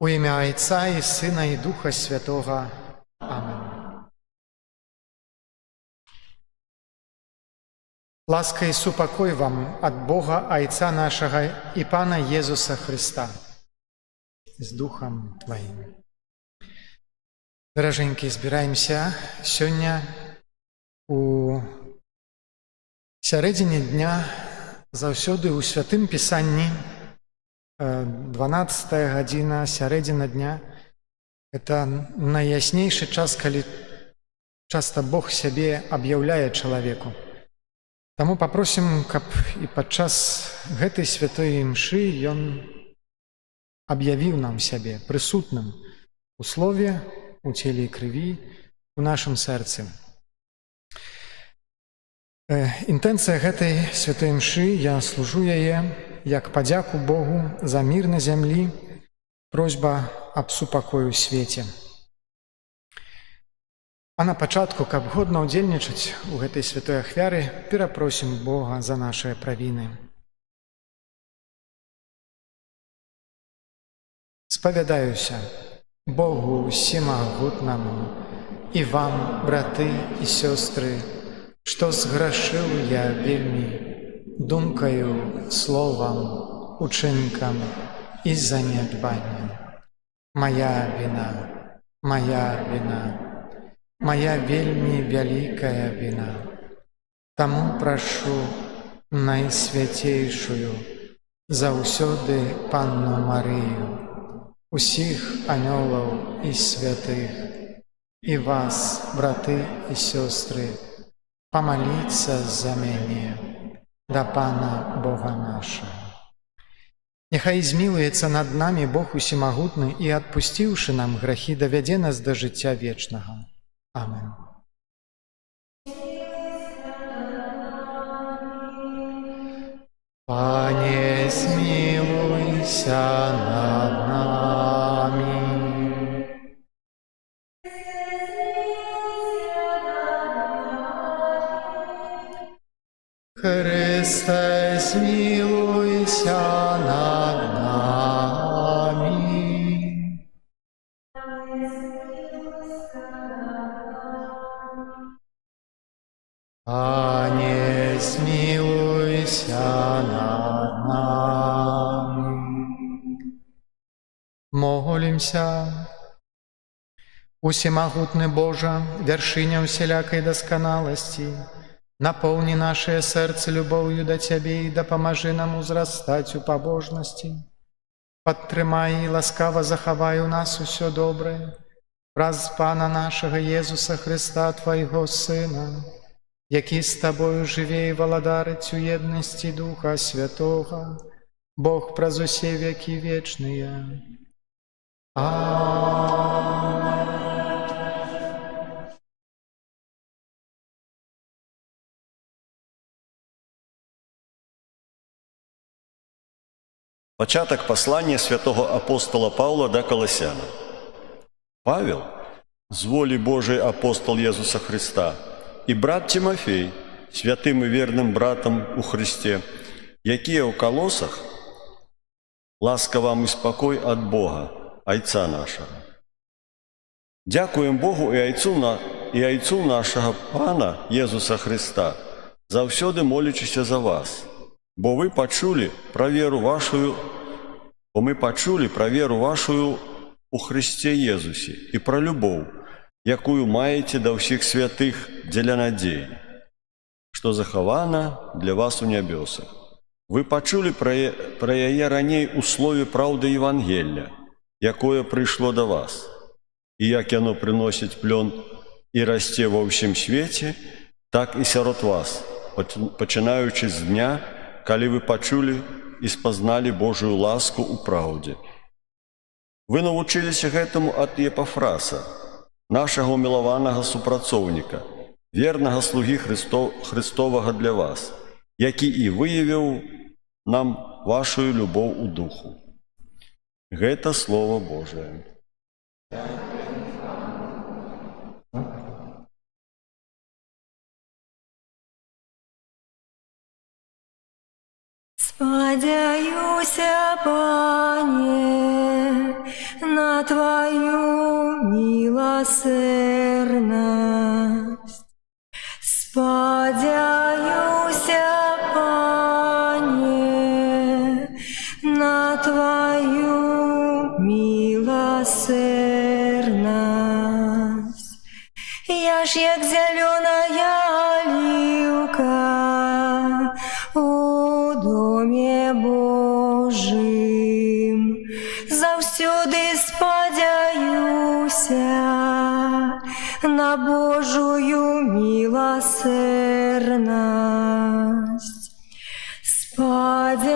У імя Отца і Сина і Духа Святого. Амінь. Ласка і супокой вам от Бога, Отца нашего и Пана Иисуса Христа, с Духом Твоим. Дороженькі, збираемся сёння у сярэдзіне дня, заўсёды ў Святым Пісанні, 12 гадзіна, сярэдзіна дня. Это найяснейшы час, калі часта Бог сябе аб'яўляе чалавеку. Таму папросім, каб і падчас гэтай святой імшы Ён аб'явіў нам сябе прысутным у слове, у целе і крыві, у нашым сэрцы. Інтэнцыя гэтай святой імшы, я служу яе як падзяку Богу за мір на зямлі, просьба аб супакою ў свеце. А на пачатку, каб годна ўдзельнічаць у гэтай святой ахвяры, перапросім Бога за нашыя правіны. Спавядаюся Богу всемагутнаму і вам, браты і сёстры, што зграшыў я вельмі думкаю, словам, учынкам і занядбаннем. Моя віна, моя вельмі вялікая віна. Таму прашу найсвяцейшую заўсёды Панну Марыю, усіх анёлаў і святых, і вас, браты і сёстры, памаліцца за мяне да Пана Бога нашего. Няхай змілуецца над намі Бог усемагутны і, адпусціўшы нам грахі, давядзе нас да жыцця вечнага. Амин. Пане, змілуйся над намі. Христе, змілуйся над нами. Пане, змілуйся над нами. Молимся. Усемагутны Божа, вяршыня усялякай дасканаласці, напоўні нашае сэрцы любоўю да Цябе і дапамажы нам узрастаць у пабожнасці. Падтрымай і ласкава захавай у нас усё добрае праз Пана нашага Езуса Христа, Твайго Сына, які з Табою жыве і валадарыць у еднасці Духа Святога, Бог праз усе векі вечныя. Аминь. Початок послання святого апостола Павла до Колосян. Павел, з волі Божої апостол Єсуса Христа, і брат Тимофей, святим і вірним братом у Христі, які у Колосах, ласка вам і спокой від Бога, Отця нашого. Дякуємо Богу і Отцу нашого Пана Єсуса Христа, завсюди молячися за вас. Бо ми почули про віру вашу у Христі Єсусі і про любов, яку маєте до всіх святих для надії, що захована для вас у небесах. Ви почули про її раней у слові правди Євангелія, якое прийшло до вас, і як воно приносить плон і расте во всім світі, так і серед вас, починаючи з дня, коли ви почули і спознали Божию ласку у правді. Ви навчилися гэтаму от Епафраса, нашого милованого супрацовника, вірного слуги Христового для вас, який і виявив нам вашу любов у духу. Гэта Слово Божие. Спадяюся, Пане, Твою милосердность. Сподяюся, Пане, на Твою милосердность. Я ж як зеленая оливка у доме Божим, завсюди сподяюся на Божую милосердность. Сподяюся,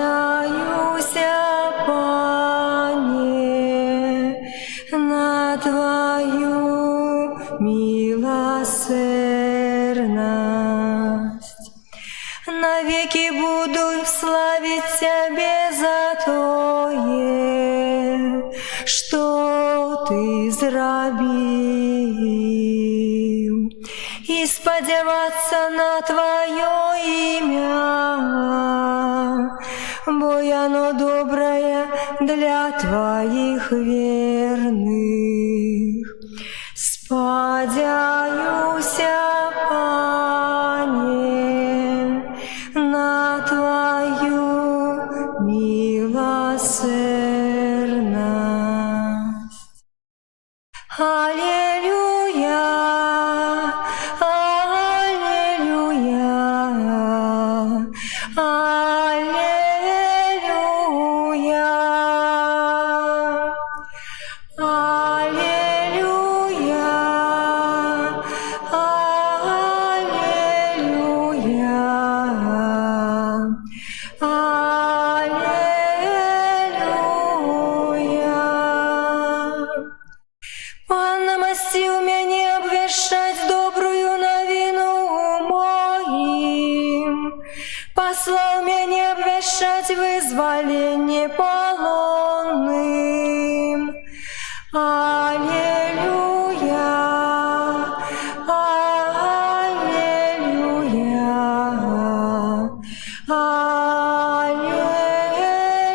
Пане, на Твою милосердность. Навеки буду славить Тебе за тое, что Ты зробив, и сподіватися на Твое имя, бо оно доброе для Твоих верных. Сподяюся, Пане, на Твою милосердность. Аллилуйя, аллилуйя, аллилуйя, аллилуйя, аллилуйя, аллилуйя. Пан намастил меня обвещать добрую новину моим, послал меня обвещать вызволение полонным. Аллилуйя, аллилуйя,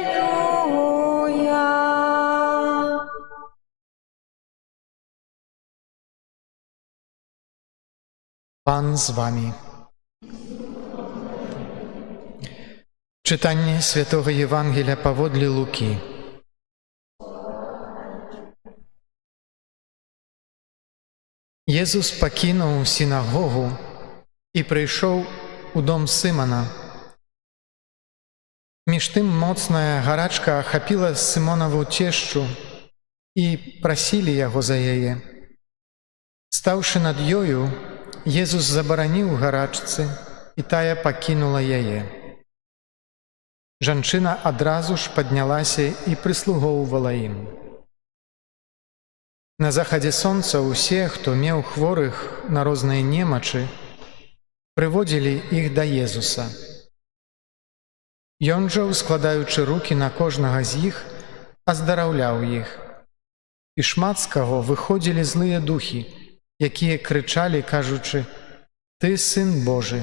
аллилуйя. Пан з вами. Czytanie Świętego Ewangelia powodle Luki. Jezus покинуł synagogę i przyszedł u dom Symona. Між тим моцная гарачка ахапіла Симонову цешчу і прасілі яго за яе. Стаўшы над ёю, Езус забараніў гарачцы, і тая пакінула яе. Жанчына адразу ж паднялася і прыслугоўвала ім. На захадзе сонца ўсе, хто меў хворых на розныя немачы, прыводзілі іх да Езуса. Ён жа, складаючы рукі на кожнага з іх, аздараўляў іх. І шмат з каго выходзілі злыя духі, якія крычалі, кажучы: «Ты Сын Божы».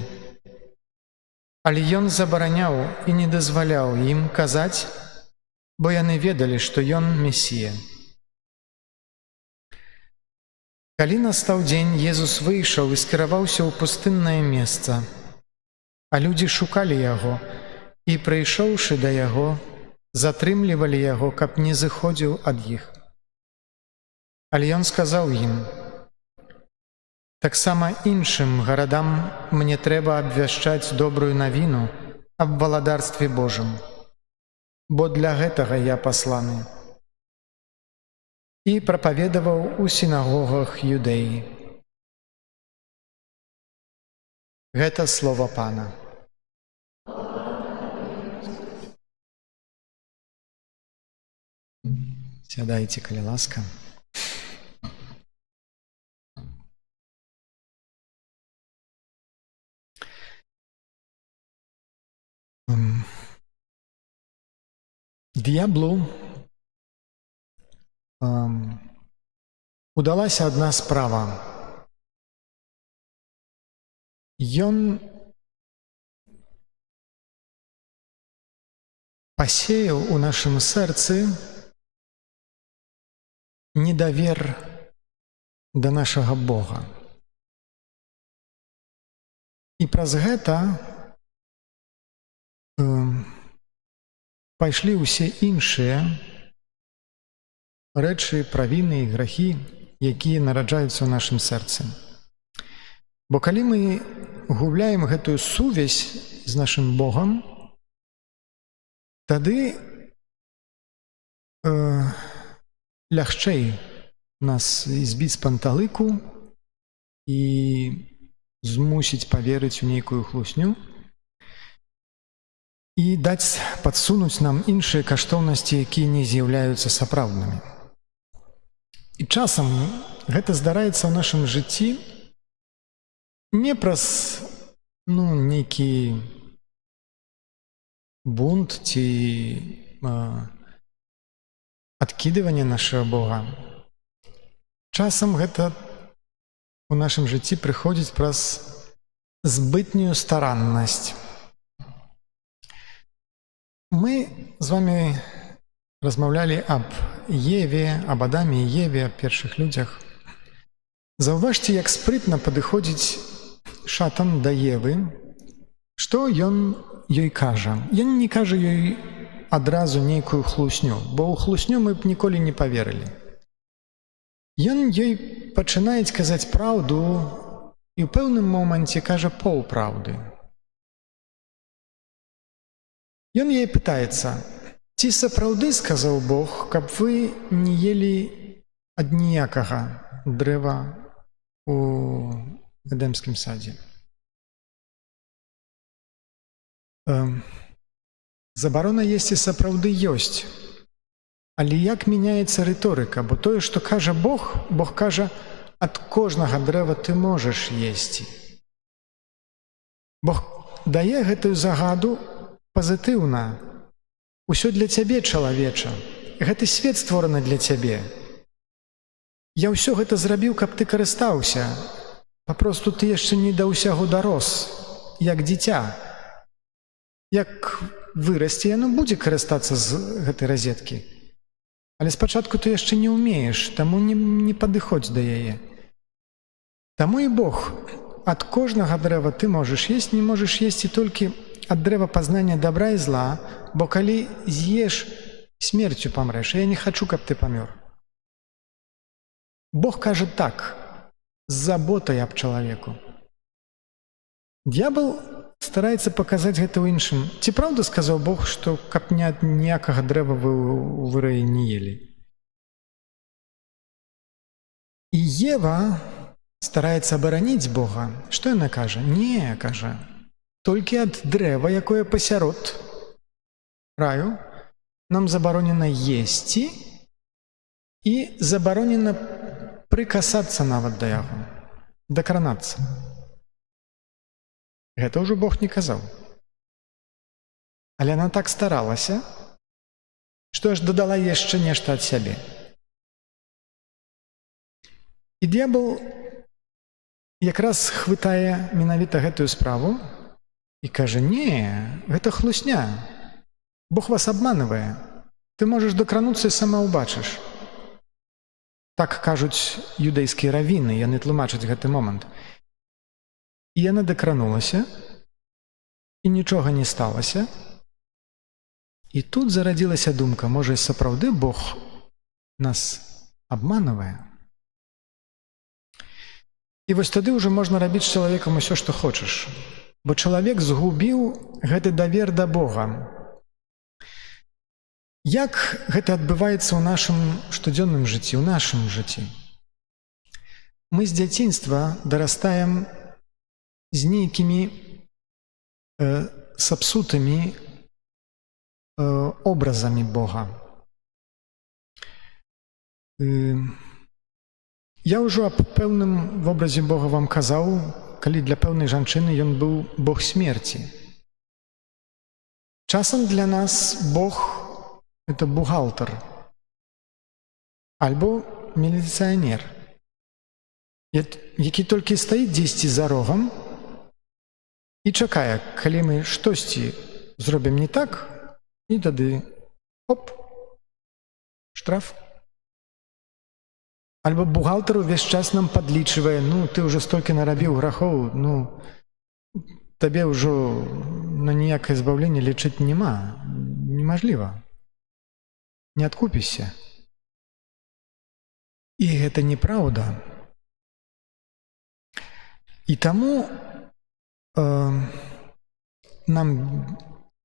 Але ён забараняў і не дазваляў ім казаць, бо яны ведалі, што ён Месія. Калі настаў дзень, Езус выйшаў і скіраваўся ў пустыннае месца, а людзі шукалі яго і, прыйшоўшы да яго, затрымлівалі яго, каб не зыходзіў ад іх. Але ён сказаў ім: «Таксама іншым гарадам мне трэба абвяшчаць добрую навіну аб валадарстве Божым, бо для гэтага я пасланы». І прапаведаваў у сінагогах Юдэі. Гэта слова Пана. Сядайце, калі ласка. Д'яблу удалася адна справа. Ён пасеяў у нашым сэрцы недавер да нашага Бога. І праз гэта пайшлі ўсе іншыя рэчы, правіны і грахі, якія нараджаюцца ў нашым сэрцы. Бо калі мы губляем гэтую сувязь з нашым Богам, тады лягчэй нас збіць з панталыку і змусіць паверыць у нейкую хлусню і даць падсунуць нам іншыя каштоўнасці, якія не з'яўляюцца сапраўднымі. І часам гэта здараецца ў нашым жыцці не праз нейкі бунт ці адкідыванне нашага Бога. Часам гэта у нашым жыцці прыходзіць праз збытнюю стараннасць. Мы з вами размаўлялі аб Еве, аб Адаме і Еве, аб першых людзях. Заўважце, як спрытна падыходзіць шатан да Евы, што ён ёй кажа. Ён не кажа ёй адразу нейкую хлусню, бо ў хлусню мы б ніколі не паверылі. Ён ёй пачынае казаць праўду і ў пэўным моманце кажа паўпраўды. Ён яе пытаецца: ці сапраўды сказаў Бог, каб вы не елі ад ніякага дрэва у Эдэмскім садзе? Забарона есці сапраўды ёсць, але як мяняецца рыторыка, бо тое, што кажа Бог, Бог кажа: ад кожнага дрэва ты можаш есці. Бог дае гэтую загаду пазітыўна. Усё для цябе, чалавеча. Гэты свет створаны для цябе. Я ўсё гэта зрабіў, каб ты карыстаўся. Папросту ты яшчэ не да ўсяго дарос, як дзіця. Як вырасце, яно будзе карыстацца з гэтай разеткі. Але спачатку ты яшчэ не ўмееш, таму не падыходзь да яе. Таму і Бог: ад кожнага дрэва ты можаш есць, не можаш есці толькі ад дрэва пазнання добра і зла, бо калі з'еш, смерцю памрэш, я не хачу, каб ты памёр. Бог кажа так, з заботай аб чалавеку. Д'ябал стараецца паказаць гэта ў іншым. Ці праўда сказаў Бог, што каб ніякага дрэва вы ў раі не елі? І Ева стараецца абараніць Бога. Што яна кажа? Не, кажа, толькі ад дрэва, якое пасярод раю, нам забаронена есці і забаронена прыкасацца нават да яго, дакранацца. Гэта ўжо Бог не казаў. Але яна так старалася, што аж дадала яшчэ нешта ад сябе. І д'ябал якраз хвытае менавіта гэтую справу і кажа: не, гэта хлусня. Бог вас абманывае. Ты можаш дакрануцца і сама ўбачыш. Так кажуць юдэйскія равіны, яны тлумачаць гэты момант. І яна дакранулася, і нічога не сталася. І тут зарадзілася думка: можа, і сапраўды Бог нас абманывае? І вось тады ўжо можна рабіць з чалавекам усё, што хочаш. Бо чалавек згубіў гэты давер да Бога. Як гэта адбываецца ў нашым штодзённым жыцці, ў нашым жыцці? Мы з дзяцінства дарастаем з нейкімі сапсутымі образамі Бога. Я ўжо аб пэўным вобразе Бога вам казаў, калі для пэўнай жанчыны ён быў Бог смерці. Часам для нас Бог — это бухгалтер альбо міліцыянер, які толькі стаіць дзесьці за рогам і чакае, калі мы штосьці зробім не так, і тады — оп, штраф. Альбо бухгалтар увесь час нам падлічвае: ну, ты ўжо столькі нарабіў грахоў, ну, табе ўжо на ніякае збаўленне лічыць няма. Немажліва. Не адкупішся. І гэта неправда. І таму нам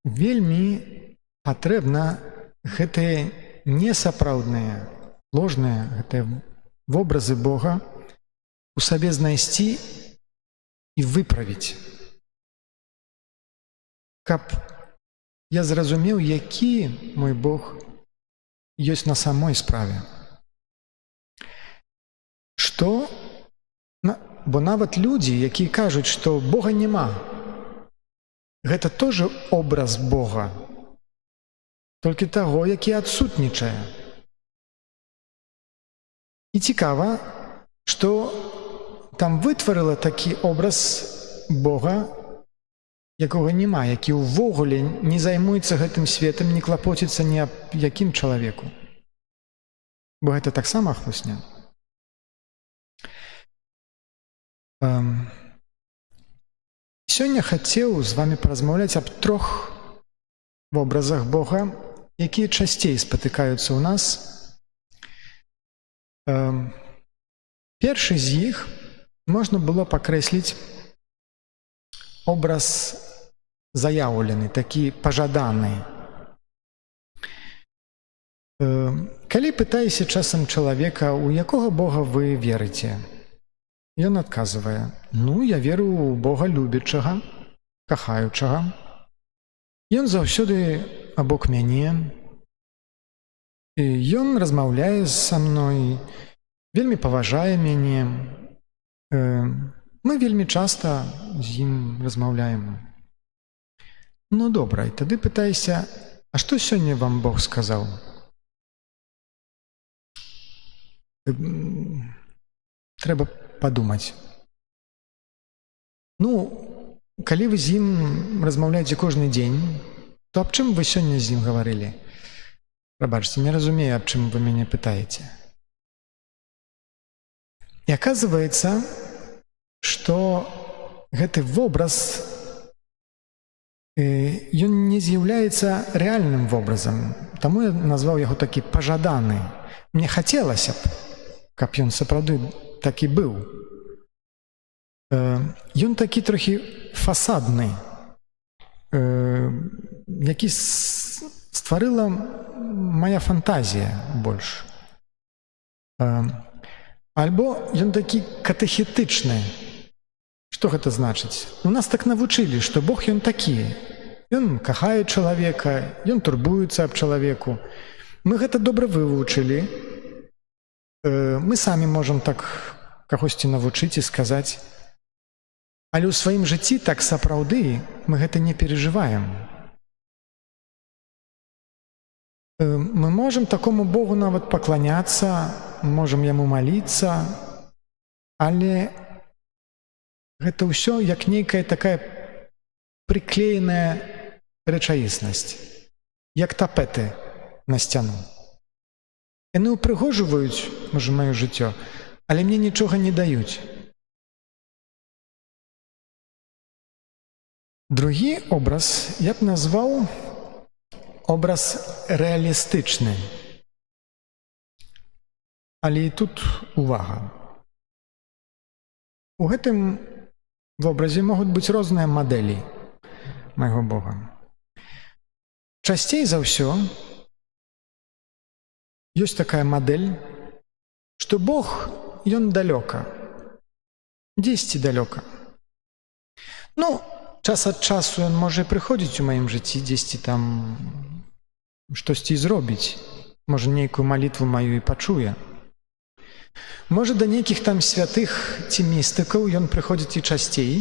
вельмі патрэбна гэтыя несапраўдныя, ложныя, гэтыя вобразы Бога у сабе знайсці і выправіць. Каб я зразумеў, які мой Бог ёсць на самой справе. Што? Бо нават людзі, якія кажуць, што Бога няма, гэта тоже образ Бога, толькі таго, які адсутнічае. І цікава, што там вытварыла такі образ Бога, якога няма, які ўвогуле не займуецца гэтым светам, не клапоціцца ні аб якім чалавеку. Бо гэта таксама хлусня. Сёння хацеў з вамі паразмаўляць аб 3 вобразах Бога, якія часцей спатыкаюцца ў нас. Першы з іх можна было пакрэсліць образ заяўлены, такі пажаданы. Калі пытаеся часам чалавека, у якога Бога вы верыце, ён адказвае: ну, я веру ў Бога любячага, кахаючага. Ён заўсёды абок мяне. Ён размаўляе са мной, вельмі паважае мяне. Мы вельмі часта з ім размаўляем. Ну, добра, і тады пытайся: а што сёння вам Бог сказаў? Трэба падумаць. Ну, калі вы з ім размаўляеце кожны дзень, то аб чым вы сёння з ім гаварылі? Прабачце, не разумею, аб чым вы мяне пытаеце. І аказваецца, што гэты вобраз, ён не з'яўляецца рэальным вобразам. Таму я назваў яго такі пажаданы. Мне хацелася б, каб ён сапраўды такі быў. Ён такі трохі фасадны, які стварыла мая фантазія больш. Альбо ён такі катэхетычны. Што гэта значыць? У нас так навучылі, што Бог ён такі. Ён кахае чалавека, ён турбуецца аб чалавеку. Мы гэта добра вывучылі. Мы самі можам так кагосьці навучыць і сказаць. Але ў сваім жыцці так сапраўды мы гэта не перажываем. Мы можам такому Богу нават пакланяцца, можам яму маліцца, але гэта ўсё як нейкая такая прыклееная рэчаіснасць, як тапеты на сцяну. Яны ўпрыгожваюць, можа, маё жыццё, але мне нічога не даюць. Другі образ я б назваў образ рэалістычны. Але і тут увага. У гэтым вобразе могуць быць розныя мадэлі майго Бога. Часцей за ўсё ёсць такая мадэль, што Бог, ён далёка, дзесьці далёка. Ну, час ад часу ён можа прыходзіць у маім жыцці, дзесьці там штосьці зробіць, можа, нейкую малітву маю і пачуе. Можа, да нейкіх там святых ці містыкаў ён прыходзіць і часцей.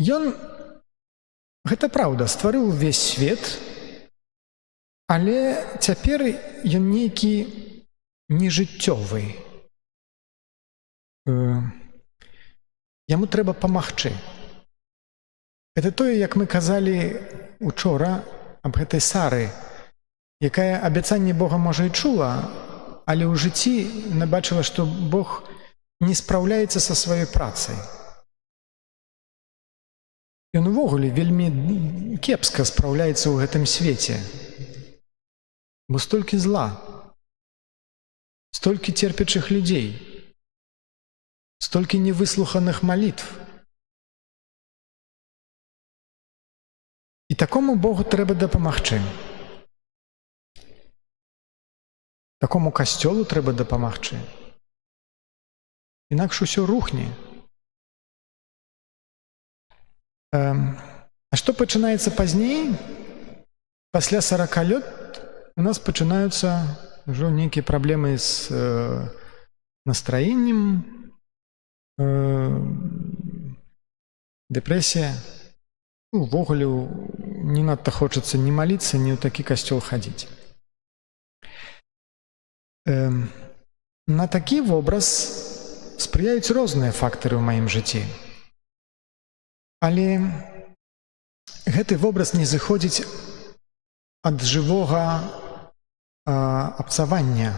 Ён, гэта праўда, стварыў увесь свет, але цяпер ён нейкі нежыццёвы. Яму трэба памагчы. Гэта тое, як мы казалі учора аб гэтай Сары, якая абяцанне Бога, можа, і чула, але ў жыцці яна бачыла, што Бог не спраўляецца са сваёй працай. Ён увогуле вельмі кепска спраўляецца ў гэтым свеце, бо столькі зла, столькі церпячых людзей, столькі невыслуханых малітв. І такому Богу трэба дапамагчы. Такому касцёлу трэба дапамагчы. Інакш усё рухне. А што пачынаецца пазней? Пасля 40 лет у нас пачынаюцца ўжо нейкія праблемы з настраеннем, дэпрэсія. Увогуле не надта хочацца ні маліцца, ні ў такі касцёл хадзіць. На такі вобраз спрыяюць розныя фактары ў маім жыцці. Але гэты вобраз не зыходзіць ад жывога абцавання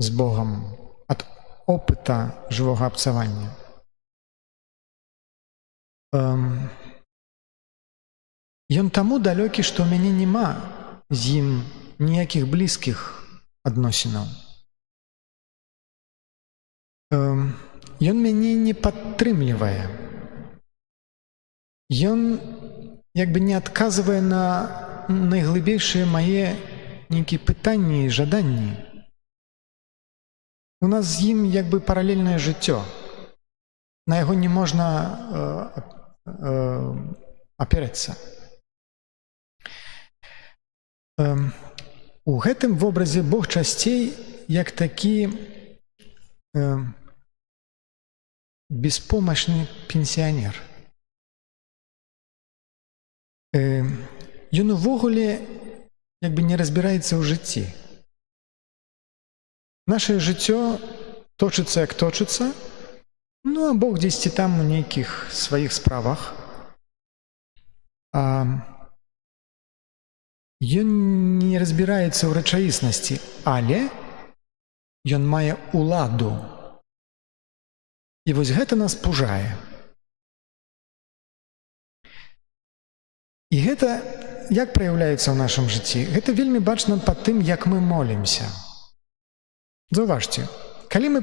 з Богам, ад опыта жывога абцавання. Ён таму далёкі, што ў мяне няма з ім ніякіх блізкіх адносінаў. Ён мяне не падтрымлівае. Ён як бы не адказвае на найглыбейшыя мае нейкія пытанні і жаданні. У нас з ім як бы паралельнае жыццё. На яго не можна апірацца. У гэтым вобразе Бог часцей як такі беспомощны пенсіянер. Ён увогуле як бы не разбіраецца ў жыцці. Нашае жыццё точыцца як точыцца, ну а Бог дзесьці там у нейкіх сваіх справах. Ён не разбіраецца ў рэчаіснасці, але ён мае ўладу. І вось гэта нас пужае. І гэта як праяўляецца ў нашым жыцці? Гэта вельмі бачна па тым, як мы молімся. Заўважце, калі мы,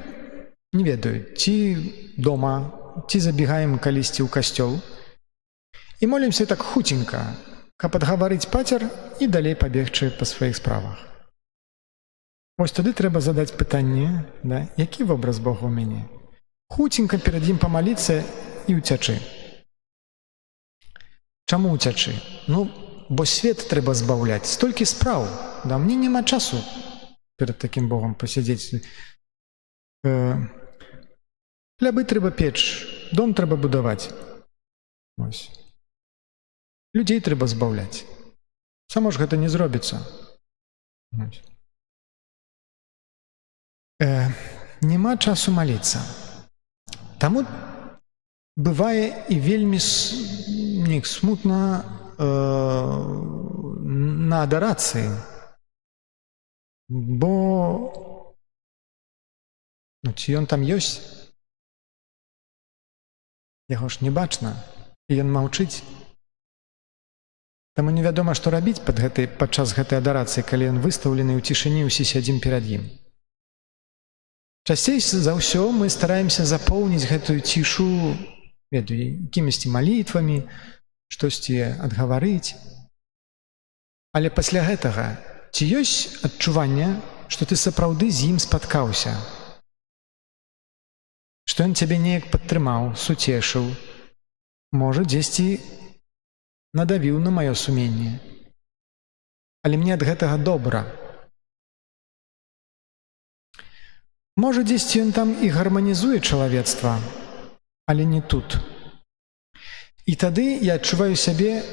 не ведаю, ці дома, ці забегаем калісьці ў касцёл, і молімся так хуценька, каб адгаварыць пацер і далей пабегчы па сваіх справах. Вось тады трэба задаць пытанне, да, які вобраз Бога ў мяне? Хуценька перад ім памаліцца і ўцячы. Чаму ўцячы? Ну, бо свет трэба збаўляць, столькі спраў, да, мне няма часу перад такім Богом пасядзець. Хлябы трэба печ, дом трэба будаваць. Ось. Людзей трэба збаўляць. Само ж гэта не зробіцца. Няма часу маліцца. Таму бывае і вельмі смутна на адарацыі. Бо ці ён там ёсць? Яго ж не бачна, і ён маўчыць. Таму невядома, што рабіць падчас гэтай адарацыі, калі ён выстаўлены ў цішыні, ўсе сядзім перад ім. Часцей за ўсё мы стараемся запоўніць гэтую цішу, ведаю, якімісьці малітвамі, штосьці адгаварыць. Але пасля гэтага ці ёсць адчуванне, што ты сапраўды з ім спаткаўся? Што ён цябе неяк падтрымаў, суцешыў, можа, дзесьці надавіў на маё суменне. Але мне ад гэтага добра. Можа, дзесьці ён там і гарманізуе чалавецтва, але не тут. І тады я адчуваю сябе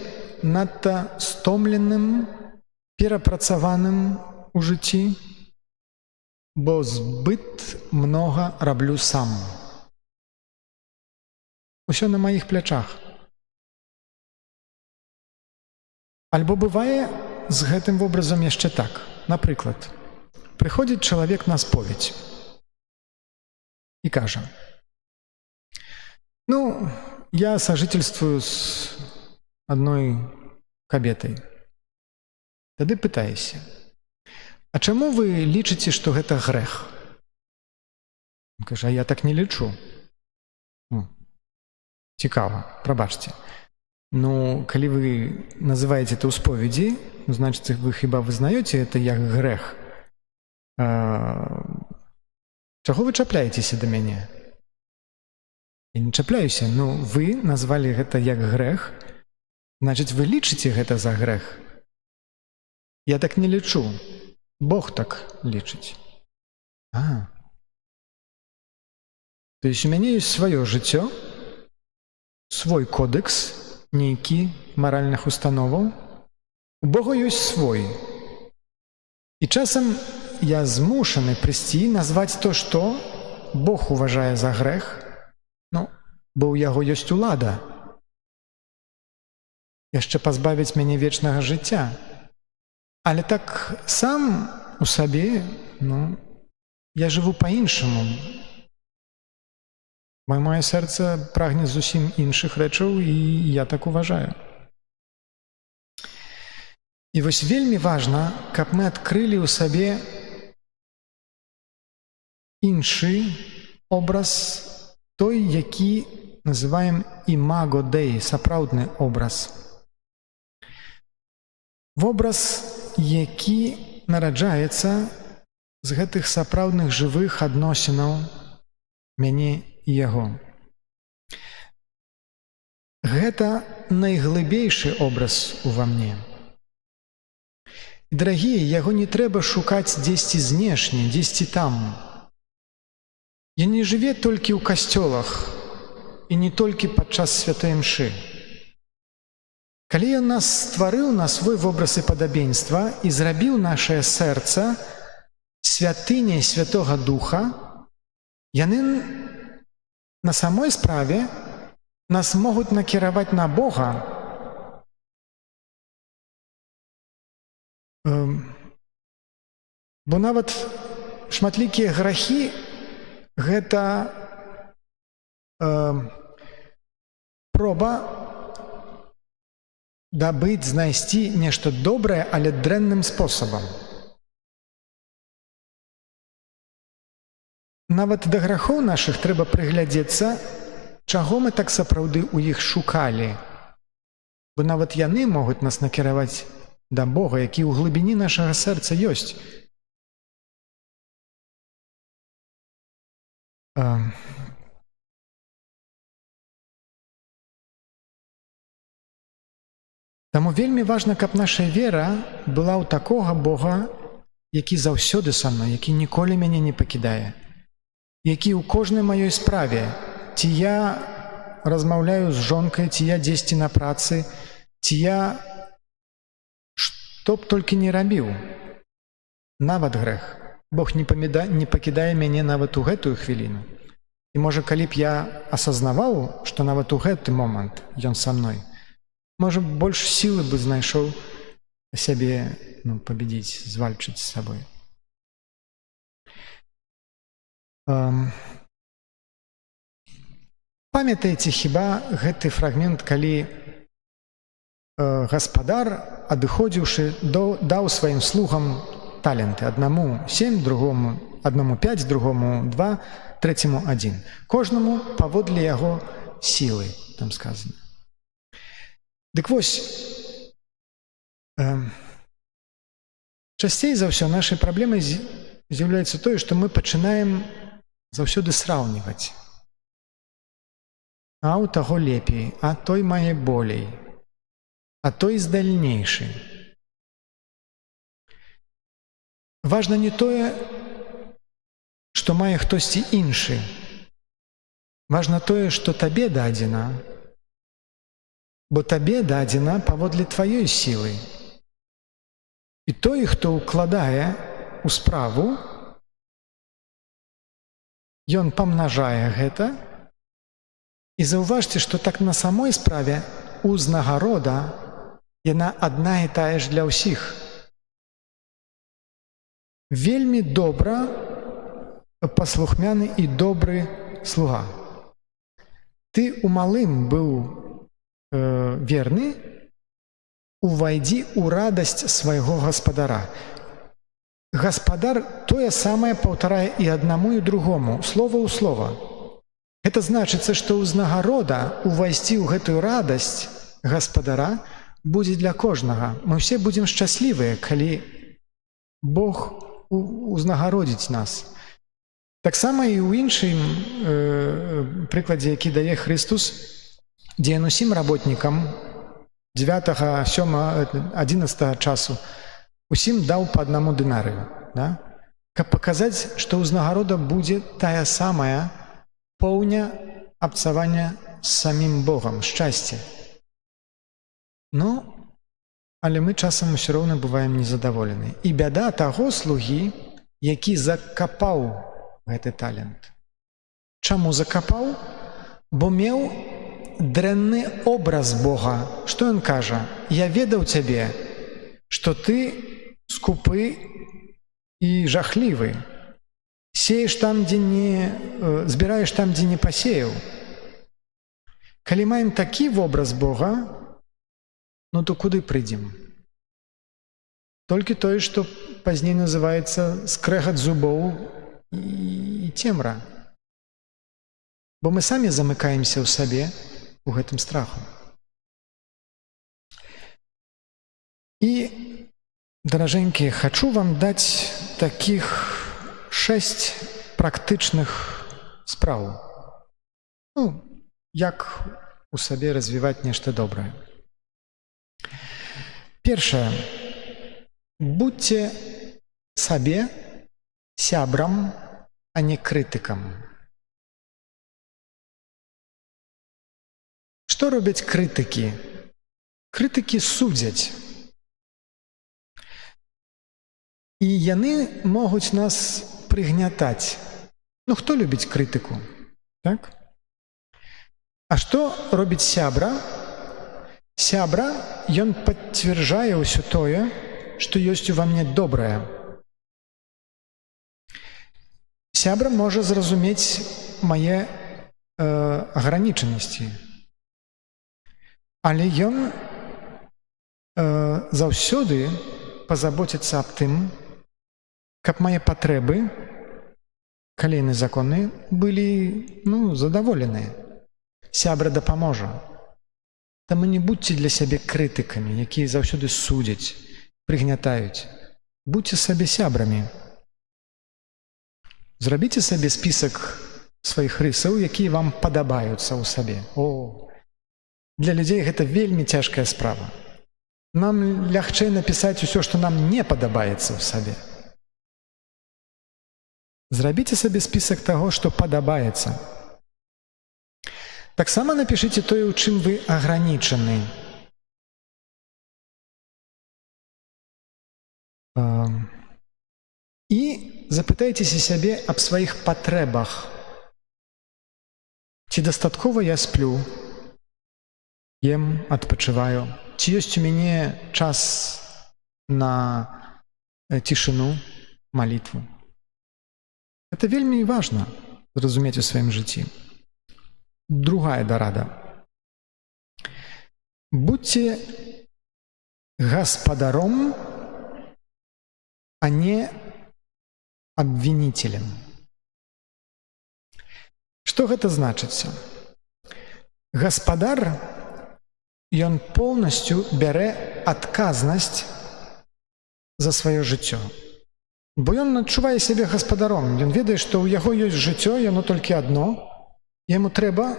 надта стомленым, перапрацаваным у жыцці, бо збыт многа раблю сам. Усё на маіх плячах. Альбо бывае, з гэтым вобразам яшчэ так. Напрыклад, прыходзіць чалавек на споведь і кажа: «Ну, я сажительствую з адной кабетай». Тады пытаешся: «А чаму вы лічыце, што гэта грэх?» Ён кажа: «А я так не лічу». Цікава, прабачце. Ну, калі вы называеце это ў споведзі, значыць, вы хіба вызнаеце это як грэх. Чаго вы чапляецеся да мяне? Я не чапляюся, ну, вы назвалі гэта як грэх, значыць, вы лічыце гэта за грэх. Я так не лічу. Бог так лічыць. То есть у мяне ёсць сваё жыццё, свой кодекс, нейкі маральных установаў. У Бога ёсць свой. І часам я змушаны прыйсці і назваць то, што Бог уважае за грэх, ну, бо ў яго ёсць улада. Яшчэ пазбавіць мяне вечнага жыцця. Але так сам у сабе, ну, я жыву па-іншаму. Маё сэрца прагне зусім іншых рэчаў, і я так уважаю. І вось вельмі важна, каб мы адкрылі ў сабе іншы образ, той, які называем імаго Дей, сапраўдны образ. Вобраз, які нараджаецца з гэтых сапраўдных жывых адносінаў мяне і яго. Гэта найглыбейшы образ ува мне. І, дарагія, яго не трэба шукаць дзесьці знешне, дзесьці там. Ён не жыве толькі ў касцёлах і не толькі падчас святой імшы. Калі ён нас стварыў на свой вобраз і падабенства і зрабіў нашае сэрца святыняй Святога Духа, яны на самой справе нас могуць накіраваць на Бога, бо нават шматлікія грахі – гэта проба дабыць, знайсці нешта добрае, але дрэнным спосабам. Нават да грахоў нашых трэба прыглядзецца, чаго мы так сапраўды ў іх шукалі. Бо нават яны могуць нас накіраваць да Бога, які ў глыбіні нашага сэрца ёсць. Таму вельмі важна, каб наша вера была ў такога Бога, які заўсёды са мной, які ніколі мяне не пакідае, які ў кожнай маёй справе, ці я размаўляю з жонкай, ці я дзесьці на працы, ці я што б толькі не рабіў, нават грэх. Бог не пакідае мяне нават у гэтую хвіліну. І можа, калі б я асазнаваў, што нават у гэты момант ён са мной, можа, больш сілы бы знайшоў сябе пабедзіць, звальчыць з сабой. Памятаеце хіба гэты фрагмент, калі гаспадар, адыходзіўшы, даў сваім слугам таленты. Аднаму 7, аднаму 5, другому 2, трэцяму 1. Кожнаму паводле яго сілы, там сказано. Дык вось, часцей за ўсё нашай праблемай з'яўляецца тое, што мы пачынаем заўсёды сраўніваць. А ў таго лепей, а той мае болей, а той здальнейшы. Важна не тое, што мае хтосьці іншы. Важна тое, што табе дадзена, бо табе дадзена паводле тваёй сілы. І той, хто ўкладае ў справу, ён памнажае гэта. І заўважце, што так на самой справе узнагарода яна адна і тая ж для ўсіх. Вельмі добра паслухмяны і добры слуга. Ты у малым быў верны, увайдзі ў радасць свайго гаспадара. Гаспадар тое самае паўтарае і аднаму, і другому, слова ў слова. Гэта значыцца, што ўзнагарода увайсці ў гэтую радасць гаспадара будзе для кожнага. Мы ўсе будзем шчаслівыя, калі Бог узнагародзіць нас. Таксама і ў іншым прыкладзе, які дае Христус, дзе ён усім работнікам 9, 7, 11 часу усім даў па аднаму дынарыю, да? Каб паказаць, што ўзнагарода будзе тая самая, поўня абцавання з самім Богам, шчасце. Ну, але мы часам усё роўна бываем незадаволены. І бяда таго слугі, які закапаў гэты талент. Чаму закапаў? Бо меў дрэнны образ Бога. Што ён кажа? Я ведаў цябе, што ты скупы і жахлівы. Сееш там, дзе не... збіраеш там, дзе не пасеяў. Калі маем такі вобраз Бога, ну то куды прыйдзем? Толькі тое, што пазней называецца скрэгат зубоў і цемра. Бо мы самі замыкаемся ў сабе у гэтым страху. І, даражэнькія, хачу вам даць такіх 6 практычных спраў. Ну, як у сабе развіваць нешта добрае. Першае. Будьце сабе сябрам, а не крытыкам. Што робяць крытыкі? Крытыкі судзяць. І яны могуць нас прыгнятаць. Ну, хто любіць крытыку? Так? А што робіць сябра? Сябра, ён пацвярджае ўсё тое, што ёсць ува мне добрае. Сябра можа зразумець мае агранічанасці. Але ён заўсёды пазаботіцца аб тым, каб мае патрэбы, калі яны законныя, былі задаволеныя. Сябра дапаможа. Таму не будьце для сябе крытыкамі, якія заўсёды судзяць, прыгнятаюць. Будьце сабе сябрамі. Зрабіце сабе спісак сваіх рысаў, якія вам падабаюцца ў сабе. Для людзей гэта вельмі цяжкая справа. Нам лягчэй напісаць усё, што нам не падабаецца ў сабе. Зрабіце сабе спісак таго, што падабаецца. Таксама напішыце тое, у чым вы агранічаны. І запытайцеся сябе аб сваіх патрэбах. Ці дастаткова я сплю, ем, адпачываю? Ці ёсць у мяне час на цішыну, малітву? Гэта вельмі важна зразумець у сваім жыцці. Другая дарада. Будьце гаспадаром, а не абвінителем. Што гэта значыцца? Гаспадар, ён поўнасцю бярэ адказнасць за сваё жыццё. Бо ён адчувае сябе гаспадаром. Ён ведае, што ў яго ёсць жыццё, яно толькі адно. Яму трэба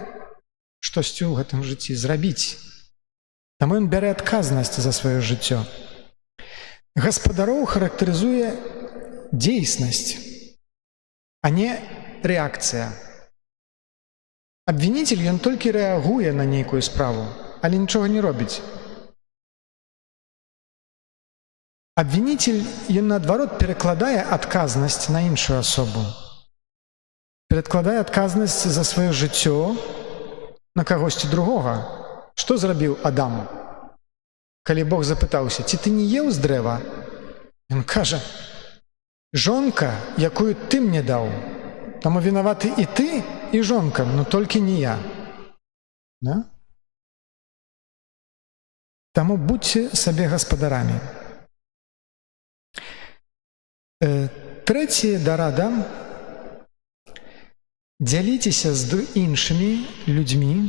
штосьці ў гэтым жыцці зрабіць. Таму ён бярэ адказнасць за сваё жыццё. Гаспадароў характарызуе дзейснасць, а не рэакцыя. Абвінитель, ён толькі рэагуе на нейкую справу, але нічога не робіць. Абвінитель, ён наадварот перакладае адказнасць на іншую асобу. Перакладае адказнасць за сваё жыццё на кагосьці другога. Што зрабіў Адам? калі Бог запытаўся: ці ты не еў з дрэва? Ён кажа: жонка, якую ты мне даў, таму вінаваты і ты, і жонка, но толькі не я. Да? Таму будьце сабе гаспадарамі. Трэцяя дарада: дзяліцеся з іншымі людзьмі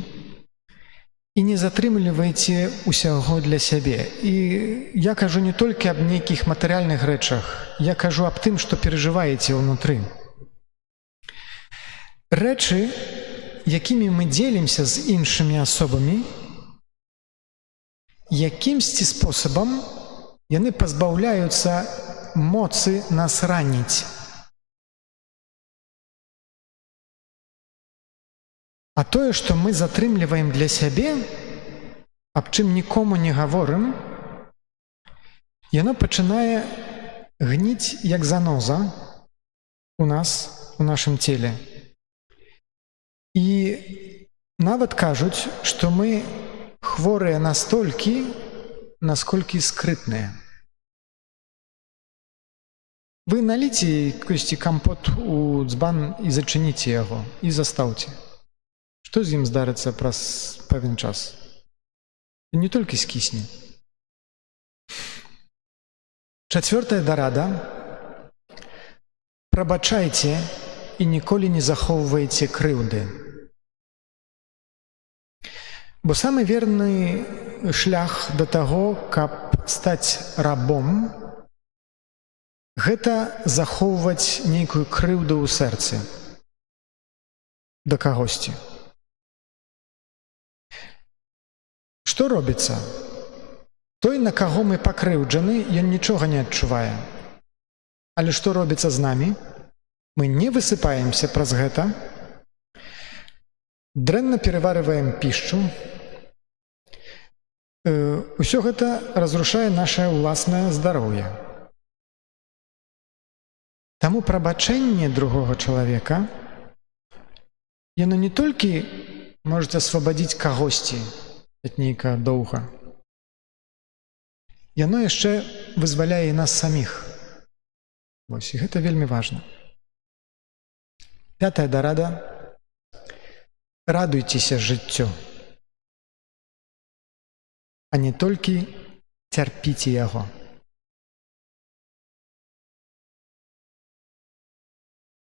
і не затрымлівайце ўсяго для сябе. І я кажу не толькі аб нейкіх матэрыяльных рэчах, я кажу аб тым, што перажываеце ўнутры. Рэчы, якімі мы дзелімся з іншымі асобамі, якімсьці спосабам яны пазбаўляюцца моцы нас раніць. А тое, што мы затрымліваем для сябе, аб чым нікому не гаворым, яно пачынае гніць як заноза у нас, у нашым целе. І нават кажуць, што мы хворыя настолькі, насколькі скрытныя. Вы наліце якийсь кампот у дзбан і зачыніце яго, і застаўце. Што з ім здарыцца праз пэўны час? Ён не толькі скісне. Чацвёртая дарада: прабачайце і ніколі не захоўвайце крыўды. Бо самы верны шлях да таго, каб стаць рабом, гэта захоўваць нейкую крыўду ў сэрцы да кагосьці. Што робіцца? Той, на каго мы пакрыўджаны, ён нічога не адчувае. Але што робіцца з намі? Мы не высыпаемся праз гэта, дрэнна пераварваем пішчу. Усё гэта разрушае нашае ўласнае здароўе. Таму прабачэнне другога чалавека, яно не толькі можа асвабадзіць кагосьці ад нейкага доўга, яно яшчэ вызваляе нас саміх. Вось, і гэта вельмі важна. Пятая дарада: радуйцеся жыццю, а не толькі цярпіце яго.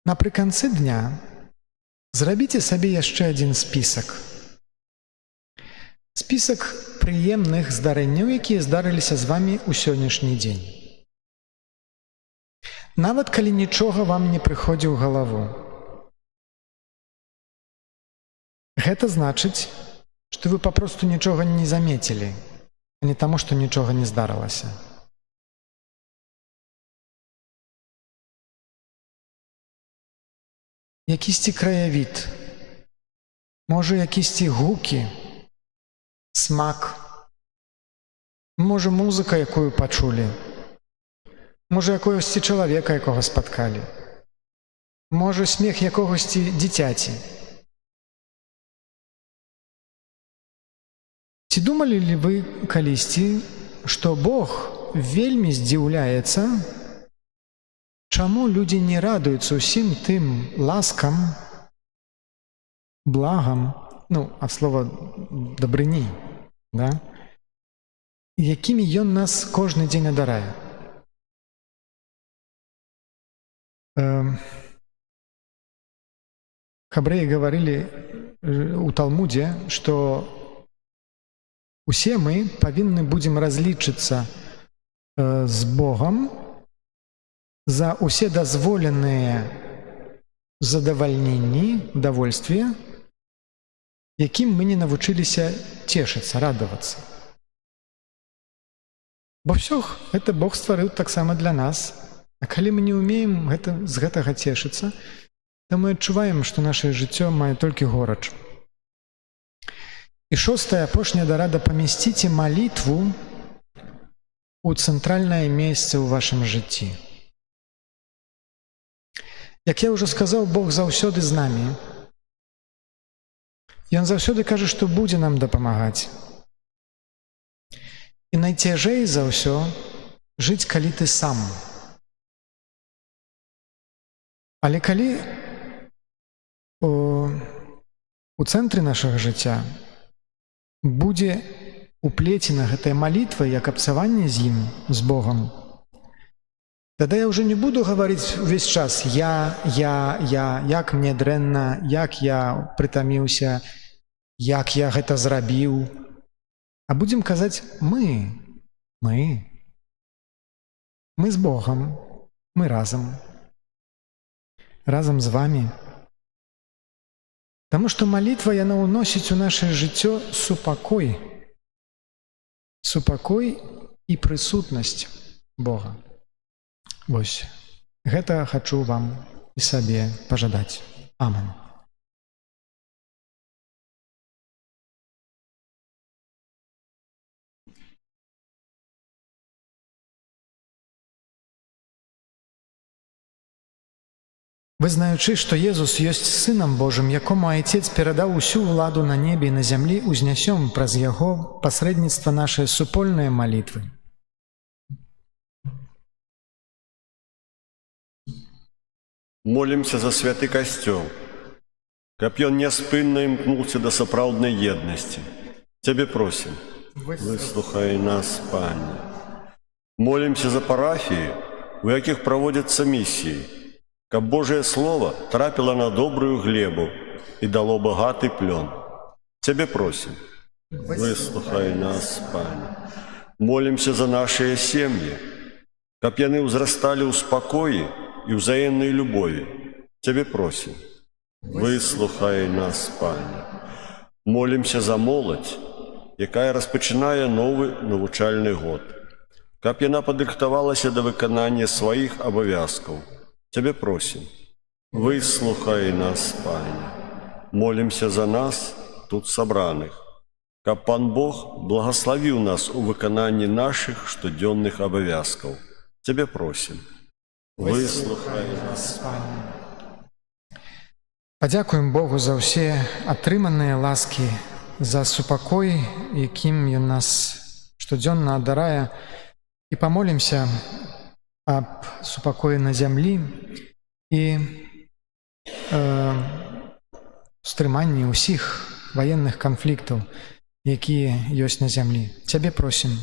Напрыканцы дня зрабіце сабе яшчэ адзін спісак. Спісак прыемных здарэнняў, якія здарыліся з вамі ў сённяшні дзень. Нават калі нічога вам не прыходзіць у галаву. Гэта значыць, што вы папросту нічога не замецілі, а не таму, што нічога не здарылася. Якісьці краявід, можа, якісьці гукі, смак, можа, музыка, якую пачулі, можа, якогосьці чалавека, якога спаткалі, можа, смех якогосьці дзіцяці. Ці думалі ли вы калісьці, што Бог вельмі здзіўляецца, чаму людзі не радуюцца ўсім тым ласкам, благам, ад слова дабрыні, да? Якімі ён нас кожны дзень адарае. Хабрэі гаварылі ў Талмудзе, што усе мы павінны будзем разлічыцца з Богам за усе дазволеныя задавальненні, удовольствия, якім мы не навучыліся цешыцца, радавацца. Бо ўсё гэта Бог стварыў таксама для нас, а калі мы не ўмеем з гэтага цешыцца, то мы адчуваем, што нашае жыццё мае толькі горач. І шостая, апошняя дарада: памясціце малітву ў цэнтральнае месца ў вашым жыцці. Як я ўжо сказаў, Бог заўсёды з намі. Ён заўсёды кажа, што будзе нам дапамагаць. І найцяжэй за ўсё жыць, калі ты сам. Але калі у цэнтры нашага жыцця будзе уплецена гэтая малітва як абцаванне з ім, з Богам, тады я ўжо не буду гаварыць увесь час я, як мне дрэнна, як я прытаміўся, як я гэта зрабіў. А будзем казаць мы з Богам, мы разам з вамі. Таму што малітва, яна ўносіць у нашае жыццё супакой і прысутнасць Бога. Вось, гэта хачу вам і сабе пажадаць. Амен. Вызнаючы, што Езус ёсць Сынам Божым, якому Айцец перадаў усю ўладу на небе і на зямлі, узнясём праз Яго пасрэдніцтва нашае супольныя малітвы. Молімся за святы касцёл, каб ён няспынна імкнуўся да сапраўднай еднасці. Цябе просім, выслухай нас, Пане. Молімся за парафіі, у якіх праводзяцца місіі, каб Божае Слово трапіла на добрую глебу і дало багаты плён. Цябе просім, выслухай нас, Пане. Молімся за нашыя сем'і, каб яны ўзрасталі ў спакоі і ўзаемнай любові. Цябе просім, выслухай нас, Пане. Молімся за моладзь, якая распачынае новы навучальны год, каб яна падрыхтавалася да выканання сваіх абавязкаў. Цябе просім, выслухай нас, Пане. Молімся за нас, тут сабраных, каб Пан Бог благаславіў нас у выкананні нашых штодзённых абавязкаў. Цябе просім, выслухай нас, Пане. Падзякуем Богу за ўсе атрыманыя ласкі, за супакой, якім Ён нас штодзённа адарае, і памолімся аб супакоі на зямлі і стрыманні ўсіх ваенных канфліктаў, якія ёсць на зямлі. Цябе просім,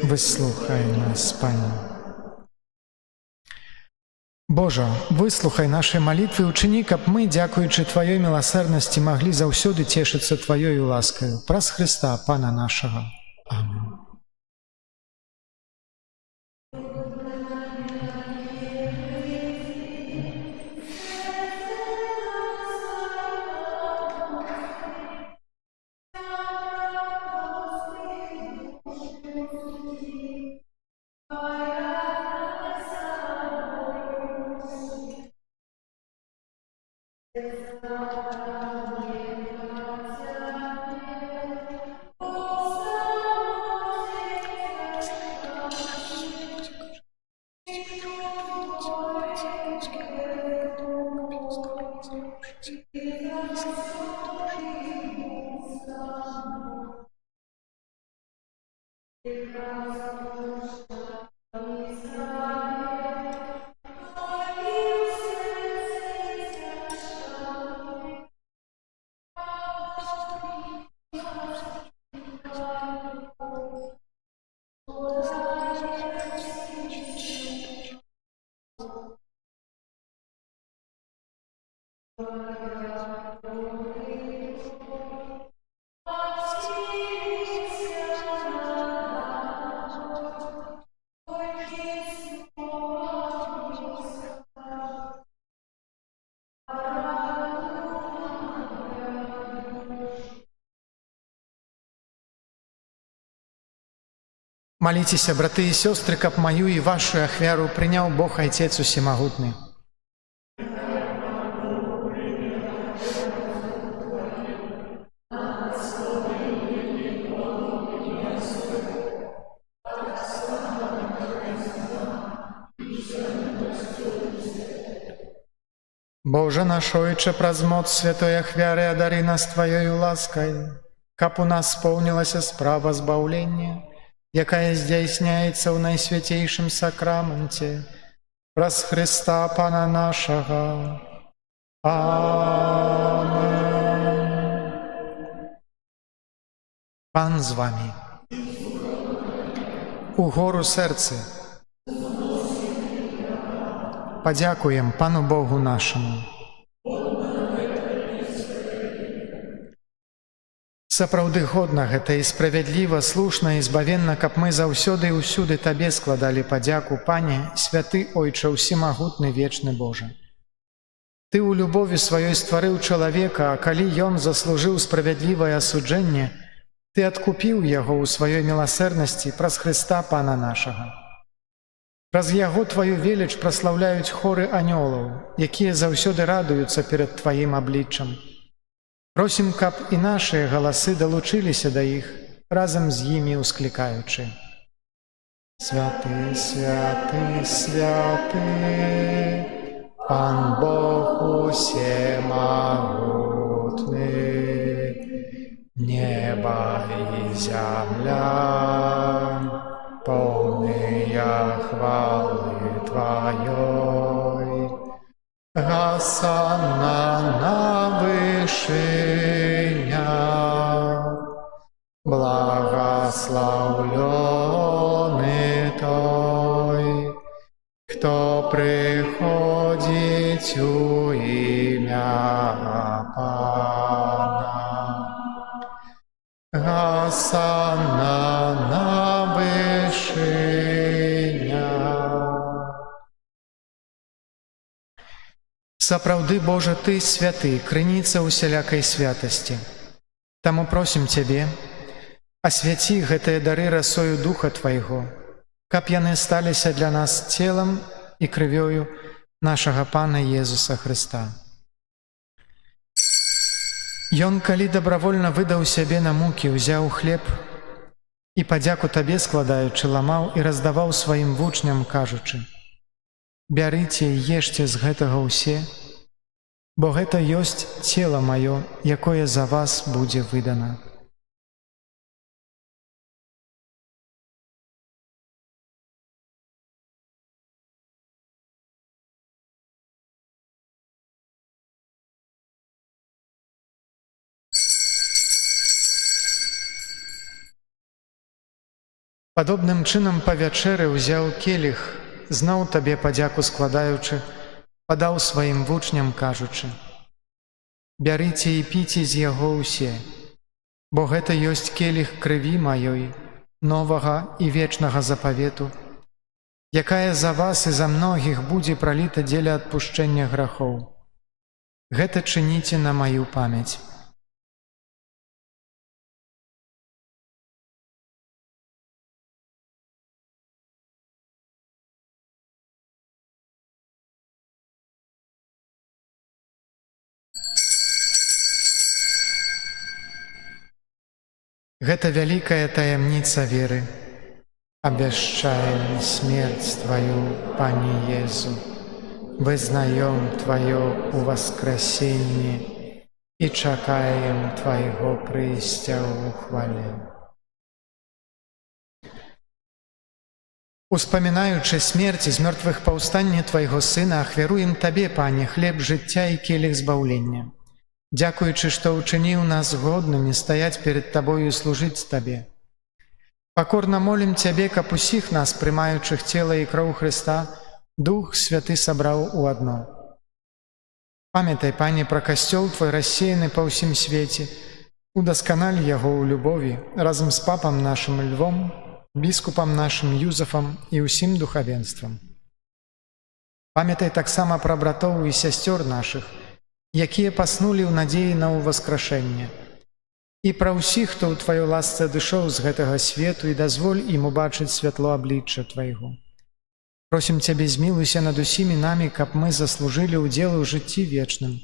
выслухай нас, Пане. Божа, выслухай нашай малітвы, учыні, каб мы, дзякуючы Тваёй міласэрнасці, маглі заўсёды цешыцца Тваёю ласкаю. Праз Хрыста, Пана нашага. Амен. Маліцеся, браты і сёстры, каб маю і вашу ахвяру прыняў Бог Айцец Усемагутны. Божа наш Ойче, праз моц святой ахвяры адары нас Тваёю ласкай, каб у нас споўнілася справа збаўлення, якая здзяйсняецца ў найсвяцейшым сакраменце, праз Христа Пана нашага. Аминь. Пан з вами. Угору серце. Подякуем Пану Богу нашему. Сапраўды годна гэта і справядліва, слушна і збавенна, каб мы заўсёды і ўсюды Табе складалі падзяку, Пане, святы Ойча, усімагутны вечны Божа. Ты ў любові сваёй стварыў чалавека, а калі ён заслужыў справядлівае асуджэнне, Ты адкупіў яго ў сваёй міласэрнасці праз Христа Пана нашага. Праз яго Тваю веліч праслаўляюць хоры анёлаў, якія заўсёды радуюцца перад Тваім абліччам. Просім, каб і нашыя галасы далучыліся да іх, разам з імі ўсклікаючы. Святы, святы, святы, Пан Бог усемагутны, неба і зямля, полныя хвалы Тваёй. Гасанна на вышынях, благословленный той, кто приходит у имя Пана. Гасанна на вышынях. Сапраўды, Божа, Ты святы, крыніца усялякай святасці. Таму просім Цябе, асвяці гэтыя дары расою Духа Твайго, каб яны сталіся для нас целам і крывёю нашага Пана Езуса Христа. Ён, калі дабравольна выдаў сябе на мукі, узяў хлеб і, падзяку Табе складаючы, ламаў і раздаваў сваім вучням, кажучы: «Бярыце і ешце з гэтага ўсе, бо гэта ёсць цела маё, якое за вас будзе выдана». Падобным чынам па вячэры ўзяў келіх, зноў Табе падзяку складаючы, падаў сваім вучням, кажучы: «Бярыце і піце з яго ўсе, бо гэта ёсць келіх крыві маёй, новага і вечнага запавету, якая за вас і за многіх будзе праліта дзеля адпушчэння грахоў. Гэта чыніце на маю памяць». Гэта вялікая таямніца веры. Абвяшчаем смерць Тваю, Пане Езу, вызнаём Тваё уваскрасенне і чакаем Твайго прыйсця ў хвале. Успамінаючы смерць і з мёртвых паўстанне Твайго Сына, ахвяруем Табе, Пане, хлеб жыцця і келіх збаўлення. Дзякуючы, што ўчыніў нас годнымі стаяць перад Табою і служыць Табе. Пакорна молім Цябе, каб усіх нас, прымаючых цела і кроў Христа, Дух Святы сабраў у адно. Памятай, Пане, пра касцёл Твой рассеяны па ўсім свеце, удасканаль яго ў любові разам з папам нашым Львом, біскупам нашым Юзафам і ўсім духавенствам. Памятай таксама пра братоў і сясцёр нашых, якія паснулі ў надзеі на ўваскрашэнне, і пра ўсіх, хто ў Тваёй ласцы адышоў з гэтага свету, і дазволь ім убачыць святло аблічча Твайго. Просім Цябе, змілуйся над усімі намі, каб мы заслужылі ўдзел у жыцці вечным,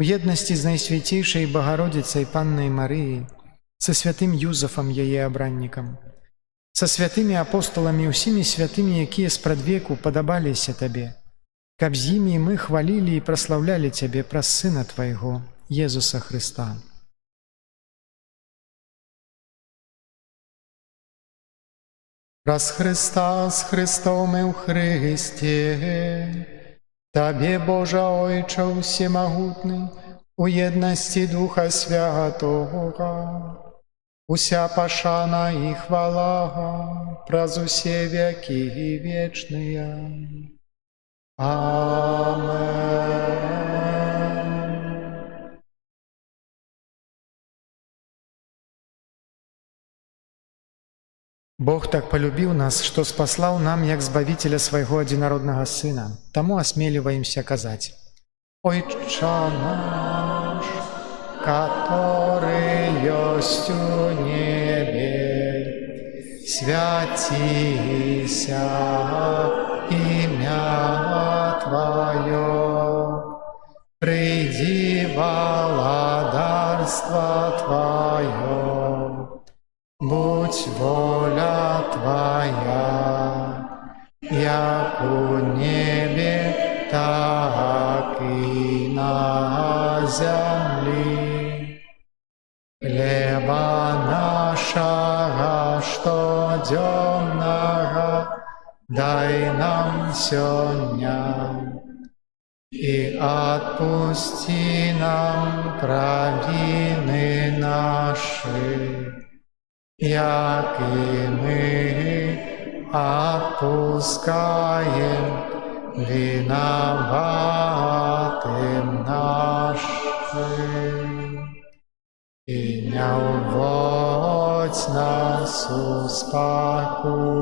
у еднасці з Найсвяцейшай Багародзіцай Паннай Марыяй, са святым Юзафам, яе абраннікам, са святымі апостоламі, усімі святымі, якія спрадвеку падабаліся Табе, каб з імі мы хвалілі і праслаўлялі Цябе праз Сына Твайго, Езуса Христа. Раз Христа с Христом и в Христе, Тебе, Боже Ойче всемогутный, у єдності Духа Святого, уся пошана и хвала, праз усе веки вечные. Амен. Бог так полюбил нас, что спаслал нам, як Збавителя Своего одинородного Сына. Тому осмеливаемся казать: Отче наш, который есть у небе, святися имя Твое, приди владарство Твое, будь воля Твоя, як у небе, так и на земле. Хлеба нашего штодневного дай нам сегодня, и отпусти нам провины наши, як и мы отпускаем виноватым нашим. И не уводь нас в спокусу,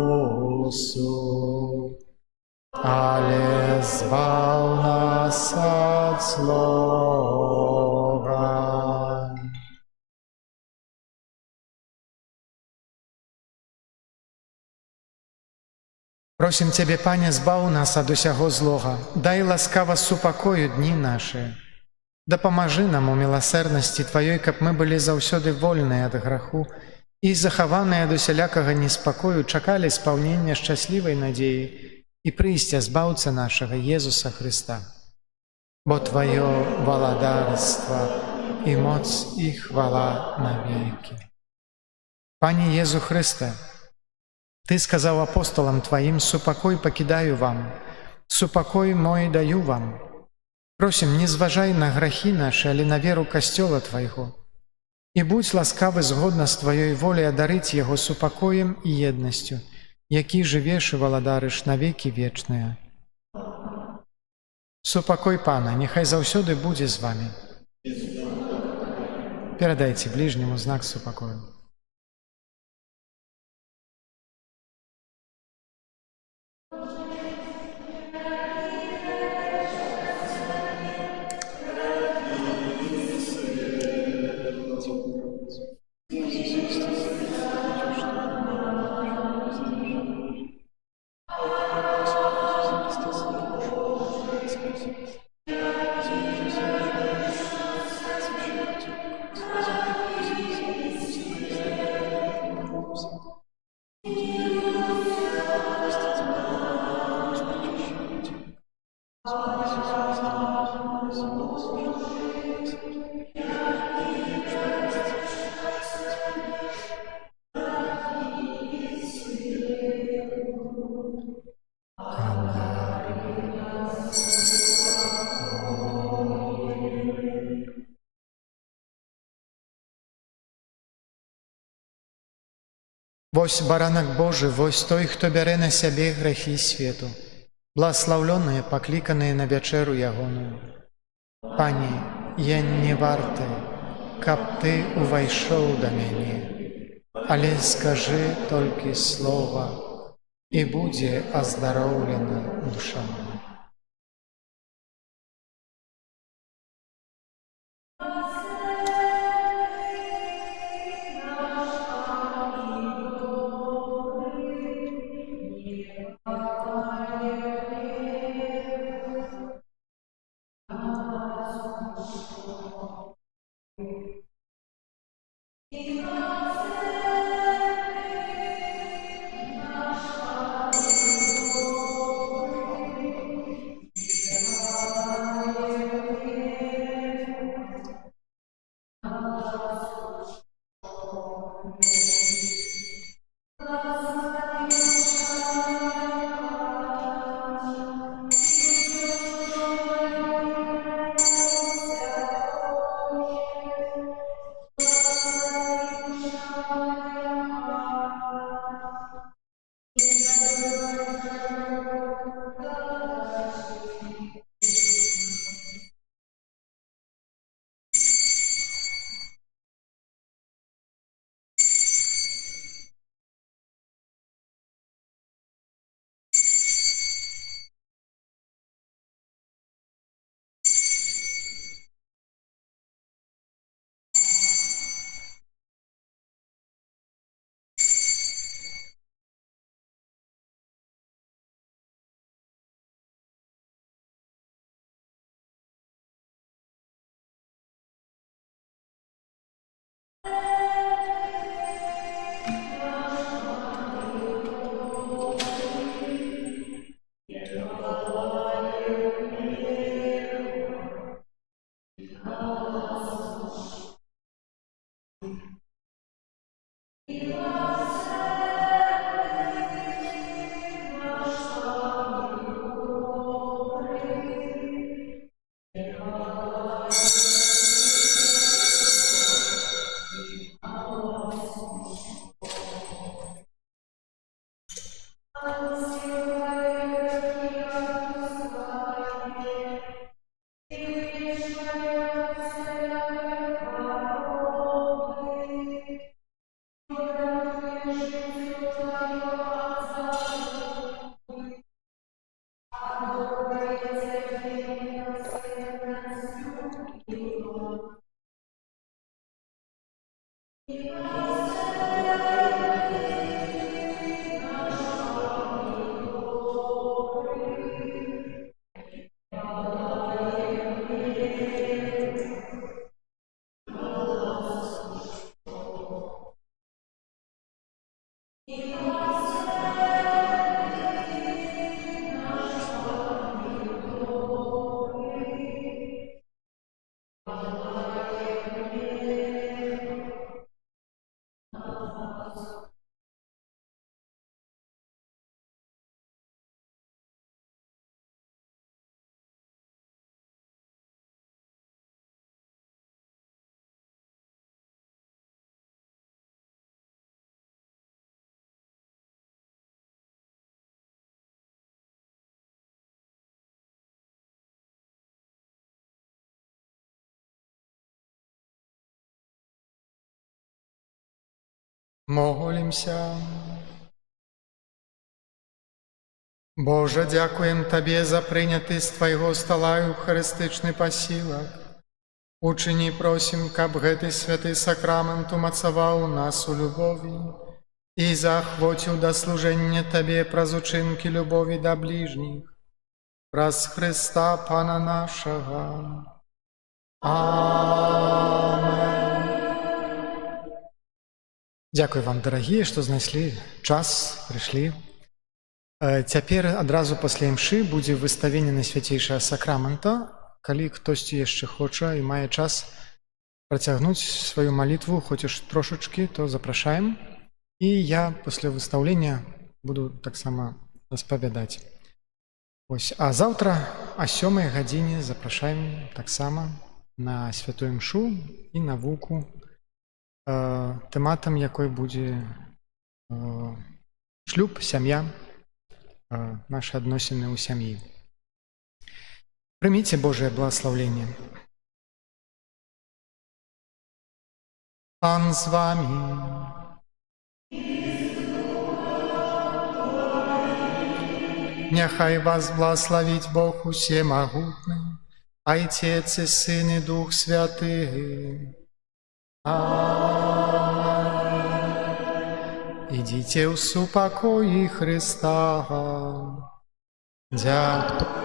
але избав нас от злого. Просим Тебе, Пане, збав нас ад усяго злога, дай ласкаво супакою дні наши. Дапамажы нам у міласэрнасці Тваёй, каб мы былі заўсёды вольныя ад граху і захаваныя ад усялякага неспакою чакалі спаўнення шчаслівай надзеі і прыйсця збаўца нашага Езуса Христа. Бо Тваё валадарства і моц і хвала навеки. Пане Езу Христе, Ты сказаў апостолам Тваім: «Супакой пакідаю вам, супакой мой даю вам». Просим, не зважай на грахи наши, але на веру Касцёла Твайго. И будь ласкавы згодна з Тваёй волей адарыць яго супакоем і еднасцю, які жывеш і валадарыш на векі вечныя. Супакой Пана, няхай заўсёды будзе з вами. Перадайце ближнему знак супакою. Вось баранак Божы, вось той, хто бярэ на сябе грахі свету, благословленные, пакліканыя на вячэру ягоную. Пане, я не варты, каб Ты увайшоў да мяне, але скажы толькі слова, і будзе аздароўлена душа моя. Молимся. Боже, дзякуем Табе за прыняты з Твайго стала эўхарыстычны пасілак. Учыні просім, каб гэты святы сакрамент умацаваў нас у любові і заахвоціў да служэння Табе праз учынкі любові да бліжніх. Праз Хрыста Пана нашага. Амен. Дзякуй вам, дарагія, што знайшлі час, прыйшлі. Цяпер адразу пасля імшы будзе выставенне найсвяцейшага сакрамента. Калі хтосьці яшчэ хоча і мае час працягнуць сваю малітву, хоць трошачкі, то запрашаем. І я пасля выстаўлення буду таксама распавядаць. А заўтра о 7 гадзіне запрашаем таксама на святую імшу і навуку, тэматам якой будзе шлюб, сям'я, нашы адносіны ў сям'і. Прыміце Божае благаслаўленне. Пан з вамі. Няхай вас благословить Бог усемогутный, Отец и Сын и Дух Святый. Аминь. Идите в супокои Христа. Дякую.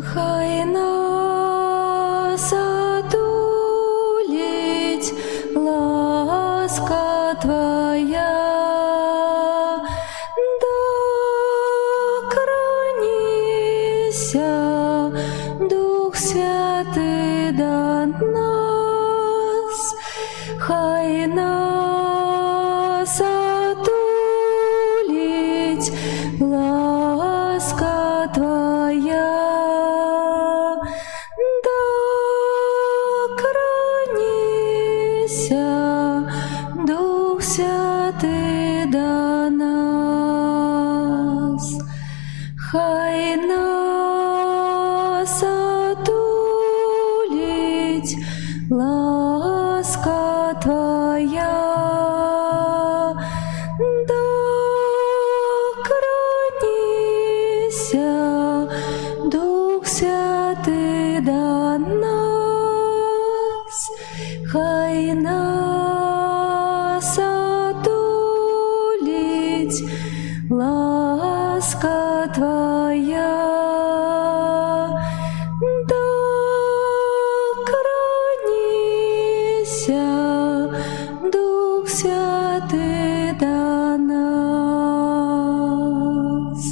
Хай нас отулить ласка Твоя, доклонися, Дух Святий до нас, хай нас отулить ласка Твоя, доклонися, Дух Святий до нас, хай нас отулить ласка Твоя, доклонися, Дух Святий до нас, хай нас отулить ласка Твоя, доклонися, Дух Святий до нас.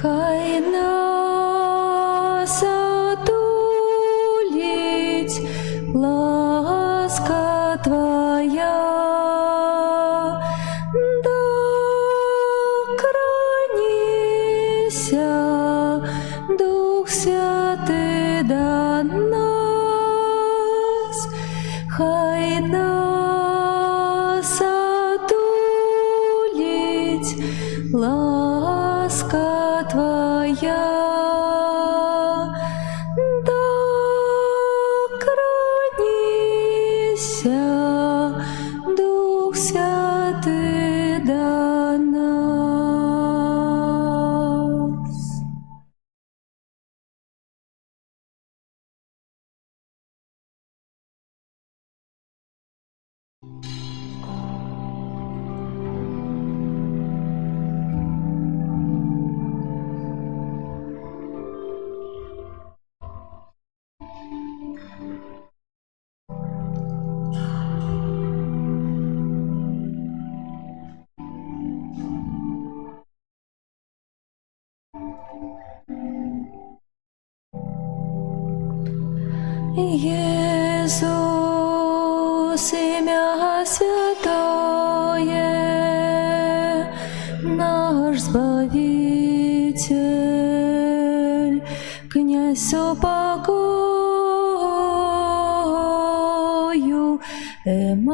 Хай нас отулить ласка Твоя, доклонися, Дух Святий до нас, хай нас отулить ласка Твоя, доклонися, Дух Святий до нас. Иисус, имя святое, наш Избавитель, князь упокою, Эммануэль,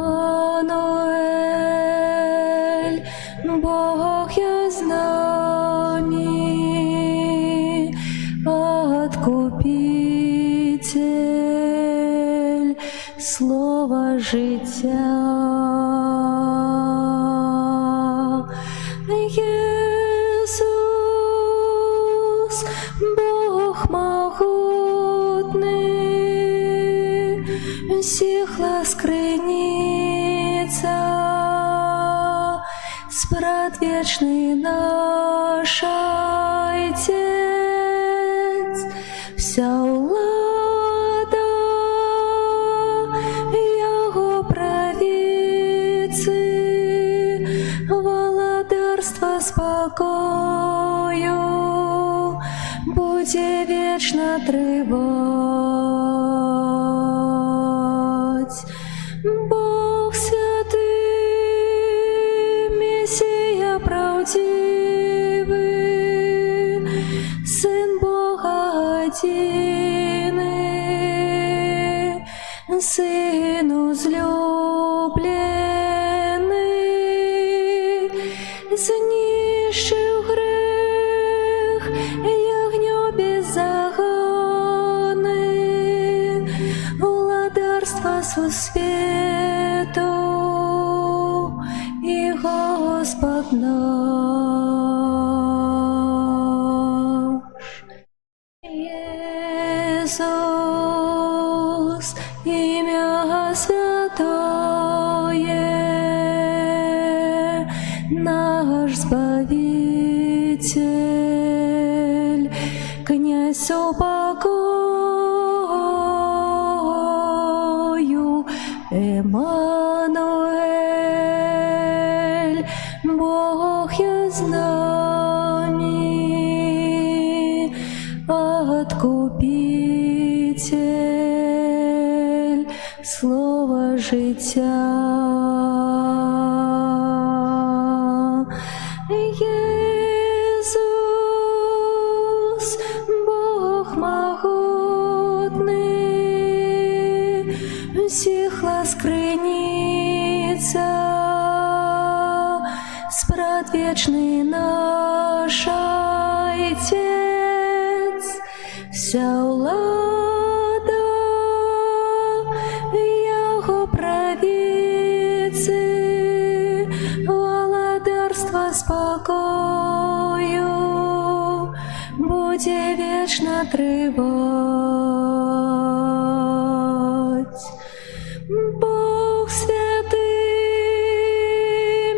Бог я с нами, Откупитель, слово життя. Иисус, Бог могутный, всех ласкрыница, спрадвечный наш Отец, вся улада Его правицы, володарство спокою, буде вечно тривать. Бог святый, Мессия правдивый, Сын Бога единый, Сын узлюбленный, знищив грех, ягнё беззаконный, владарство со свету и Господь наш. Иисус, имя святое, наш Збавитель, князь упокою, Эммануэль, Бог я с нами, Откупитель, слово життя. Єсус, Бог могутний, всіх ласкрыница, спрадвечный наш Отец, вся влада Его правицы, владарство спокою буде вечно тривать. Бог святый,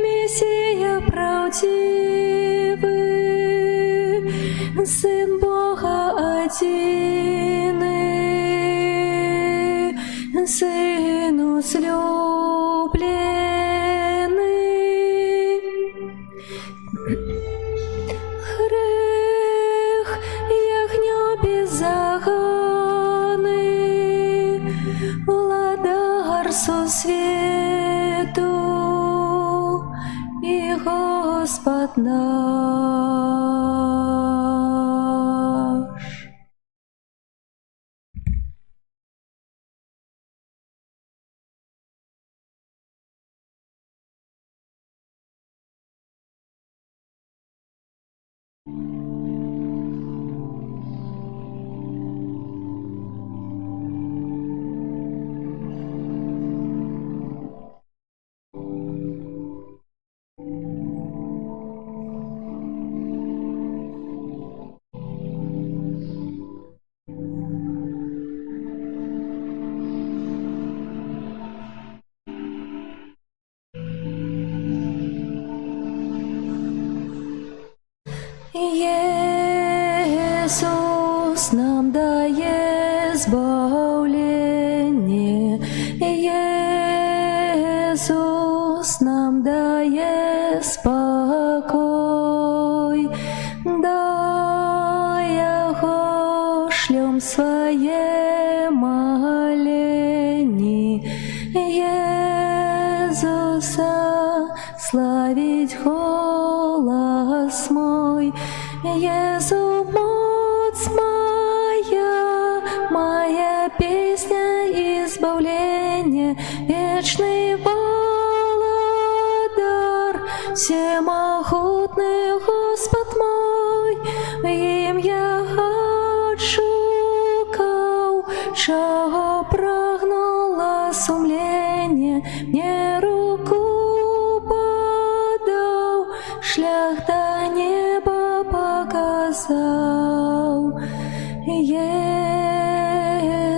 Мессия правдивый, Сын Бога единый, Сын возлюбленный. Грех ягнё беззаконный, владар сусвету и Господь наш. Иисус нам дает избавление, Иисус нам дает спокой, да Его шлем свое моление, Иисуса славить голос мой, Иисус, моц моя, моя песня избавления, вечный владар, всемогутный Господь мой, им я отшукал, чего прагнуло сумление, мне руку подал, шлях до неба показал.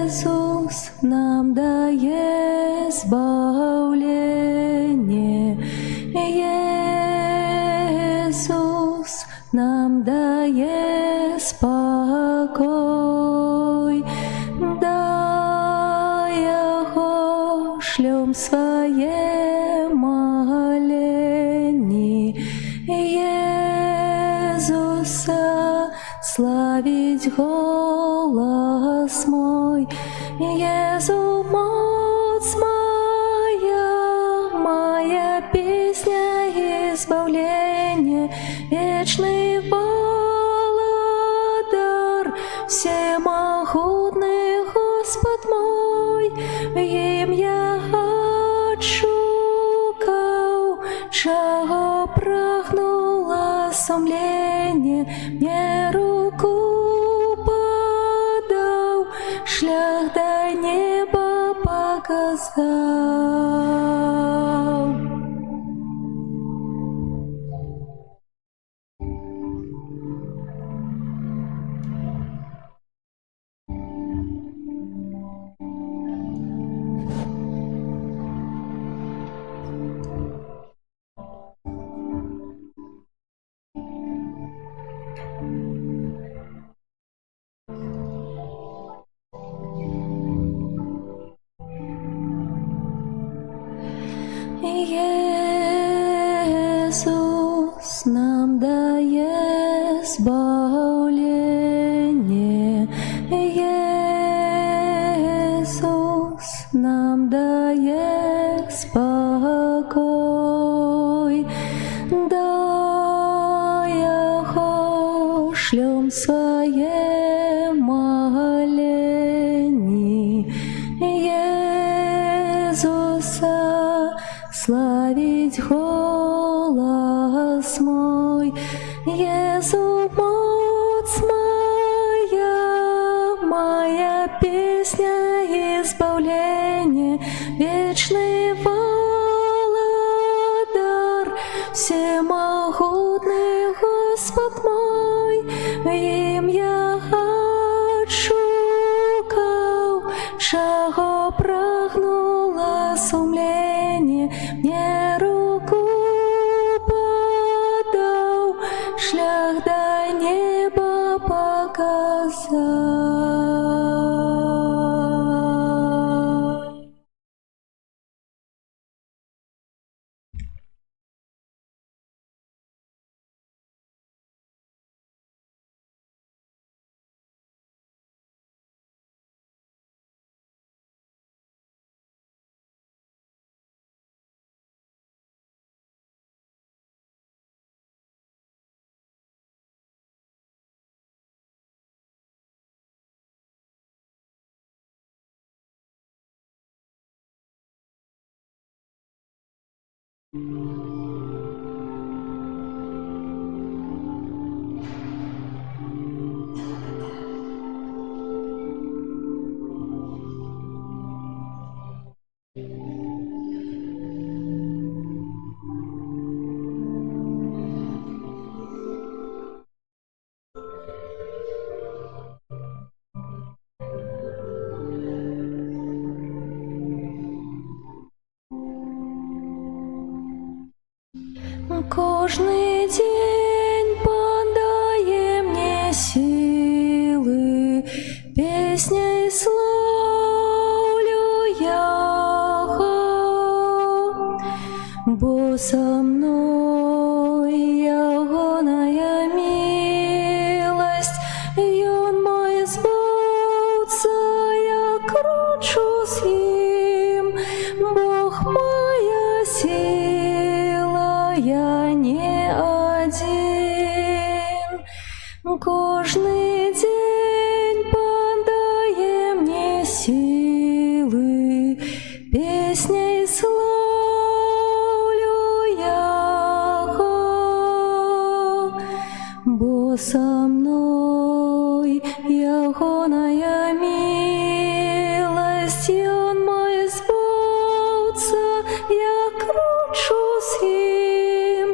Иисус нам дает избавление, Иисус нам дает спокой, да Его шлем свое моление, Иисуса славить голос мой, Иисус, моц моя, моя песня избавления, вечный владар, всемогутный Господь мой, им я отшукал, чего прагнуло сумление, мне руку подал, шлях до неба показал. избавление. Иисус нам дает спокой. Да яко шлем свое моление Иисуса славить голос мой. Иисус моц моя песня избавления, вечный Владар, всемогутный Господь мой, им я отшукав, чего прагнуло сумление, мне руку подав, шлях до неба показав. Кожний день подає мне силы, песней славлю Яго, бо со мной Ягоная милость, и Он мой избавца, я кручу с Ним, Бог моя сила, я не один. Кожний день подає мне силы, песней славлю Яго, бо со мной Ягоная милость, и Он мой избавца, я кручу с Ним,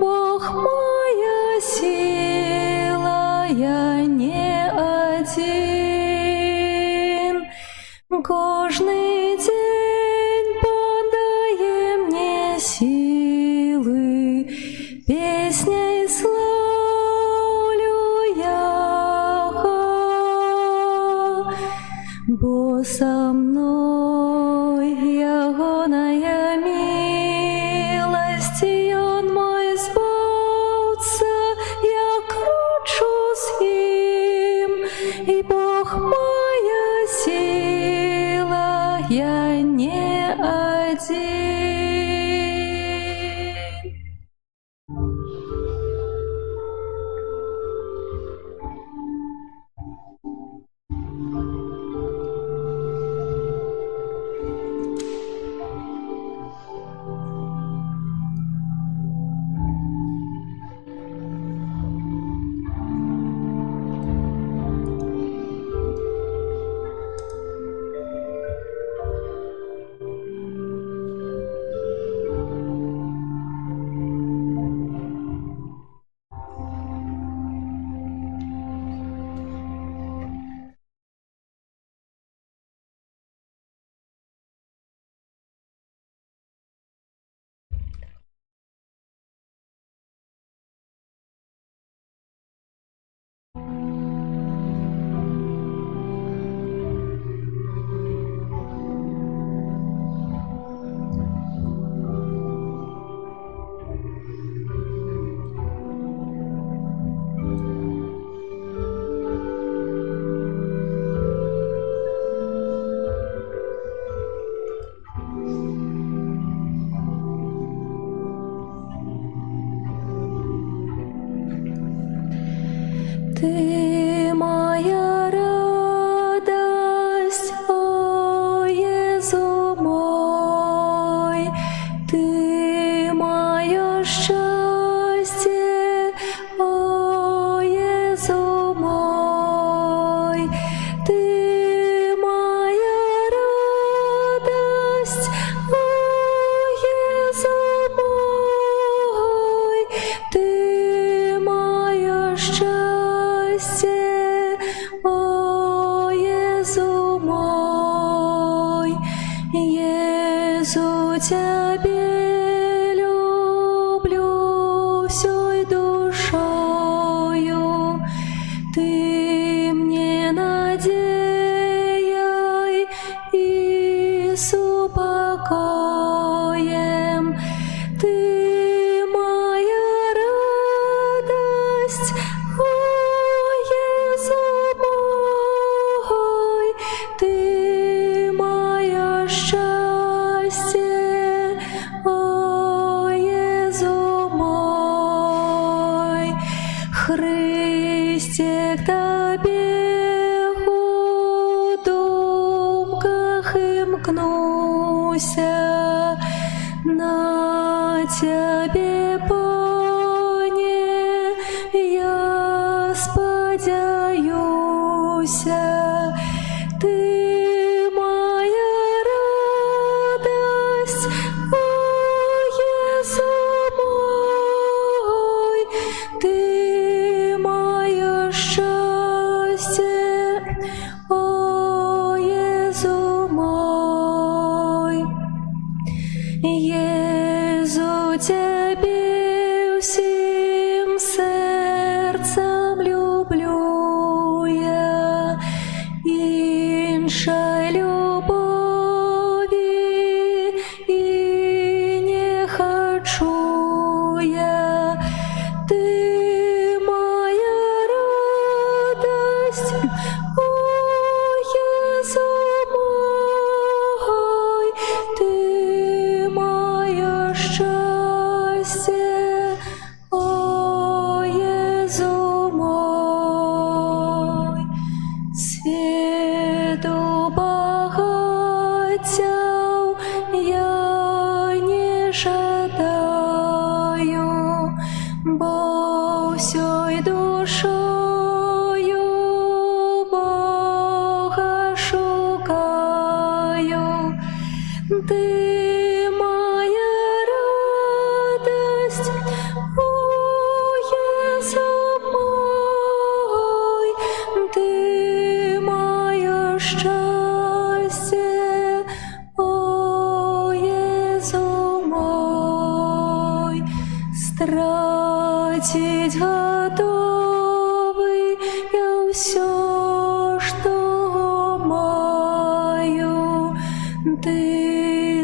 Бог моя сила, я не один. Кожний день подає мне силы, песней славлю Яго, бо со мной Ягоная милость, и Он мой избавца, я кручу с Ним, и Бог моя сила, я не один. Ты моя радость, о Иисус мой, Ты мое счастье, о Иисус мой, Ты моя радость, о Иисус мой, Ты мое счастье, о Иисус мой, Иисус, Тебе люблю всей душою, Ты мне надеяй и с упокоем, Ты моя радость, о Иисус мой, Ты мое счастье, о Иисус мой. Христе, к Тебе у думках имкнуся, на Тебе, Пане, я сподяюся. Ты моя радость, о Иисус мой, Ты мое счастье, о Иисус мой. Иисус, Тебе всем сердцем люблю я, іншої любові і не хочу я. Ты моя радость, о Иисус мой, Ты мое счастье, о Иисус мой. Світу багаття я не жадаю, бо всьою душою Бога шукаю. Ты моя радость, о Иисус мой, Ты мое счастье, о Иисус мой. Стратить готовый я все, что маю. Ты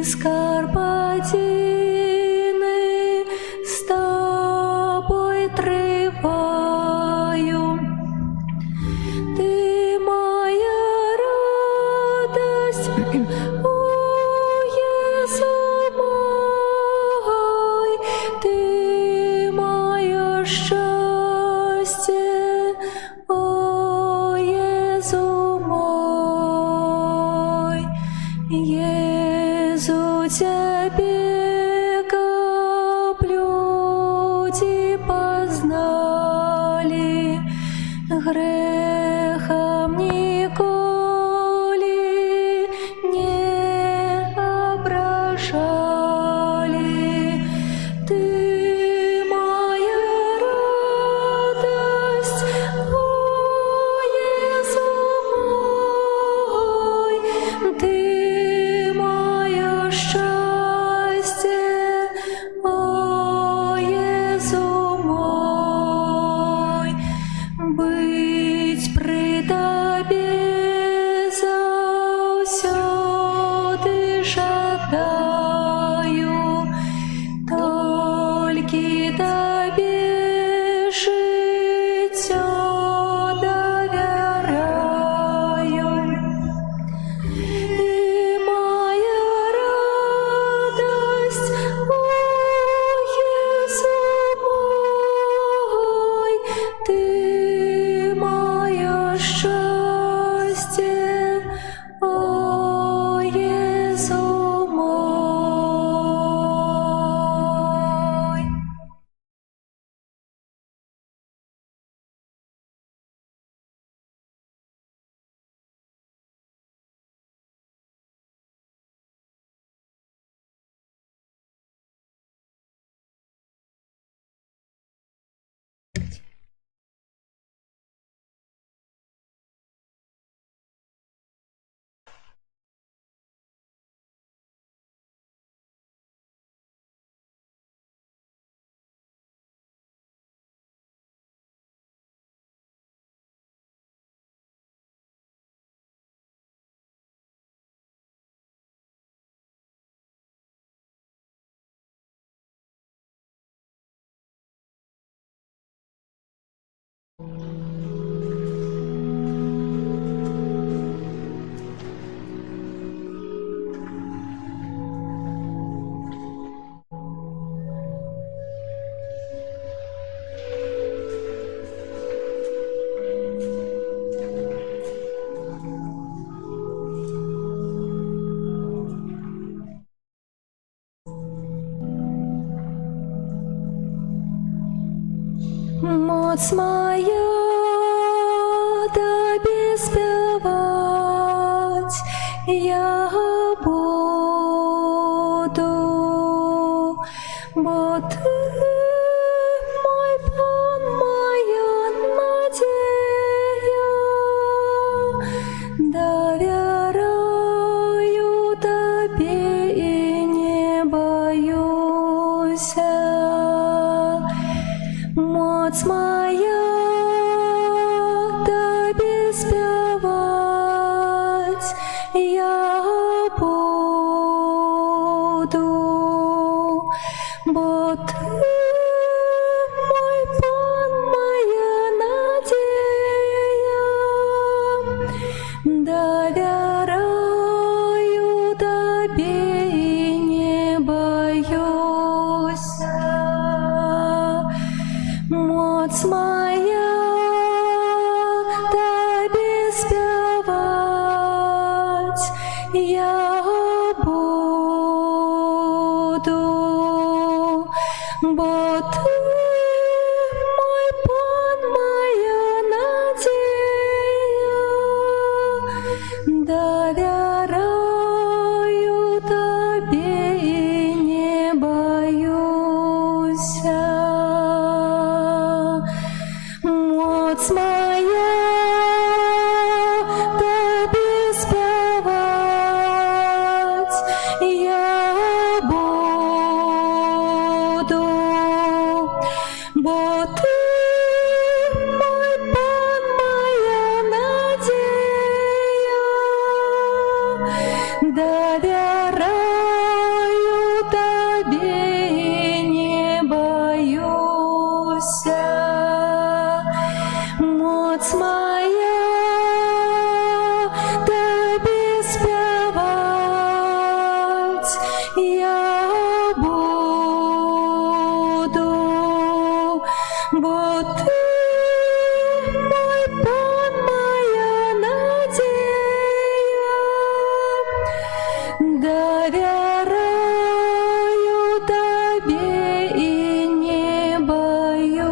скарб один с Тобой триваю. Ты моя радость, о Иисус мой, Ты мое счастье, о Иисус мой. Иисус, Тебе как люди познали, грехом николи не ображали. Ты моя радость, о Иисус мой, Ты мое счастье, о Иисус мой. Быть Моц моя Тобі співать я буду, бо Ти мой Пан, моя надія, довіряю Тобі і не боюся. Моц моя Тобі співать я буду, бо Ти мой Пан, моя надія, довіряю Тобі і не боюся. Моц моя Тобі співать я буду, бо Ти мой Пан, моя надія, довіряю Тобі і не боюся. Моц моя Тобі співать я буду, бо Ти мой Пан, моя надія, довіряю Тобі і не боюся. Моц моя Тобі співать я буду, бо Ти мой Пан, моя надія, довіряю Тобі і не боюся.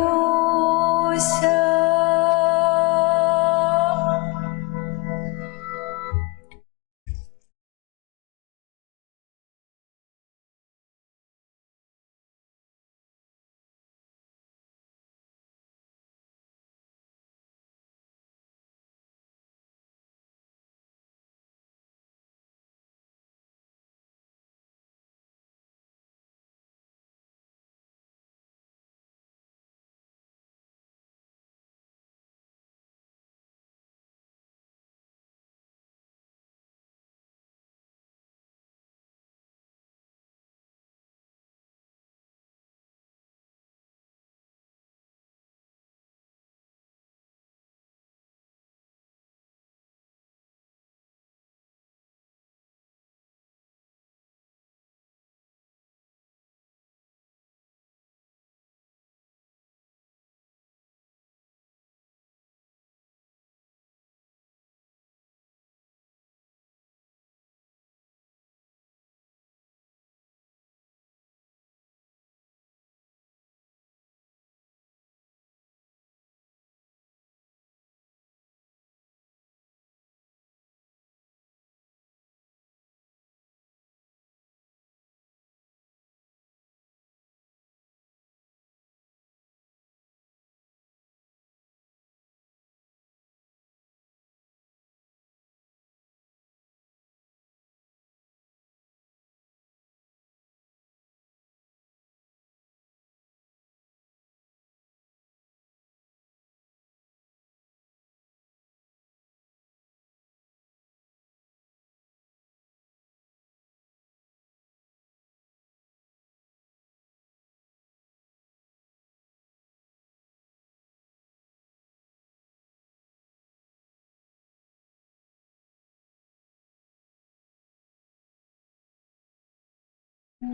О,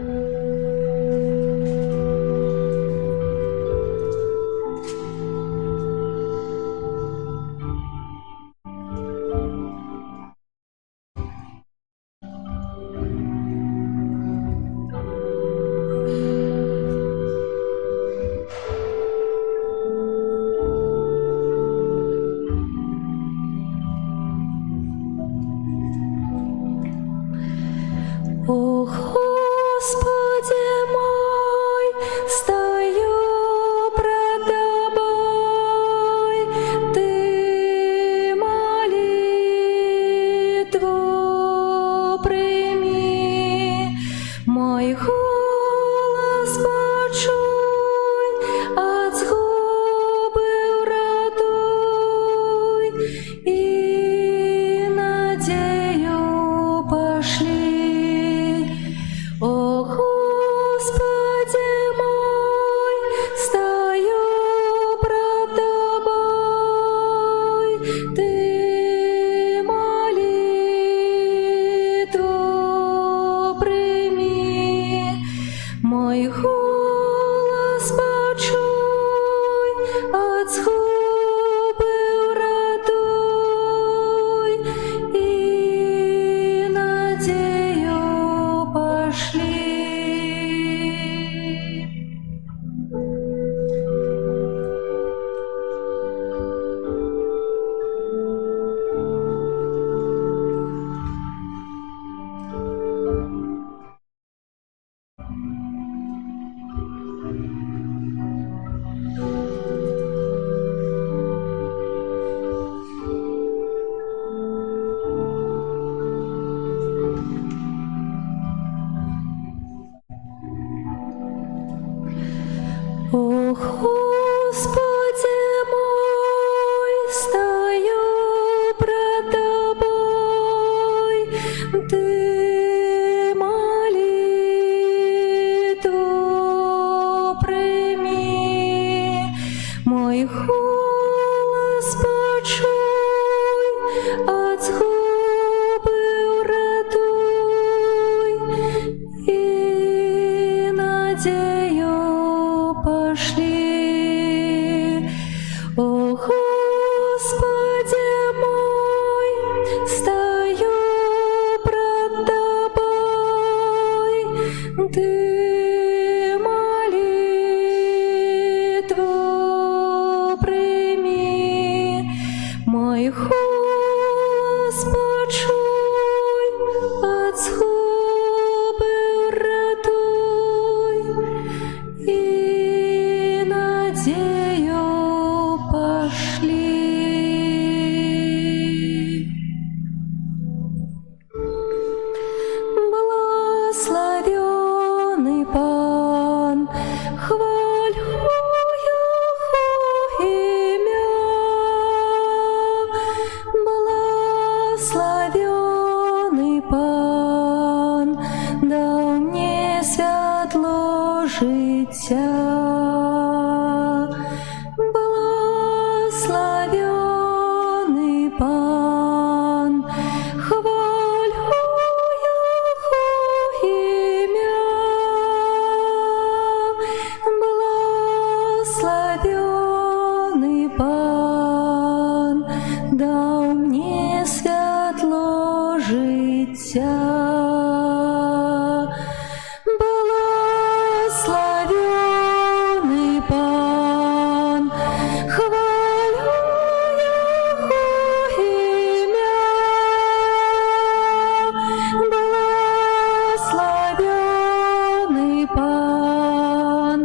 Господи мой, стою пред Тобой, Ты молитву прими, мой голос почуй, от згуби уратуй, и надею пошли. О, Господи мой, стою пред Тобой, Ты молитву прими, мой голос почуй, от згуби уратуй, и надею пошли. О, Господи мой, стою пред Тобой, Ты молитву прими, мой голос почуй, от згуби уратуй, и надею пошли. О, Господи мой, стою пред Тобой, Ты молитву прими, мой голос почуй, от згуби уратуй, и надею пошли. Благословенный Пан, хвалю Его имя. Благословенный Пан, дал мне світло життя. Благословенный Пан, хвалю Его имя. Благословенный Пан, дал мне світло життя. Благословенный Пан, хвалю Его имя. Благословенный Пан,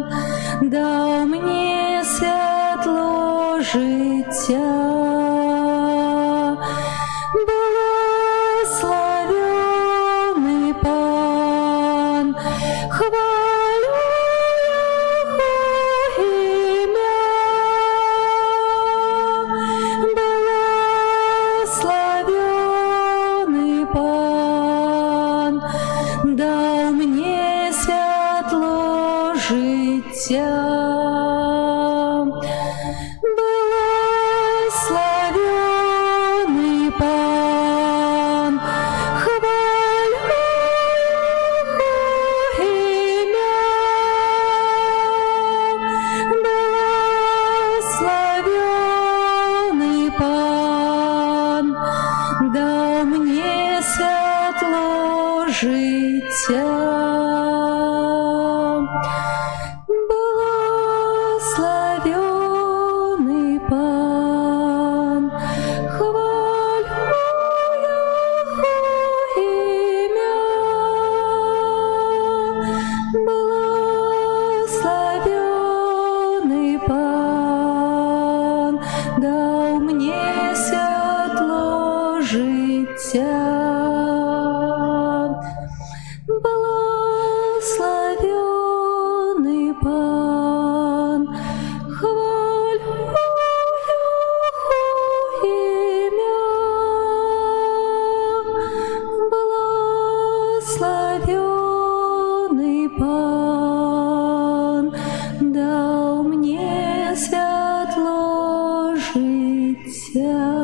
дал мне світло життя. Благословенный Пан, хвалю Его имя. Благословенный Пан, дал мне світло життя. Благословенный життя. Благословенный Пан, хвалю Его имя. Благословенный Пан дал мне святло життя. Благословенный Пан, хвалю Его имя. Благословенный Пан дал мне святло життя.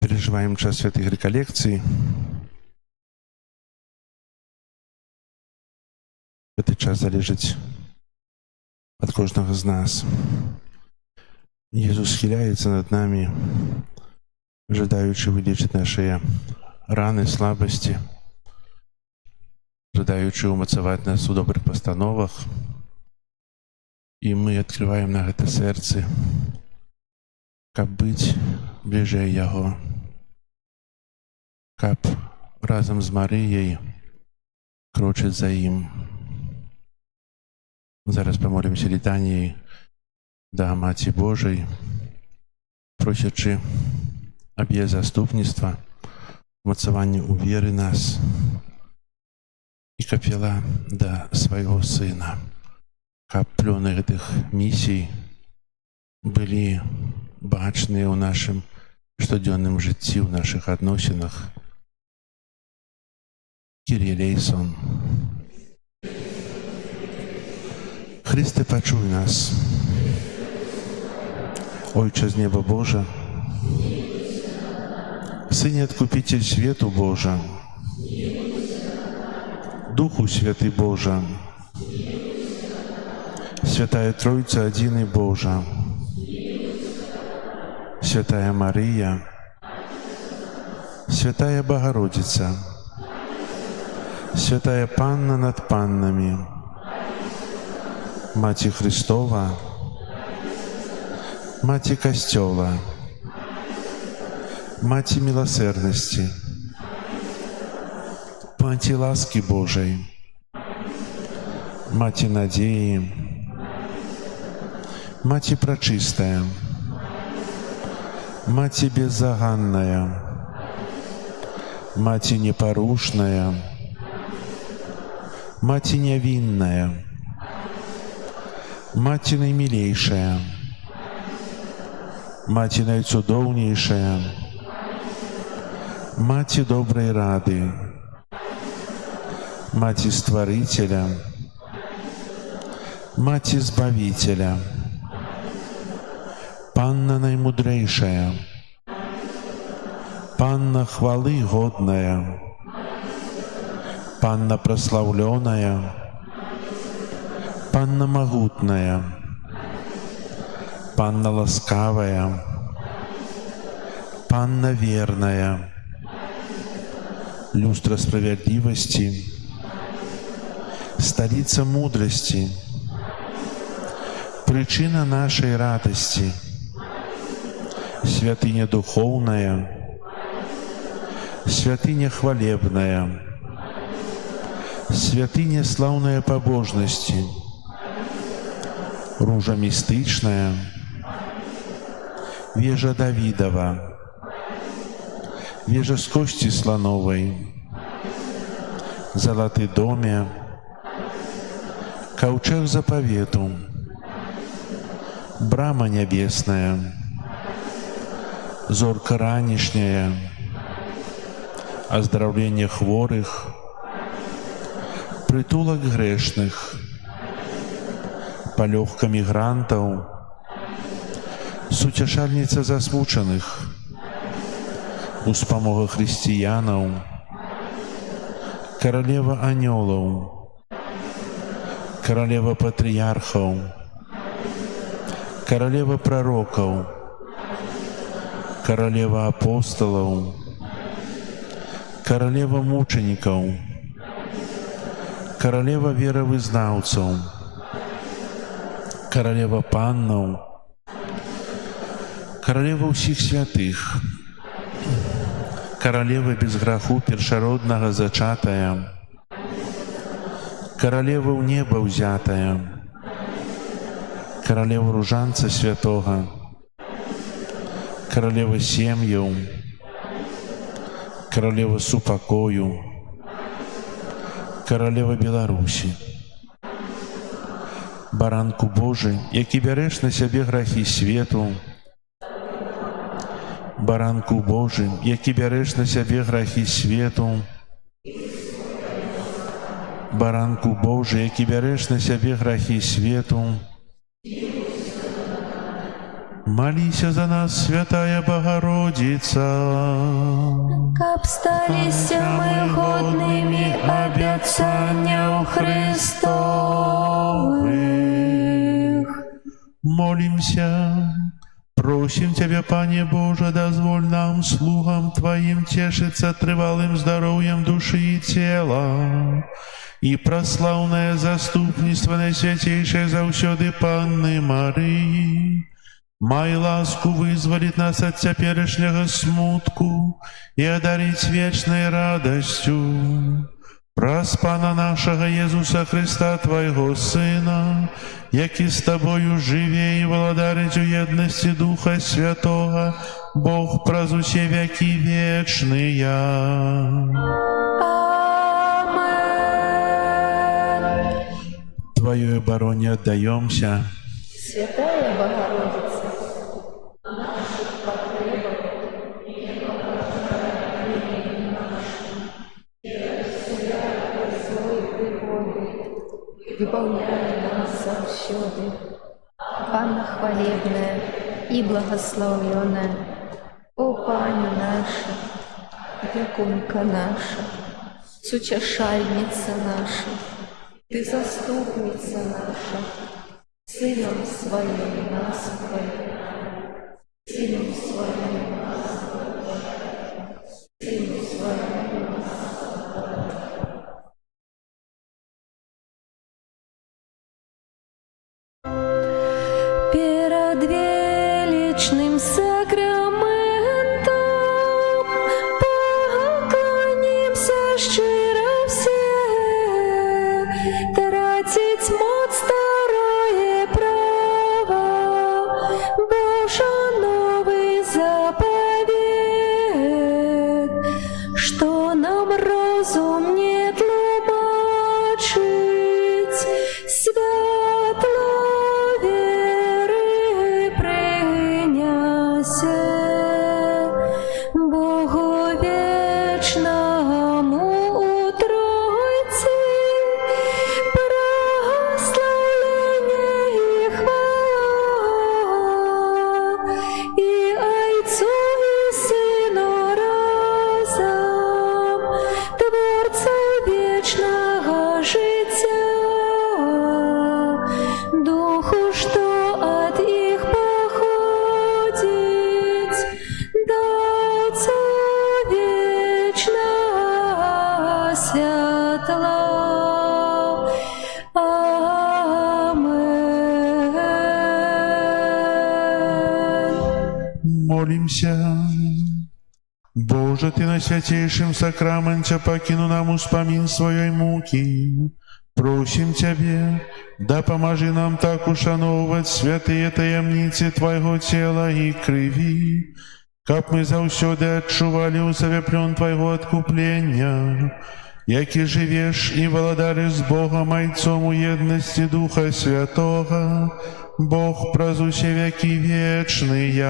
Переживаем час святых реколлекций. Гэты час залежыць ад кожнага з нас. Езус схіляецца над намі, жадаючы вылечыць нашыя раны, слабасці, жадаючы умацаваць нас у добрых пастановах. І мы адкрываем на гэта сэрцы, каб быць бліжэй Яго, каб разам з Марыяй крочыць за ім. Зараз памолімся літаніяй да Маці Божай, просячы аб яе заступніцтва, умацавання ў веры нас, і каб вяла да свайго Сына, каб плёны гэтых місій былі бачныя ў нашым штодзённым жыцці, ў нашых адносінах. Kyrie eleison. Chryste, paczuj nas. Ojcze z nieba Boże, Synie Odkupiciel światu Boże, Duchu Święty Boże, Świętая Trójca Jedyny Boża, Świętая Maryja, Świętая Bogorodica, Świętая Panna nad Pannami, Macie Chrystowa, Macie Kościoła, Macie Miłosierności, Macie łaski Bożej, Macie nadziei, Macie Preczystая, Macie Беззаганная, Macie Непорушная, Macie Невинная, Macie Najmilejsza, Macie Najcudowniejsza, Macie Dobrej Rady, Macie Stworzyciela, Macie Zbawiciela, Panna Najmudrzejsza, Panna chwały godna, Panna прославленная, Panna могутная, Panna ласкавая, Panna верная, люстра справедливости, столица мудрости, причина нашей радости, святыня духовная, святыня хвалебная, святыня славная побожности, ружа мистичная, вежа Давидова, вежа с кости слоновой, золотый доме, ковчег заповету, брама небесная, зорка ранішняя, оздоровление хворых, притулок грешных, палёгка мігрантаў, суцяшальніца засмучаных, успамога хрысціянаў, каралева анёлаў, каралева патрыярхаў, каралева прарокаў, каралева апосталаў, каралева мучанікаў, каралева веравызнаўцаў, каралева паннаў, каралева ўсіх святых, каралева без граху першароднага зачатая, каралева ў неба ўзятая, каралева ружанца святога, каралева сем'яў, каралева супакою, каралева Беларусі, баранку Божы, які бярэш на сябе грахі свету, баранку Божы, які бярэш на сябе грахі свету, баранку Божы, які бярэш на сябе грахі свету, молися за нас, святая Богородица, каб сталіся мы годнымі абяцанняў Христовых. молимся. Просим Тебя, Пане Боже, дозволь нам, слугам Твоим, тешиться трывалым здоровьем души и тела, и прославное заступництво Наисвятейшей заўсёды Панны Марии, май ласку вызволить нас от теперешнего смутку и одарить вечной радостью. Праз Пана нашего Иисуса Христа, Твоего Сына, які с Тобою живе и владарить у едности Духа Святого, Бог праз усе веки вечные. Амен. Твоей обороне отдаемся. Святая Богородица, выполняй нас заўсёды, Панна хвалебная и благословленная, о Паня наша, опекунка наша, сучашальница наша, Ты заступница наша, Сыном Своим нас хвали, Сыном Своим нас хвали, Сыном Своим нас хвали. Перед величным сакраментом поклонимся щиро все, тратить моц старое право, Божа новый заповед, что нам розум не тлумачить, святло веры приняся, Богу вечному у Тройцы прославление и хвала, и Отцу и Сыну разом, Творцу вечного життя, Духу, что от их походить, до Отца вечного святла. Амен. Молимся. Боже, Ты на святейшем сакраменте покину нам успомин своей муки. Просим Тебе, да поможи нам так ушановывать святые таямницы Твоего тела и крови, каб мы заўсёды адчували у сабе плён Твоего откупления які живеш і володариш з Богом Отцом у єдності Духа Святого, Бог празуще веки вечные.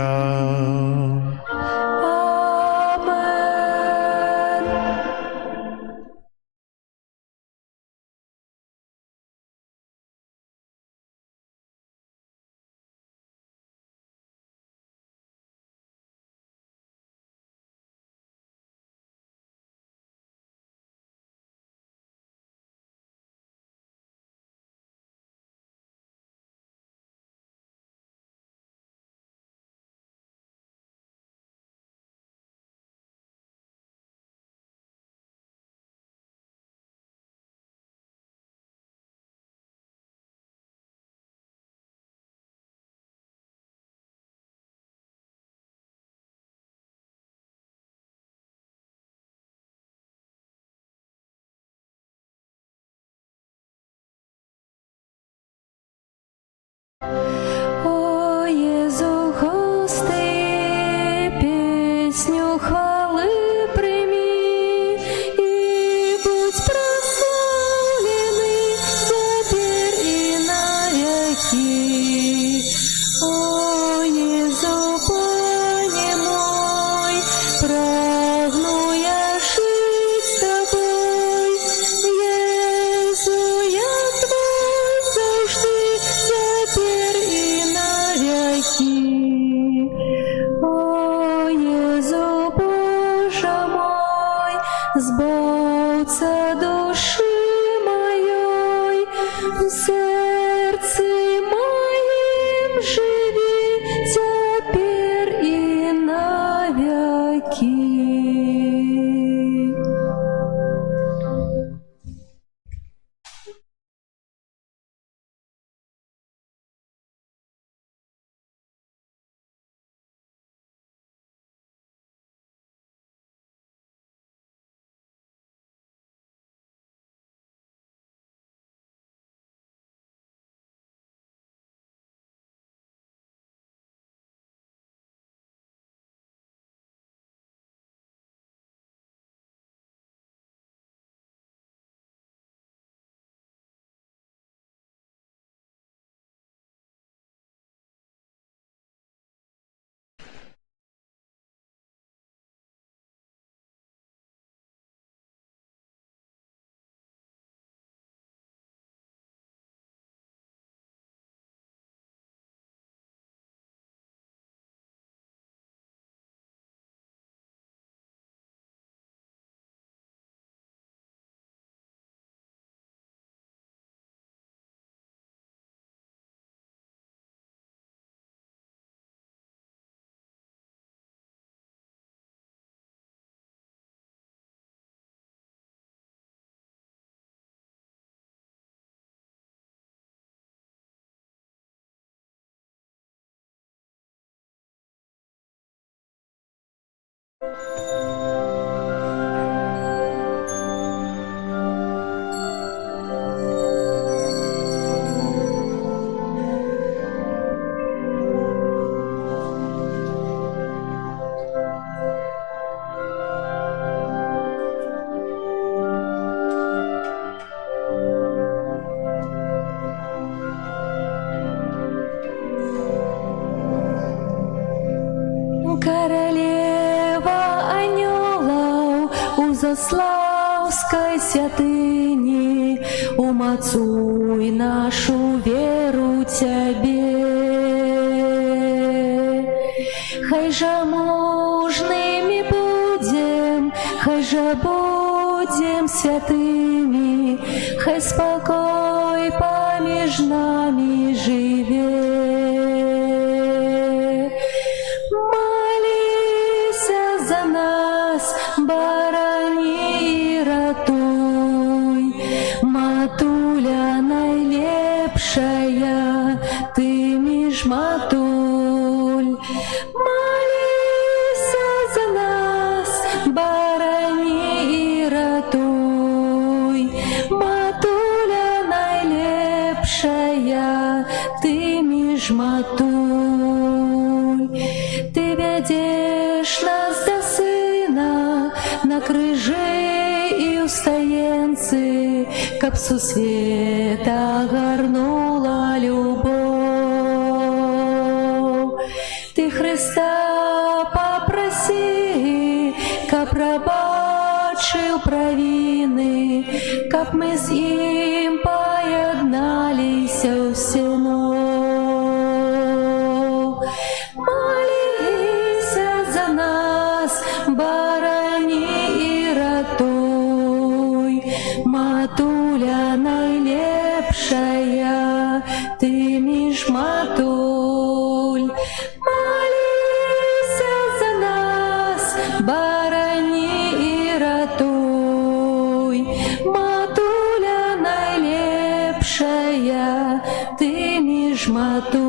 Amen. О Єзу, гости, песню хвали прими, и будь прославленный теперь и навеки. О Єзу, Пане мой, прагну я жить с тобой. Єзу, я твой завжди, теперь и навеки. О Єзу, Боже мой, збавца души моей, в сердце моем живи теперь и навеки. Королева анёлов у Заславской святыни, умацуй нашу веру Тебе. Хай же мужными будем, хай же будем святыми, хай спокой помеж нами живе. Молися за нас, барани и ратуй, матуля найлепшая, ты між матуль. Молися за нас, барани и ратуй, матуля найлепшая, ты між матуль. Ты ведешь нас до Сына на крыжи и у встаєнці, каб сусвіта гарнула любов. Ти Христа попроси, каб пробачив провини, каб ми з ним поєдналися всінов. Молися за нас, барані і ратуй, матуля найлепшая, ти між матуль. Молися за нас, барані і ратуй, матуля найлепшая, ти між матуль.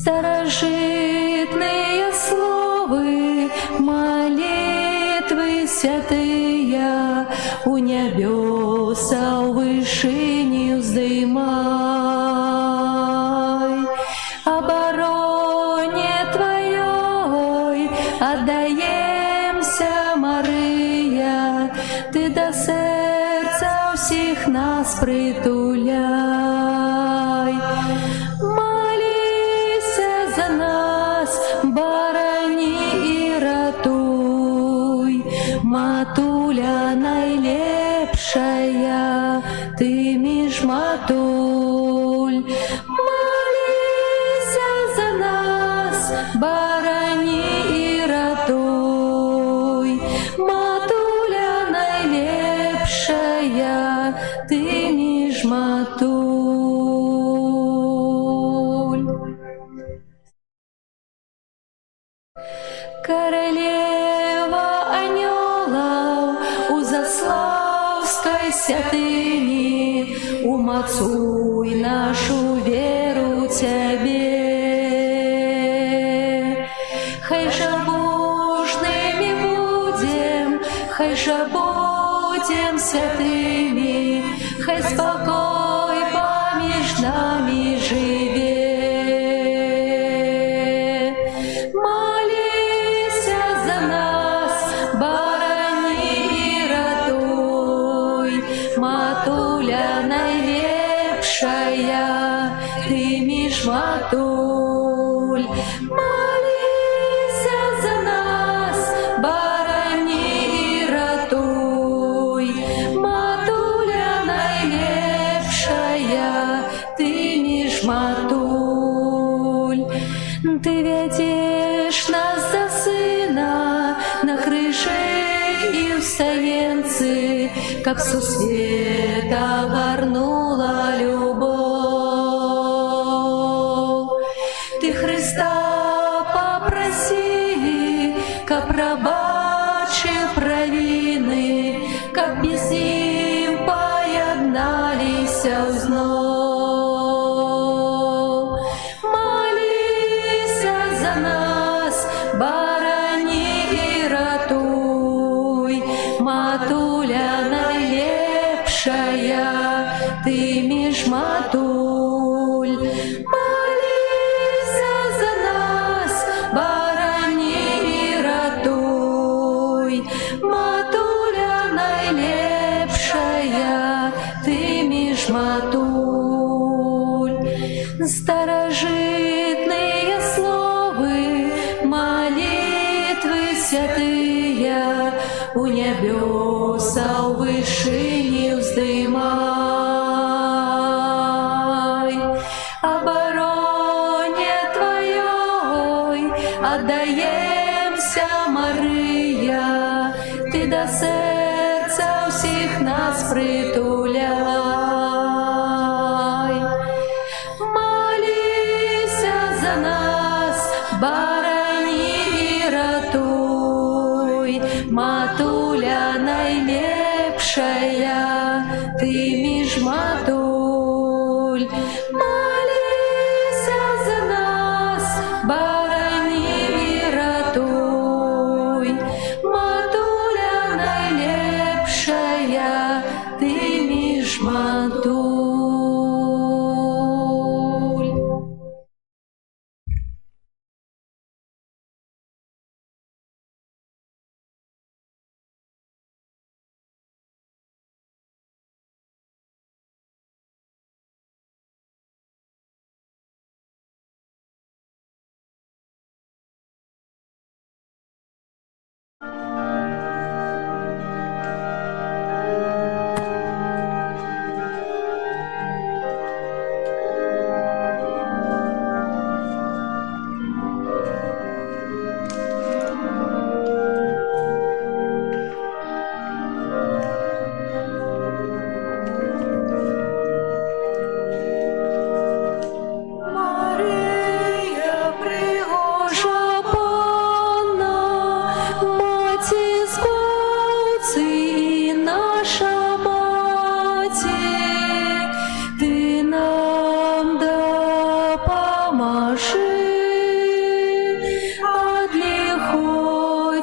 Старожитные словы, молитвы святые, у небеса у вышине вздымай. Обороне Твоей отдаемся, Мария, Ты до сердца всех нас притуляй. Молися за нас, барані і ратуй, матуля найлепшая, ти між матуль. Молися за нас, барані і ратуй, матуля найлепшая, ти між матуль. Королева анёлов у Заславской святыни, умацуй нашу веру Тебе. Хай же божными будем, хай же будем святыми, хай спокой поміж нами живе. Молися за нас, барані і ратуй, матуля найлепшая, ти між матуль. Молися за нас, барані і ратуй, матуля найлепшая, ти між матуль. Ти ведеш нас за сина на крыше і в стоянці, как сусвета горнула любов. Ти Христа попроси, как пробачив провини, как без ним поєдналися знов. Молися за нас, барані і ратуй, матуля найлепшая, ти між матуль. Молися за нас, барані і ратуй, матуля найлепшая, ти між матуль. Старожитные словы, молитвы святые, у небеса у вышине вздымай. Обороне Твоей отдаемся, Мария, Ты до сердца всех нас притуляй. Молися за нас, барані і ратуй, матуля найлепшая, ти між матуль. Молися за нас, барані і ратуй, матуля найлепшая, ти між матуль.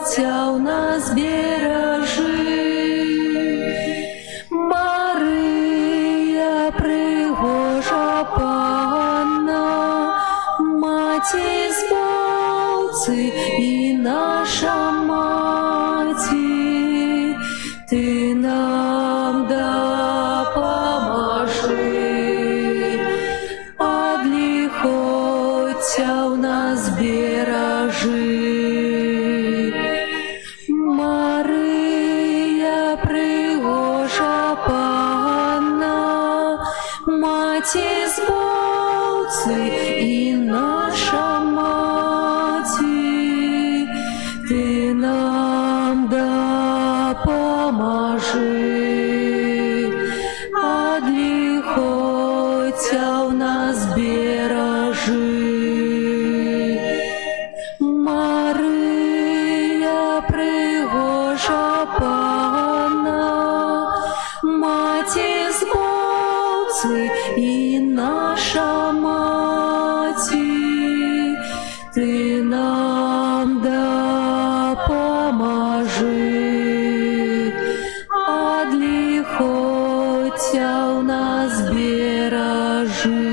Отця у нас бережи. Мария, пригожа Панна, Маті збавці і наша Маті, Ти нам допоможи. От лихоця у нас бережи. Мария, пригожа Панна, Маті збавці і наша Маті, Ти нам допоможи. От лихоця у нас бережи. Мария, пригожа Панна, Маті збавці і наша Маті, Ти нам допоможи. От лихоця у нас бережи.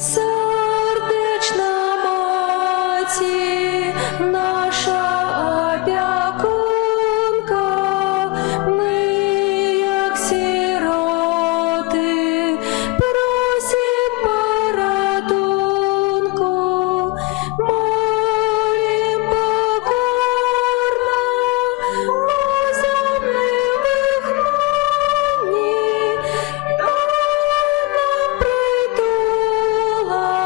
Сердечна Маті, наша опікунка, ми, як сироти, просим порятунку, молим покорно о земних мані, дай нам притула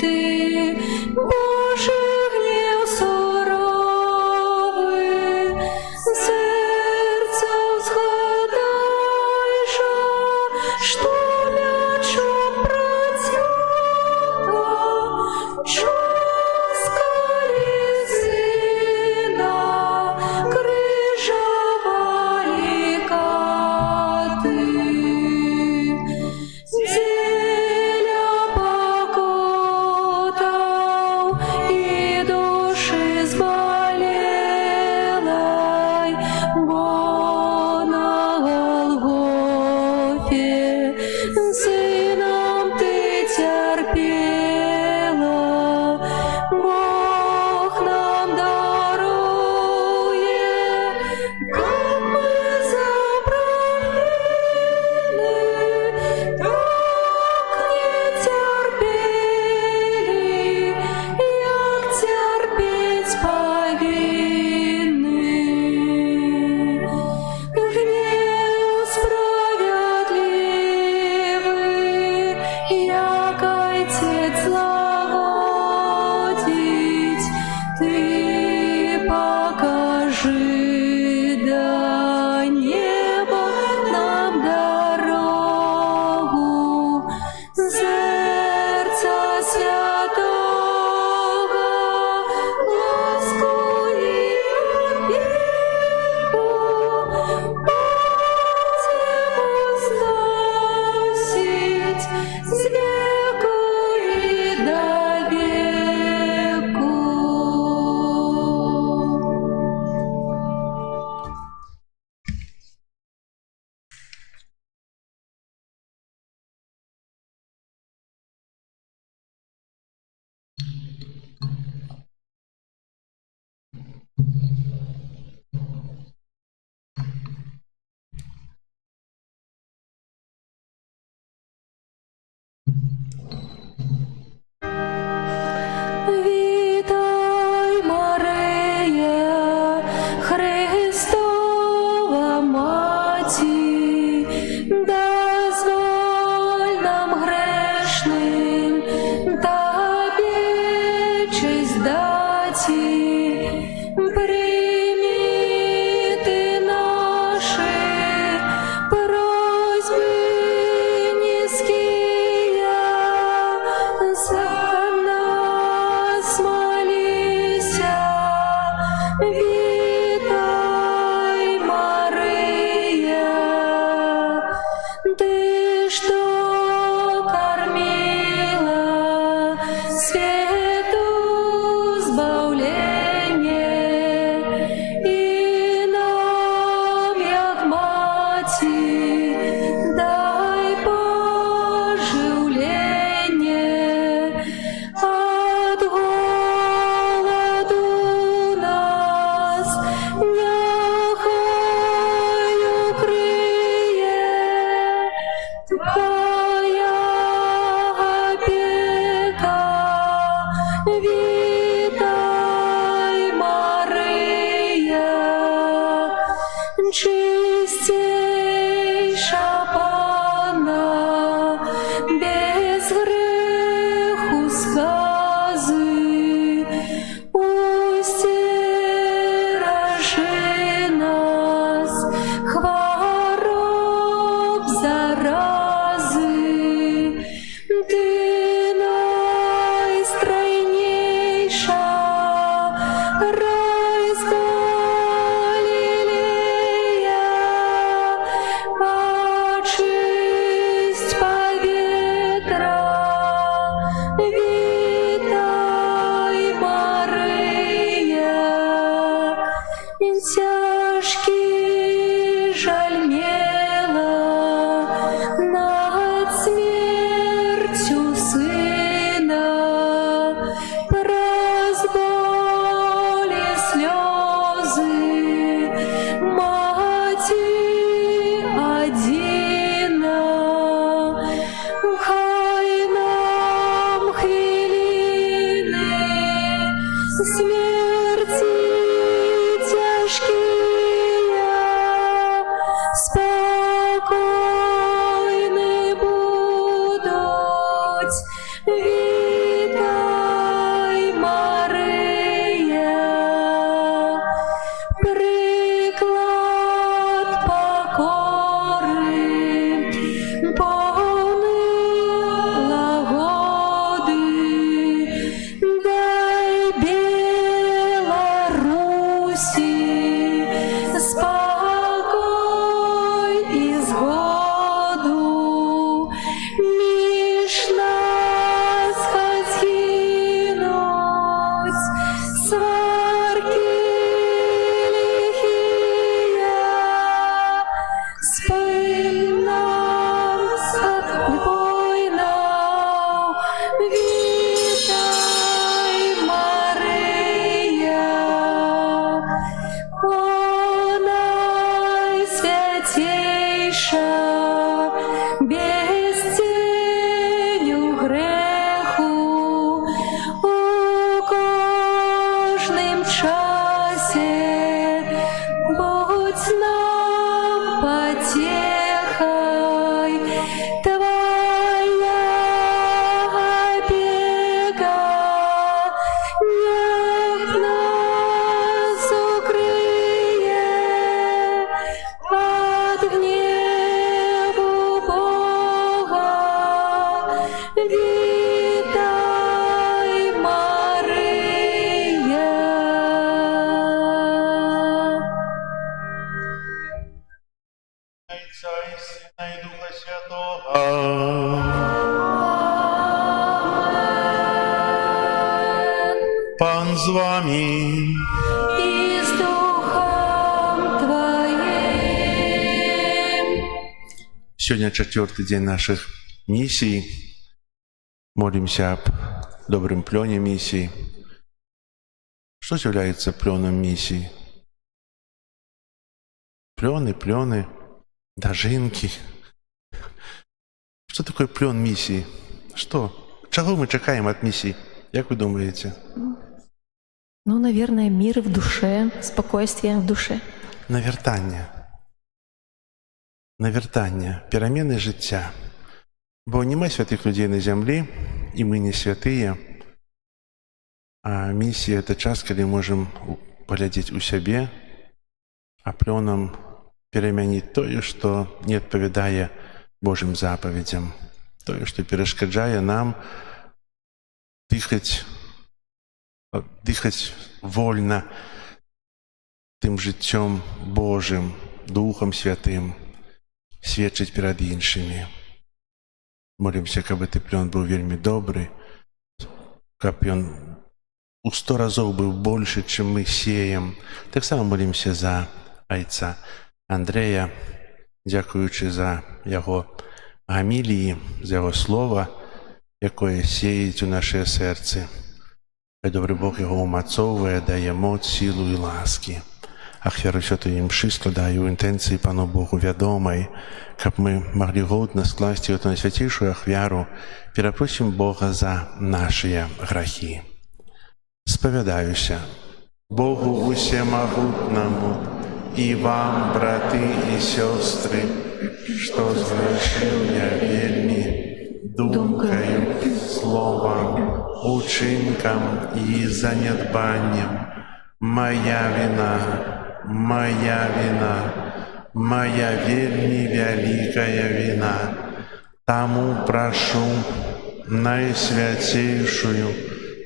ти, Боже, гнів суровий, серця згадай же, що м'ячу працюта, часкалі сина, крижава лікати. Зеля покутав і душі зболелай, бо на Голгофі сином ти терпіла, Бог нам дарує, как ми забравили, так не терпели, як терпеть повинны. Гнев справедливый, як Отец зловодить, ты покажи до неба нам дорогу, серця святого, ласку і опіку, будемо зносить з віку і до віку. Вітай, Марія, Христова Маті, дозволь нам грешним Тобі честь даті, прийми ти наші просьби низкие, за нас молися. Вітай, Мария, ты что кормила свету збавлення, і нам, як маті, дай поживлення, от голоду нас нехай укриє Твоя опека. Вітай, Мария, чистейша Панна, без греху скази, устиражи нас хвороб зарази. Ты найстройнейша Вітай, Марія, приклад покори, повний лагоди, дай Білорусі спокой і згоду. Між нас хай згинуть сварки лихія, спим нам спокойно. Вітай, Марія, о найсвятейша, без теню греху, у кожним часе будь нам потехой. Твоя опека нех нас укрые от гневу Бога. Вітай, Марія. Отця і Сина і Духа Святого. Пан з вами. І з Духом Твоїм. Сегодня 4-й день наших миссий. Молимся об добрым плене миссий. Что является пленом миссий? Плены, дожинки. Что такое плен миссии? Что? Чего мы чекаем от миссий? Как вы думаете? Ну, наверное, мир в душе, спокойствие в душе. Навертання, перемены життя. Бо нема святих людей на землі, і ми не святые. А миссия – это час, когда можем поглядеть у себе, а пленом переменить то, что не відповідає Божьим заповедям, то, что перешкоджає нам дихать вольно тим життям Божим, Духом Святим, свідчить перед іншими. Молимся, каб гэты плён быў вельмі добры, каб ён у 100 разоў быў больше, чым мы сеем. Таксама молимся за айца Андрэя, дзякуючы за яго гаміліі, за яго слова, якое сеяць у нашыя сэрцы. Хай добры Бог яго умацоўвае, дае моц, сілу і ласкі. Ахвяру святой імшы складаю інтэнцыі Пану Богу вядомай, каб мы маглі годна скласці эту найсвяцейшую ахвяру, перапросім Бога за нашыя грахі. Спавядаюся Богу усемагутнаму і вам, браты і сёстры, што згрэшыў я вельмі думкаю, словам, учынкам і занядбаннем. Моя вина, моя вельмі вялікая вина. Таму прашу найсвяцейшую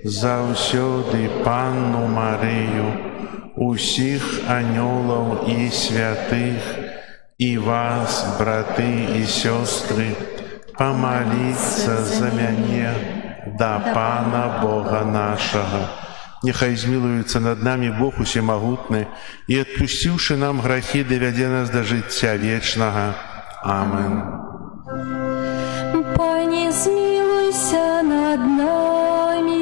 заўсёды Панну Марыю, усіх анёлаў і святых, і вас, браты і сёстры, помолиться за мяне да Пана Бога нашага. Нехай змилуецца над нами Бог усемагутны і, адпусціўшы нам грахі, давядзе нас да жыцця вечнага. Амен. Пані, змилуйся над нами,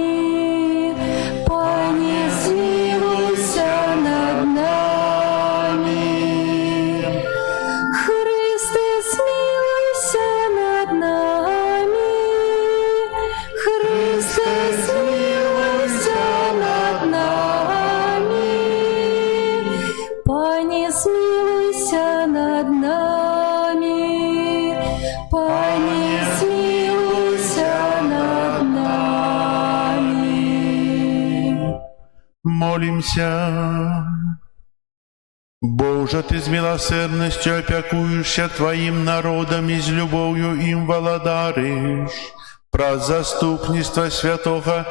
Пані, змилуйся над нами. Христе, змилуйся над нами, Христе, змилуйся над нами. Пані, змилуйся над нами, Молимся. Боже, Ты с милосердностью опекуешься Твоим народом и с любовью им володаришь. Про заступництво святого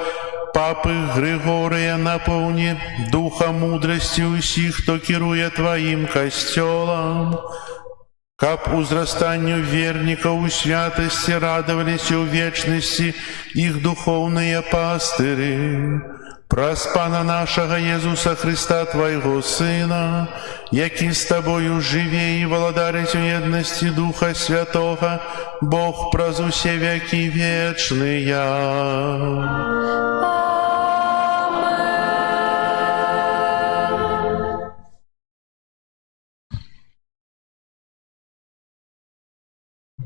Папы Григория наполни духа мудрости усих, кто керуя Твоим костелом. Каб узрастанию верников у святости радовались и у вечности их духовные пастыри. Прос Пана нашего Иисуса Христа, Твоего Сына, який с Тобою живе и володарить в едности Духа Святого, Бог прозу все веки вечные.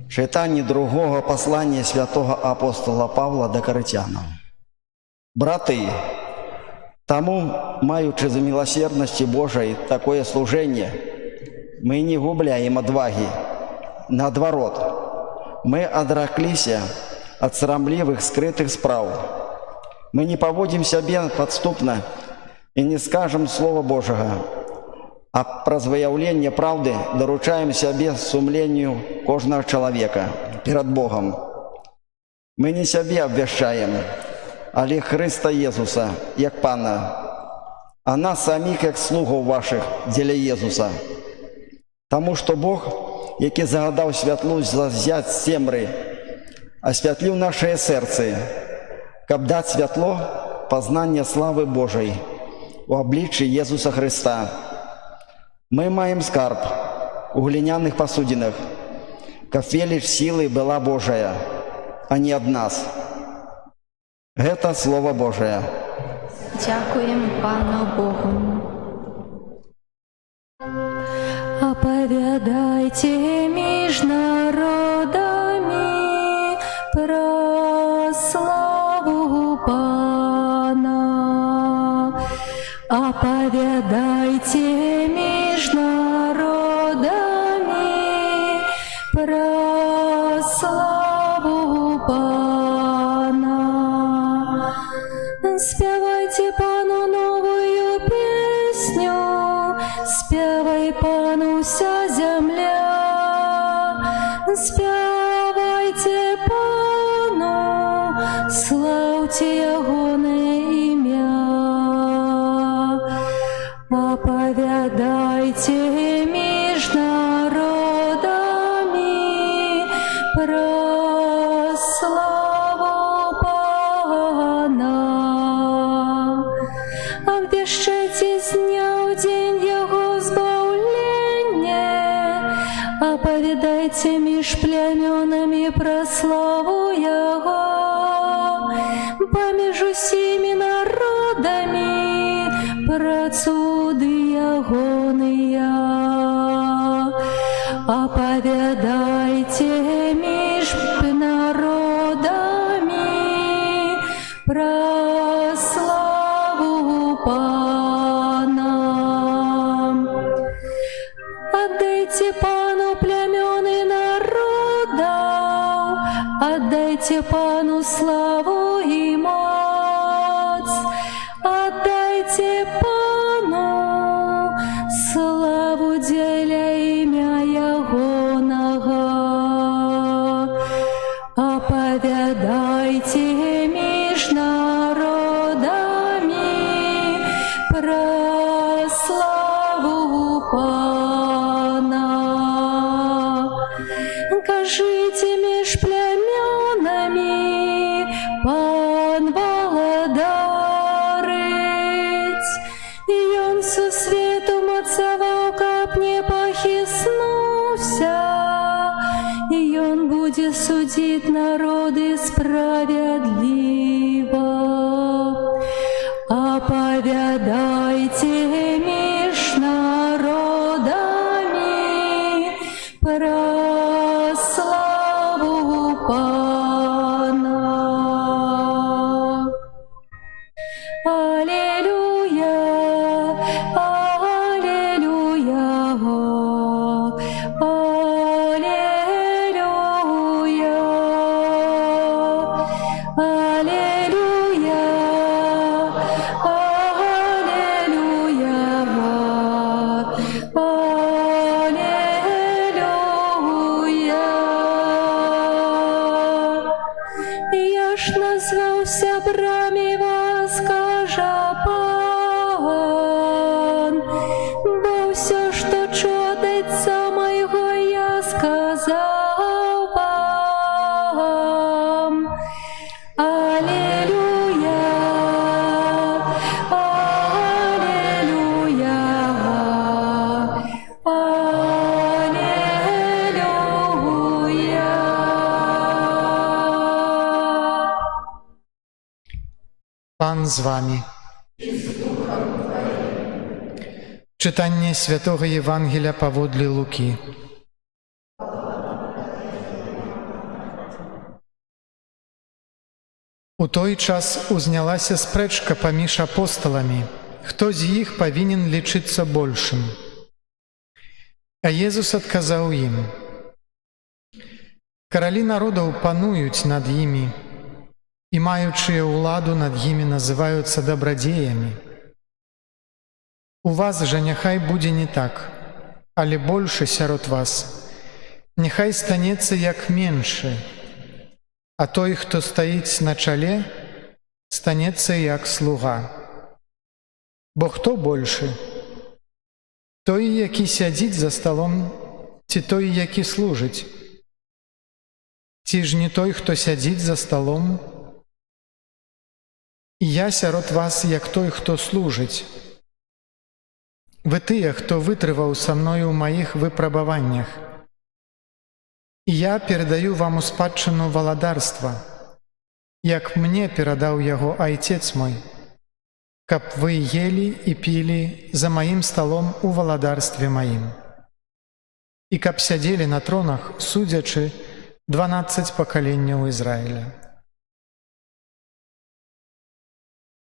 Читання другого послання святого апостола Павла до Коринтянам. Брати, тому, маючи за милосердности Божией такое служение, мы не губляем отваги. Наоборот, мы отреклись от срамливых скрытых справ. Мы не поводим себя подступно и не скажем Слова Божьего, а про выявление правды доручаем себе сумлению кожного человека перед Богом. Мы не себе обвещаем, але Христа Иисуса, як Пана, а нас самих, як слугов ваших, для Иисуса. Тому що Бог, який загадав святлу зазять з темри, освятлив наше серце, каб дать святло познання слави Божої у обличчі Ісуса Христа. Мы маем скарб у глиняных посудинах, каб велич силы была Божия, а не от нас. Это Слово Божие. Дякуємо Пану Богу. Оповядайте між народами про славу Пана. Оповядайте між народами про славу Пана. Спевайте Пану новую песню, спевай Пану вся земля. Спевайте Пану, славьте Его имя. Оповядайте між народами про славу Пана. Обвещайте с дня в день Его збавлення. Оповідайте між племенами про славу Его. Поміж усіми народами про цуди Ягония. Оповядайте між народами про славу Пана. Отдайте Пану племена народов, отдайте Пану славу и моц, отдайте Пану славу деля имя Ягоного. Оповядайте між народами про славу Пана. Кажите між племенами, Пан володарить, и он со светом отцевал, каб не похиснуся, и он будет судить народы справедливо. Оповядайте між народами про славу Пана. назваўся брамі вас, кажа Пан, бо ўсё, што чудаецца майго, я сказаў вам. Аллилуйя, аллилуйя, аллилуйя. Пан з вами. Читання Святого Євангелія паводле Луки. У той час узнялася спрэчка паміж апосталамі, хто з іх павінен лічыцца большым. А Езус адказаў ім: каралі народаў пануюць над імі, і маючыя ўладу над імі называюцца дабрадзеямі. У вас жа няхай будзе не так, але большы сярод вас, няхай станецца як меншы, а той, хто стаіць на чале, станецца як слуга. Бо хто большы? Той, які сядзіць за сталом, ці той, які служыць? Ці ж не той, хто сядзіць за сталом? І я сярод вас, як той, хто служыць. Вы тыя, хто вытрываў са мною ў маіх выпрабаваннях. І я перадаю вам у спадчыну валадарства, як мне перадаў яго айцец мой, каб вы ели і пілі за маім сталом у валадарстве маім. І каб сядзелі на тронах, судзячы 12 пакаленняў Ізраіля.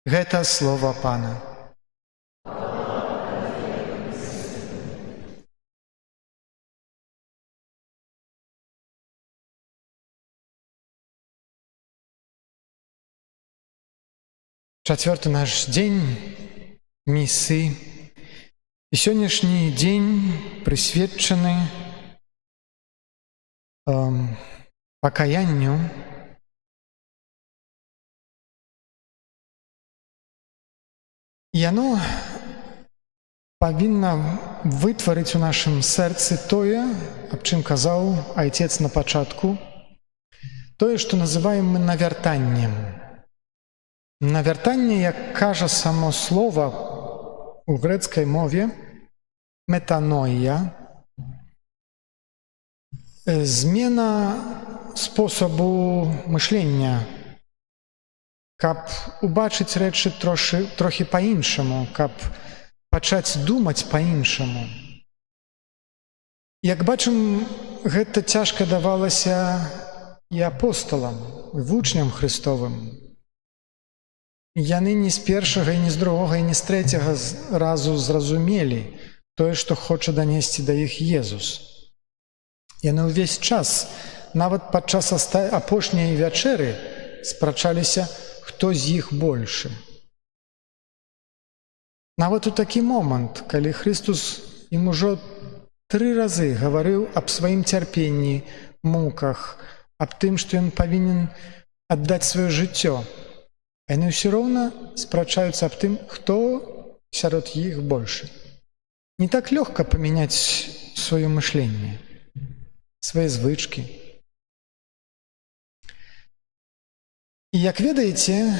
Гэта слова Пана. Чацвёрты наш дзень місы. І сённяшні дзень прысвечаны пакаянню. Яно павінна вытварыць у нашым сэрцы тое, аб чым казаў айцец на пачатку, тое, што называем мы навяртаннем. Навяртанне, як кажа само слова у грэцкай мове, метаноія, змена спосабу мышлення, каб убачыць рэчы трохі па-іншаму, каб пачаць думаць па-іншаму. Як бачым, гэта цяжка давалася і апосталам, і вучням Христовым. Яны ні з першага, і ні з другога, і ні з трэцяга разу зразумелі тое, што хоча данесці да іх Езус. Яны ўвесь час, нават падчас апошняй вячэры, спрачаліся, хто з іх большы. Нават у такі момант, калі Христус ім ужо 3 разы гаварыў аб сваім цярпенні, муках, аб тым, што ён павінен аддаць сваё жыццё, яны ўсё роўна спрачаюцца аб тым, хто сярод іх большы. Не так лёгка памяняць сваё мышленне, свае звычкі. І як ведаеце,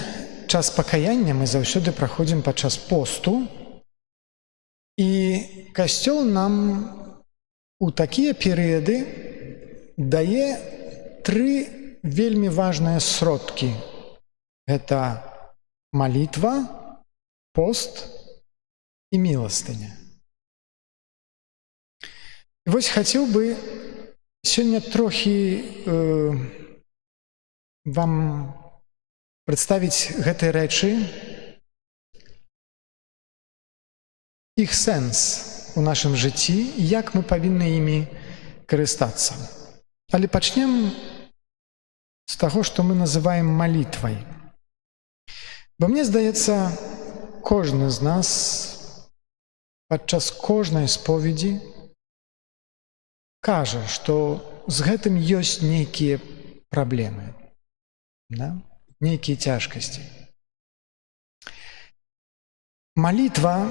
час пакаяння мы заўсёды праходзім падчас посту, і Касцёл нам у такія перыяды дае 3 вельмі важныя сродкі. Гэта малітва, пост і міластыня. І вось хацеў бы сёння трохі вам прадставіць гэтыя рэчы, іх сэнс у нашым жыцці, як мы павінны імі карыстацца. Але пачнем з таго, што мы называем малітвай. Бо мне здаецца, кожны з нас падчас кожнай споведзі кажа, што з гэтым ёсць нейкія праблемы. нейкія цяжкасці. Малітва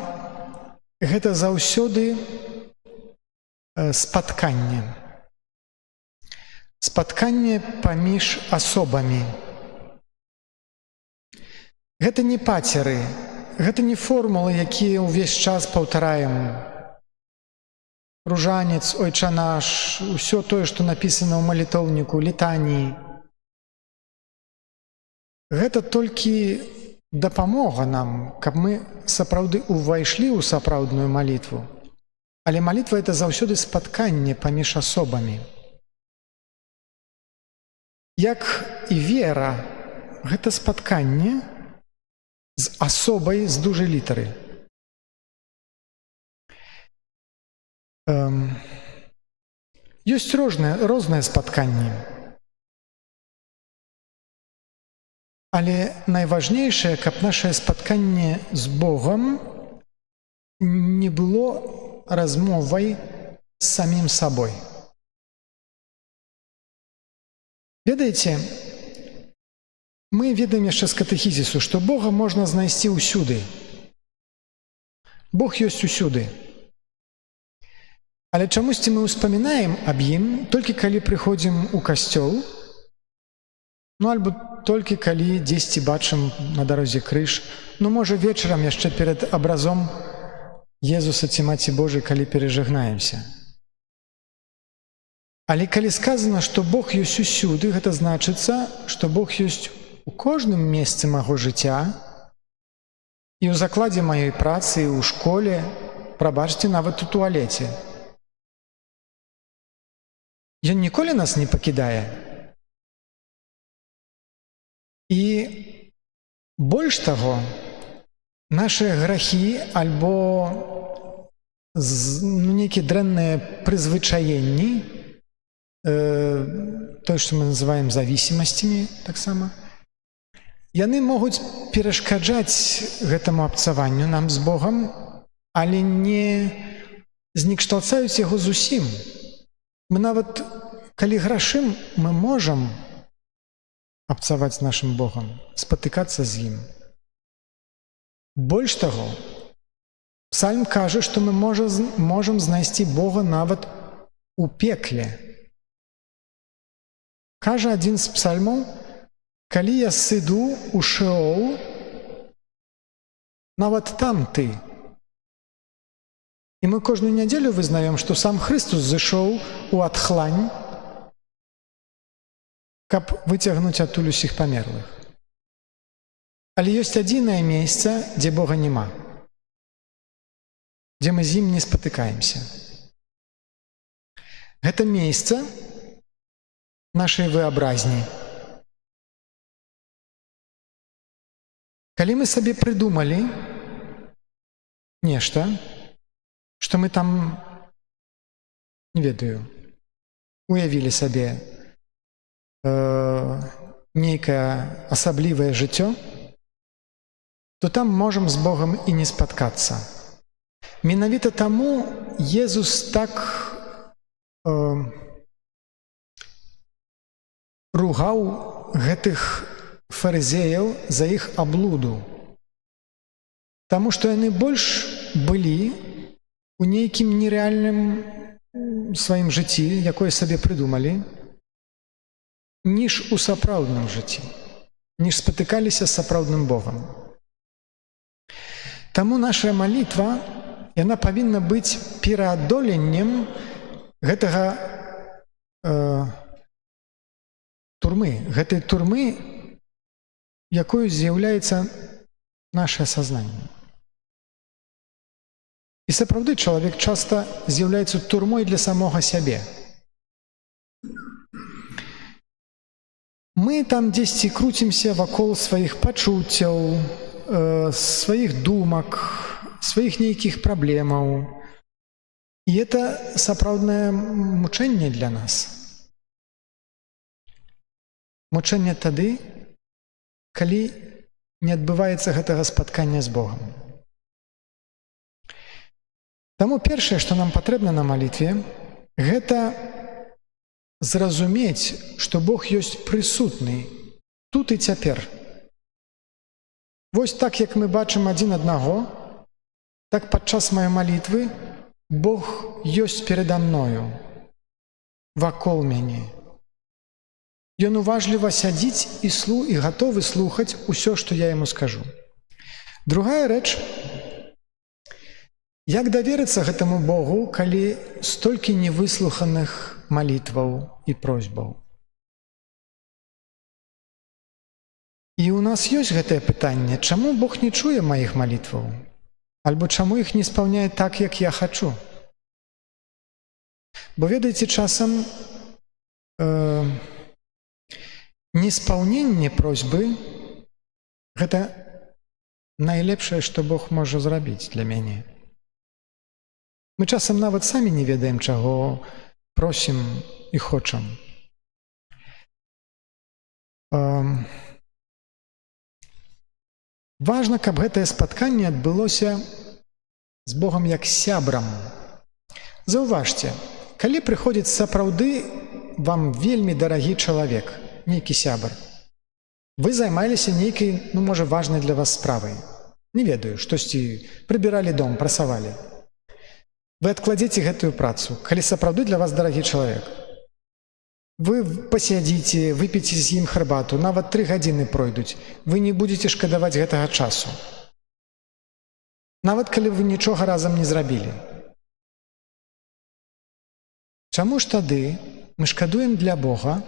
– гэта заўсёды спатканне. Спатканне паміж асобамі. Гэта не пацеры, гэта не формулы, якія ўвесь час паўтараем. Ружанец, ойча наш, усё тое, што напісана ў малітоўніку, літаніі. Гэта толькі дапамога нам, каб мы сапраўды ўвайшлі ў сапраўдную малітву. Але малітва – гэта заўсёды спатканне паміж асобамі. Як і вера – гэта спатканне з асобай з дужай літары. Ёсць розныя спатканні. Але найважнейшае, каб нашае спатканне з Богам не было размовай з самім сабой. Ведаеце, мы ведаем яшчэ з катэхізісу, што Бога можна знайсці ўсюды. Бог ёсць усюды. Але чамусьці мы ўспамінаем аб ім толькі калі прыходзім у касцёл, альбо толькі калі дзесьці бачым на дарозе крыж, можа вечарам яшчэ перад абразом Езуса ці Маці Божай, калі перажагнаемся. Але калі сказана, што Бог ёсць усюды, гэта значыцца, што Бог ёсць у кожным месцы майго жыцця і ў закладзе маёй працы, і ў школе, прабачце, нават у туалеце. Ён ніколі нас не пакідае. І больш таго, нашыя грахі альбо нейкія дрэнныя прызвычаенні, тое, што мы называем завісімасцямі таксама, яны могуць перашкаджаць гэтаму абцаванню нам з Богам, але не знікшталцаюць яго зусім. Мы нават, калі грашым, мы можам абцаваць з нашым Богам, спатыкацца з ім. Больш таго, псальм кажа, што мы можам знайсці Бога нават у пекле. Кажа адзін з псальмоў: «Калі я сыду ў Шеол, нават там ты». І мы кожную нядзелю вызнаем, што сам Христос зышоў у Адхлань, каб выцягнуць адтуль усіх памерлых. Але ёсць адзінае месца, дзе Бога няма, дзе мы з ім не спатыкаемся. Гэта месца нашай ваабразні. Калі мы сабе прыдумалі нешта, што мы там, не ведаю, уявілі сабе нейкае асаблівае жыццё, то там можам з Богам і не спаткацца. Менавіта таму Езус так ругаў гэтых фарызеяў за іх аблуду, таму што яны больш былі у нейкім нерэальным сваім жыцці, якое сабе прыдумалі, ніж у сапраўдным жыцці, ніж спатыкаліся з сапраўдным Богам. Таму наша малітва, яна павінна быць пераадоленнем гэтага гэтай турмы, якою з'яўляецца наше сазнанне. І сапраўды чалавек часта з'яўляецца турмой для самога сябе. Мы там дзесьці круцімся вакол сваіх пачуццяў, сваіх думак, сваіх нейкіх праблемаў. І гэта сапраўднае мучэнне для нас. Мучэнне тады, калі не адбываецца гэтага спаткання з Богам. Таму першае, што нам патрэбна на малітве, гэта зразумець, што Бог ёсць прысутны тут і цяпер. Вось так, як мы бачым адзін аднаго, так падчас маёй малітвы Бог ёсць перада мною, вакол мяне. Ён уважліва сядзіць і гатовы слухаць усё, што я яму скажу. Другая рэч, як даверыцца гэтаму Богу, калі столькі невыслуханых малітваў і просьбаў. І ў нас ёсць гэтае пытанне, чаму Бог не чуе маіх малітваў? Альбо чаму іх не спаўняе так, як я хачу? Бо, ведаеце, часам неспаўненне просьбы – гэта найлепшае, што Бог можа зрабіць для мяне. Мы часам нават самі не ведаем, чаго просім і хочам. Важна, каб гэтае спатканне адбылося з Богам як сябрам. Заўважце, калі прыходзіць сапраўды вам вельмі дарагі чалавек, нейкі сябар, вы займаліся нейкай, можа, важнай для вас справай. Не ведаю, штосьці прыбіралі дом, прасавалі. Вы адкладзеце гэтую працу, калі сапраўды для вас дарагі чалавек. Вы пасядзіце, выпіце з ім харбату, нават 3 гадзіны пройдуць. Вы не будзеце шкадаваць гэтага часу. Нават калі вы нічога разам не зрабілі. Чаму ж тады мы шкадуем для Бога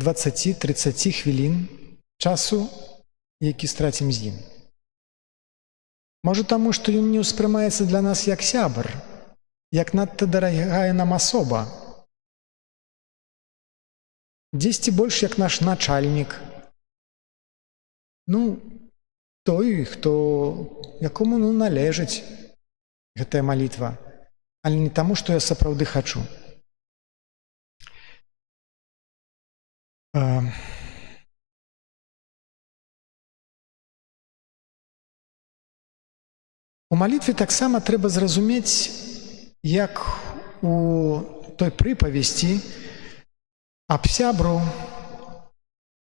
20-30 хвілін часу, які страцім з ім? Можа, таму, што ён не ўспрымаецца для нас як сябар, як надта дарагая нам асоба. Дзесьці больш як наш начальнік. Той, якому належыць гэтая малітва, але не таму, што я сапраўды хачу. У малітве таксама трэба зразумець, як у той прыпавесці аб сябру,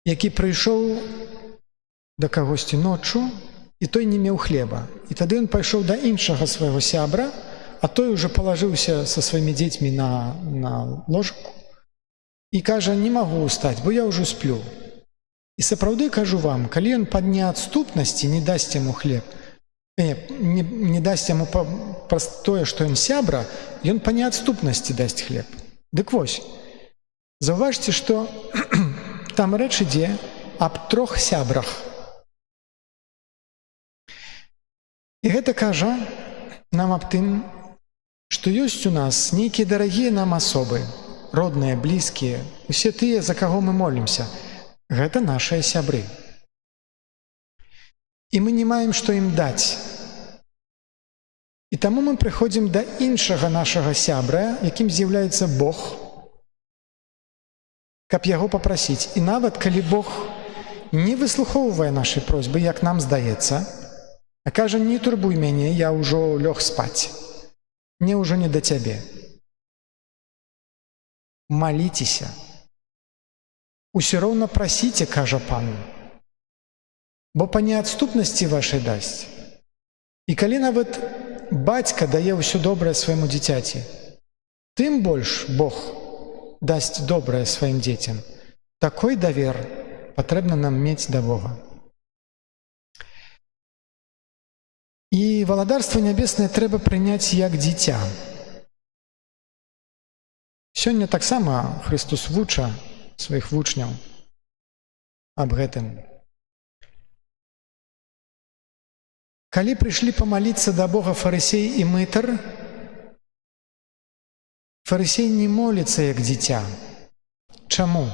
які прыйшоў да кагосьці ноччу, і той не меў хлеба. І тады ён пайшоў да іншага свайго сябра, а той уже палажыўся са сваімі дзецьмі на ложку і кажа: не магу ўстаць, бо я ўжо сплю. І сапраўды кажу вам, калі ён па неадступнасці не дасць яму хлеб, не дасць яму праз тое, што ён сябра, ён па неадступнасці дасць хлеб. Дык вось, заўважце, што там рэч ідзе аб 3 сябрах. І гэта кажа нам аб тым, што ёсць у нас нейкія дарагія нам асобы, родныя, блізкія, усе тыя, за каго мы молімся. Гэта нашыя сябры. І мы не маем што ім даць. І таму мы прыходзім да іншага нашага сябра, якім з'яўляецца Бог, каб яго папрасіць. І нават калі Бог не выслухоўвае нашай просьбы, як нам здаецца, а кажа: не турбуй мяне, я ўжо лёг спаць, мне ўжо не да цябе. Маліцеся. Усё роўна прасіце, кажа Пан, бо па неадступнасці вашай дасць. І калі нават бацька дае ўсё добрае свайму дзіцяці, тым больш Бог дасць добрае сваім дзецям. Такой давер патрэбна нам мець да Бога. І валадарства нябеснае трэба прыняць як дзіця. Сёння таксама Хрыстос вуча сваіх вучняў аб гэтым. Калі прыйшлі памаліцца да Бога фарысей і мытар, фарысей не моліцца як дзіця. Чаму?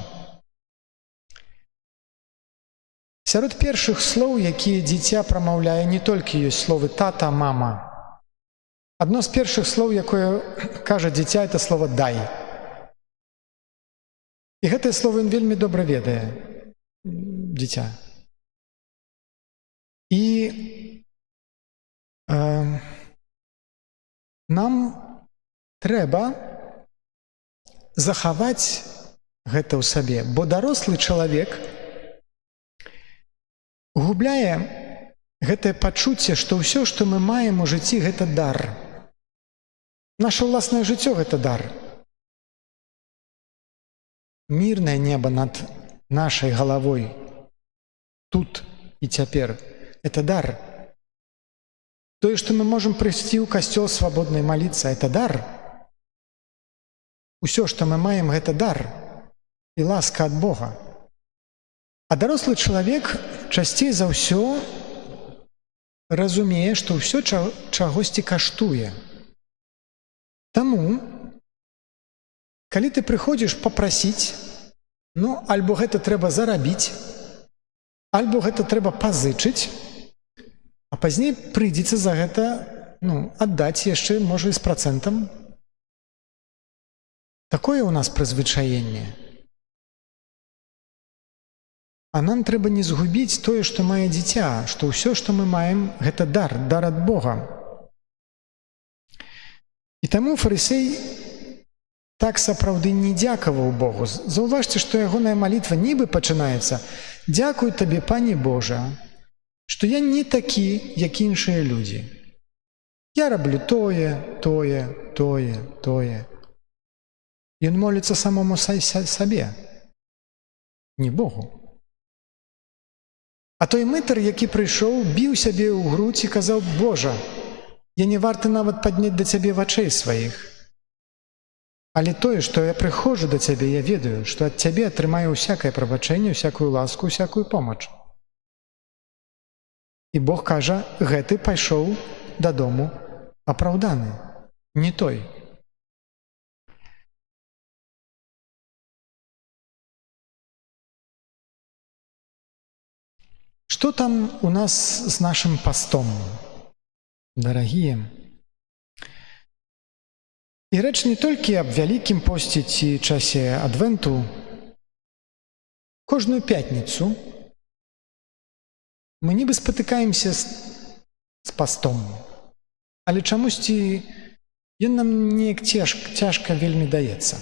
Сярод першых слоў, якія дзіця прамаўляе, не толькі ёсць словы тата, мама. Адно з першых слоў, якое кажа дзіця, это слово дай. І гэтае слово ён вельмі добра ведае, дзіця. І нам трэба захаваць гэта ў сабе, бо дарослы чалавек губляе гэтае пачуцце, што ўсё, што мы маем у жыцці, гэта дар. Наша ўласнае жыццё – гэта дар. Мірнае неба над нашай галавой тут і цяпер – это дар. Тое, што мы можам прыйсці ў касцёл свабодна і маліцца – это дар. Усё, што мы маем – гэта дар і ласка ад Бога. А дарослы чалавек часцей за ўсё разумее, што ўсё чагосьці каштуе. Таму, калі ты прыходзіш папрасіць, ну, альбо гэта трэба зарабіць, альбо гэта трэба пазычыць, а пазней прыйдзецца за гэта, ну, аддаць яшчэ, можа, і з працэнтам. Такое ў нас прызвычаенне. А нам трэба не згубіць тое, што мае дзіця, што ўсё, што мы маем, гэта дар, дар ад Бога. І таму фарысей так сапраўды не дзякаваў Богу. Заўважце, што ягоная малітва нібы пачынаецца: «Дзякуй табе, Пане Божа, што я не такі, як іншыя людзі. Я раблю тое. Ён моліцца самому сабе, не Богу. А той мытар, які прыйшоў, біў сябе ў грудзь і казаў: «Божа, я не варты нават падняць да цябе вачэй сваіх. Але тое, што я прыходжу да цябе, я ведаю, што ад цябе атрымаю ўсякае прабачэнне, усякую ласку, усякую помач». І Бог кажа: гэты пайшоў дадому апраўданы, не той. Што там у нас з нашым пастом, дарагія? І рэч не толькі аб вялікім посце ці часе адвенту. Кожную пятніцу мы нібы спатыкаемся з пастом, але чамусьці ён нам неяк цяжка вельмі даецца.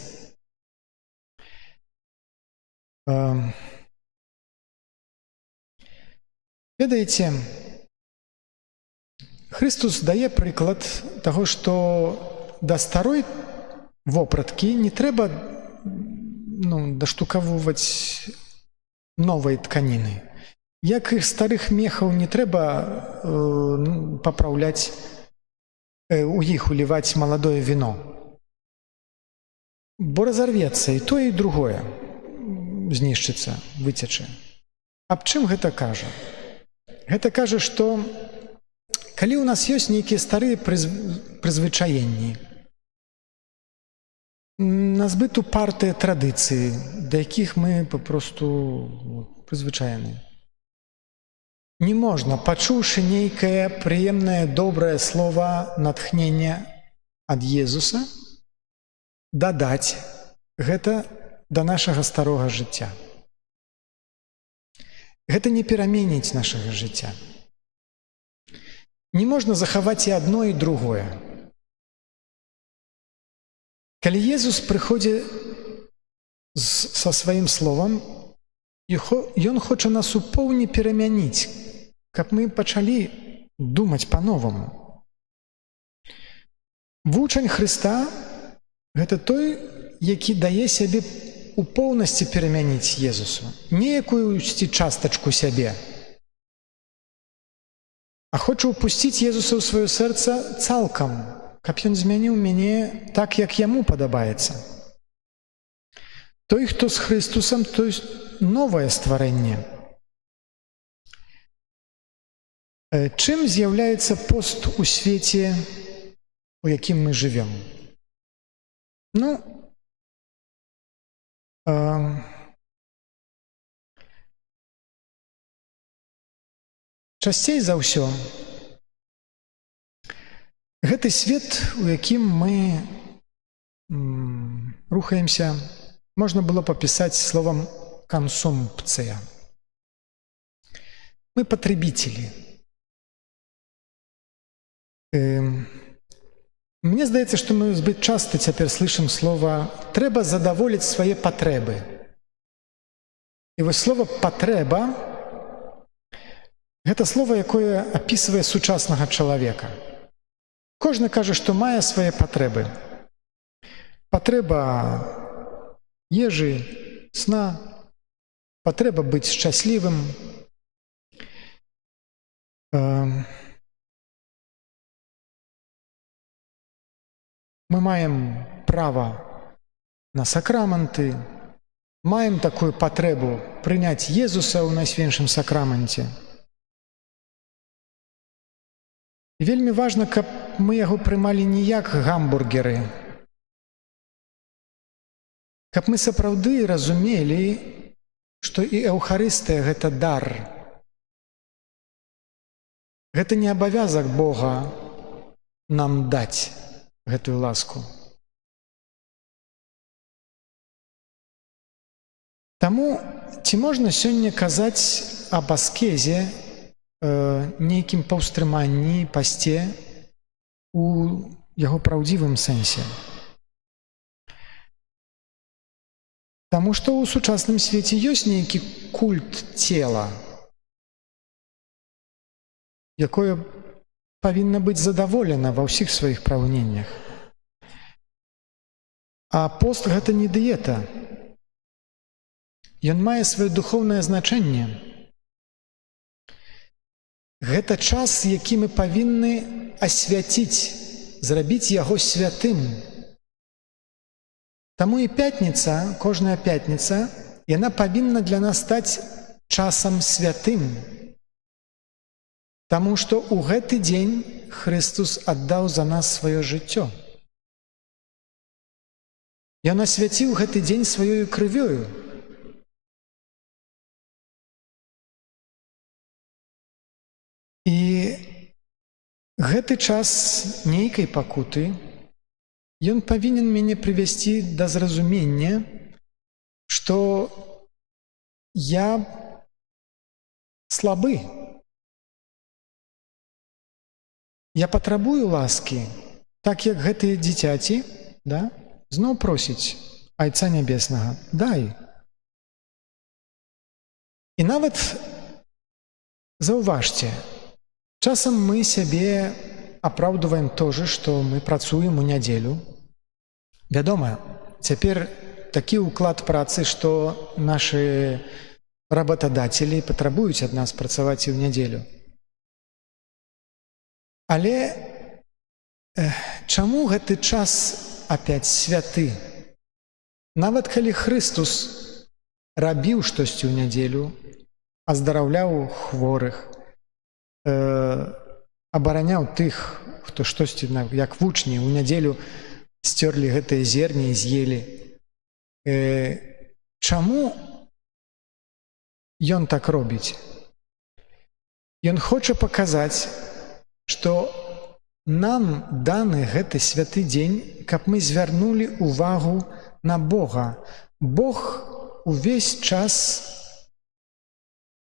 Ведаеце, Христус дае прыклад таго, што да старой вопраткі не трэба даштукаваць новай тканіны. Як і старых мехаў не трэба папраўляць, у іх уліваць маладое віно. Бо разарвецца і тое, і другое, знішчыцца, выцячэ. Аб чым гэта кажа? Гэта кажа, што калі ў нас ёсць нейкія старыя прызвычаенні, назбыт упартыя традыцыі, да якіх мы папросту прызвычаены. Не можна, пачуўшы нейкае прыемнае, добрае слова натхнення ад Езуса, дадаць гэта да нашага старога жыцця. Гэта не пераменіць нашага жыцця. Не можна захаваць і адно, і другое. Калі Езус прыходзіць са сваім словам, ён хоча нас упоўні перамяніць, каб мы пачалі думаць па-новаму. Вучань Хрыста – гэта той, які дае сябе у поўнасці перамяніць Езусу, не якуюсьці частачку сябе, а хоча ўпусціць Езуса ў сваё сэрца цалкам, каб ён змяніў мяне так, як яму падабаецца. Той, хто з Хрыстусам, то ёсць новае стварэнне. Чым з'яўляецца пост у свеце, у якім мы жывём? Часцей за ўсё гэты свет, у якім мы рухаемся, можна было папісаць словам «консумпцыя». Мы потребители. Мне здаецца, што мы збыт часта цяпер слышым слова «трэба задаволіць свае патрэбы». І вось слова «патрэба» Гэта слова, якое апісвае сучаснага чалавека. Кожны кажа, што мае свае патрэбы. Патрэба ежы, сна, патрэба быць шчаслівым. Мы маем права на сакраменты, маем такую патрэбу прыняць Езуса ў Найсвеншым сакраменце. І вельмі важна, каб мы яго прымалі не як гамбургеры, каб мы сапраўды разумелі, што і Эўхарыстыя – гэта дар. Гэта не абавязак Бога нам даць гэтую ласку. Таму ці можна сёння казаць аб аскезе, нейкім паўстрыманні, пасце у яго праўдзівым сэнсе? Таму што ў сучасным свеце ёсць нейкі культ цела, якое павінна быць задаволена ва ўсіх сваіх прагненнях. А пост – гэта не дыета. Ён мае сваё духоўнае значэнне. Гэта час, які мы павінны асвяціць, зрабіць яго святым. Таму і пятніца, кожная пятніца, яна павінна для нас стаць часам святым. Таму што ў гэты дзень Хрыстус аддаў за нас сваё жыццё. Ён асвяціў гэты дзень сваёю крывёю. І гэты час нейкай пакуты, ён павінен мяне прывесці да зразумення, што я слабы. Я патрабую ласкі, так як гэтыя дзіцяці, зноў просіць Айца Нябеснага: дай. І нават, заўважце, часам мы сябе апраўдваем тое, што мы працуем у нядзелю. Вядома, цяпер такі ўклад працы, што нашы работадацелі патрабуюць ад нас працаваць і ў нядзелю. Але чаму гэты час апять святы? Нават калі Хрыстус рабіў штосьці ў нядзелю, аздараўляў хворых, абараняў тых, хто штосьці, як вучні, у нядзелю сцёрлі гэтыя зерні і з'елі. Чаму ён так робіць? Ён хоча паказаць, што нам даны гэты святы дзень, каб мы звярнулі ўвагу на Бога. Бог увесь час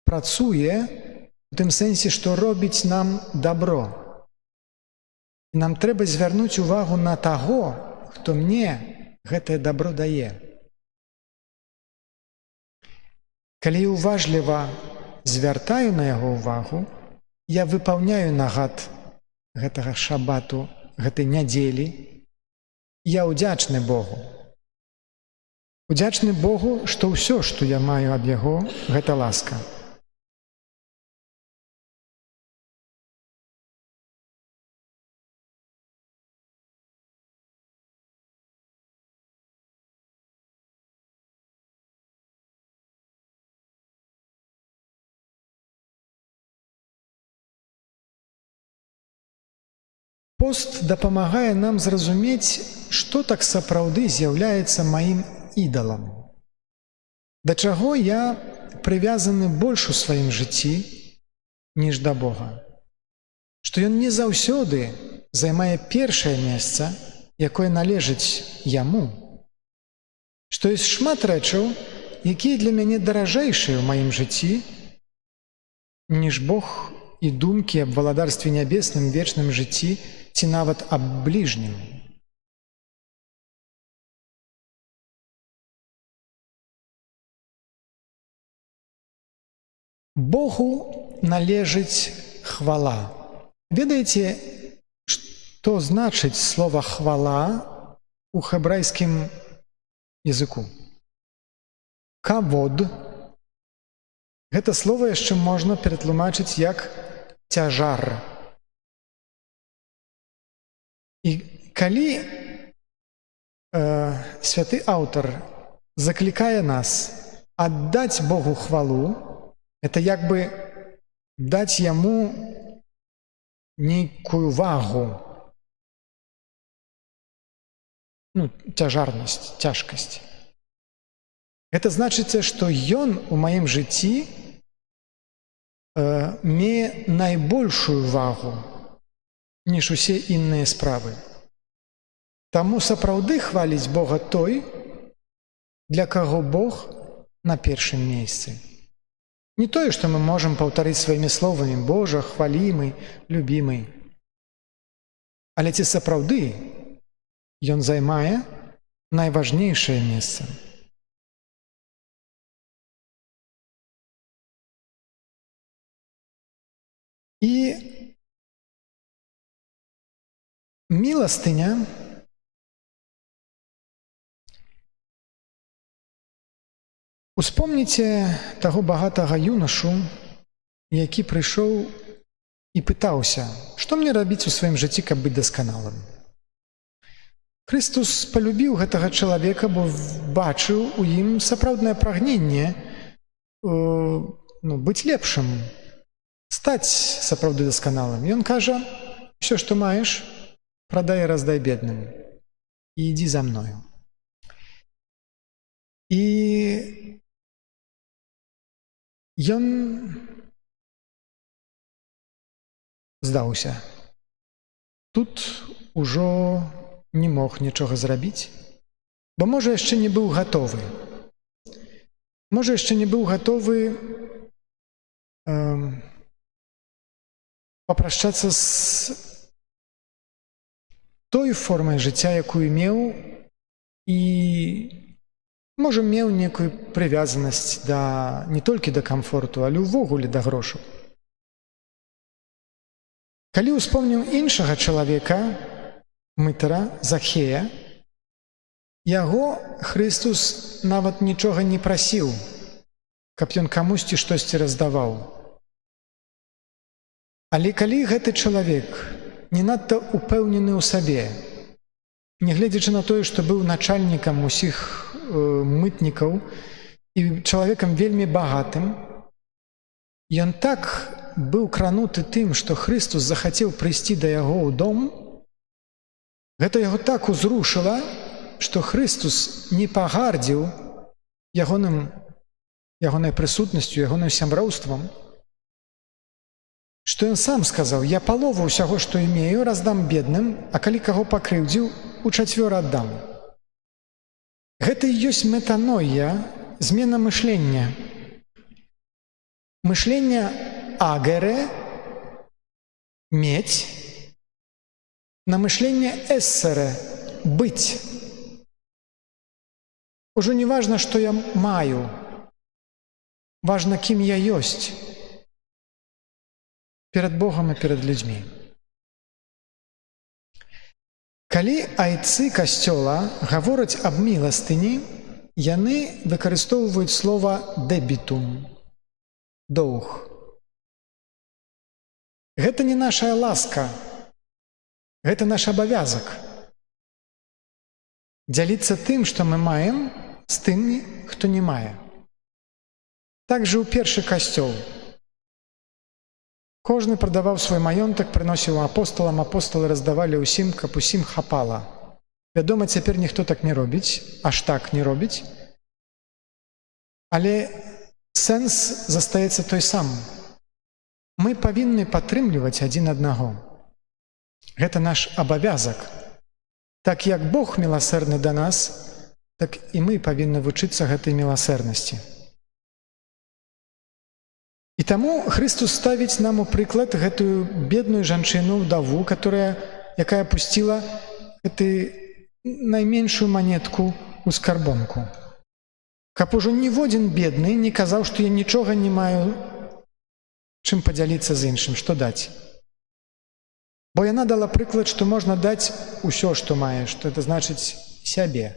працуе, у тым сэнсе, што робіць нам дабро. І нам трэба звярнуць увагу на таго, хто мне гэтае дабро дае. Калі уважліва звяртаю на яго ўвагу, я выпаўняю нагад гэтага шабату, гэтай нядзелі. Я ўдзячны Богу. Удзячны Богу, што ўсё, што я маю ад яго, гэта ласка. Пост дапамагае нам зразумець, што так сапраўды з'яўляецца маім ідалам. Да чаго я прывязаны больш у сваім жыцці, ніж да Бога. Што ён не заўсёды займае першае месца, якое належыць яму. Што ёсць шмат рэчаў, якія для мяне даражэйшыя ў маім жыцці, ніж Бог і думкі аб валадарстве нябесным, вечным жыцці, ці нават аб бліжнім. Богу належыць хвала. Ведаеце, што значыць слова хвала у хэбрайскім языку? Кавод. Гэта слова яшчэ можна ператлумачыць як цяжар. І калі святы аўтар заклікае нас аддаць Богу хвалу, это як бы даць яму нейкую вагу, цяжарнасць, цяжкасць. Гэта значыцца, што ён у маім жыцці мее найбольшую вагу, ніж усе іншыя справы. Таму сапраўды хваліць Бога той, для каго Бог на першым месцы. Не тое, што мы можам паўтарыць сваімі словамі «Божа, хвалімы, любімы». Але ці сапраўды ён займае найважнейшае месца? І міластыня успомніце таго багатага юнашу, які прыйшоў і пытаўся, што мне рабіць у сваім жыцці, каб быць дасканалым. Хрыстус палюбіў гэтага чалавека, бо бачыў у ім сапраўднае прагненне быць лепшым, стаць сапраўды дасканалым. Ён кажа: «Усё, што маеш, прадай і раздай бедным, і ідзі за мною». І ён здаўся. Тут ужо не мог нічога зрабіць, бо, можа, яшчэ не быў гатовы. Можа, яшчэ не быў гатовы папрашчацца з той формай жыцця, якую меў, і можа, меў некую прывязанасць не толькі да камфорту, але ўвогуле да грошаў. Калі ўспомніў іншага чалавека, мытара, Захея, яго Хрыстус нават нічога не прасіў, каб ён камусьці штосьці раздаваў. Але калі гэты чалавек не надта упэўнены ў сабе, нягледзячы на тое, што быў начальнікам усіх мытнікаў і чалавекам вельмі багатым, ён так быў крануты тым, што Хрыстус захацеў прыйсці да яго ў дом, гэта яго так узрушыла, што Хрыстус не пагардзіў ягонай прысутнасцю, ягоным сяброўствам, што ён сам сказаў: «Я палову ўсяго, што імею, раздам бедным, а калі каго пакрыўдзіў, учацвёра аддам». Гэта і ёсць метаноія, змена мышлення. Мышлення агере, мець, на мышлення эссере, быць. Ужо не важна, што я маю, важна, кім я ёсць перад Богом і перад людзьмі. Калі айцы касцёла гавораць аб міластыні, яны выкарыстоўваюць слова «дебітум» – «доўг». Гэта не наша ласка, гэта наш абавязак. Дзяліцца тым, што мы маем, з тымі, хто не мае. Так жа ў першы касцёл. Кожны прадаваў свой маёнтак, прыносіў апосталам, апосталы раздавалі ўсім, каб усім хапала. Вядома, цяпер ніхто так не робіць, аж так не робіць. Але сэнс застаецца той сам. Мы павінны падтрымліваць адзін аднаго. Гэта наш абавязак. Так як Бог міласэрны да нас, так і мы павінны вучыцца гэтай міласэрнасці. І таму Хрыстус ставіць нам у прыклад гэтую бедную жанчыну, ўдаву, якая пусціла гэту найменшую манетку ў скарбонку. Каб ужо ніводзін бедны не казаў, што я нічога не маю, чым падзяліцца з іншым, што даць. Бо яна дала прыклад, што можна даць усё, што маеш, што это значыць сябе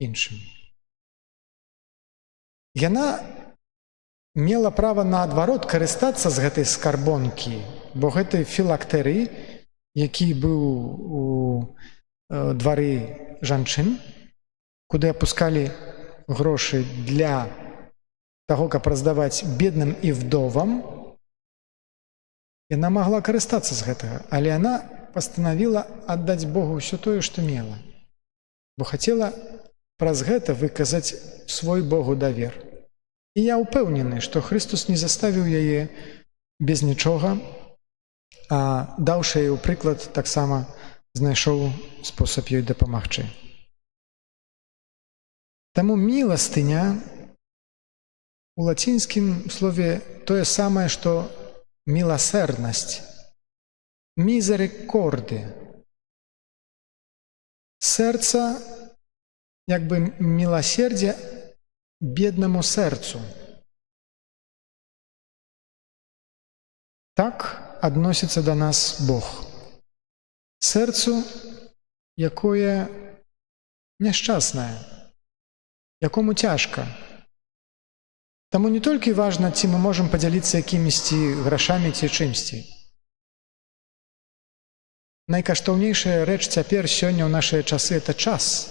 іншым. Яна мела права наадварот карыстацца з гэтай скарбонкі, бо гэты філактэрый, які быў у двары жанчын, куды апускалі грошы для таго, каб раздаваць бедным і вдовам, яна магла карыстацца з гэтага, але яна пастанавіла аддаць Богу ўсё тое, што мела, бо хацела праз гэта выказаць свой Богу давер. І я ўпэўнены, што Христус не заставіў яе без нічога, а даўшы яе ў прыклад, таксама знайшоў спосаб ёй дапамагчы. Таму міластыня у лацінскім слове тое самае, што міласэрнасць, мізерикорды. Сэрца, як бы міласердзе беднаму сэрцу. Так адносіцца да нас Бог. Сэрцу, якое няшчаснае, якому цяжка. Таму не толькі важна, ці мы можам падзяліцца якімісьці грашамі ці чымсьці. Найкаштоўнейшая рэч цяпер сёння ў нашыя часы – это час.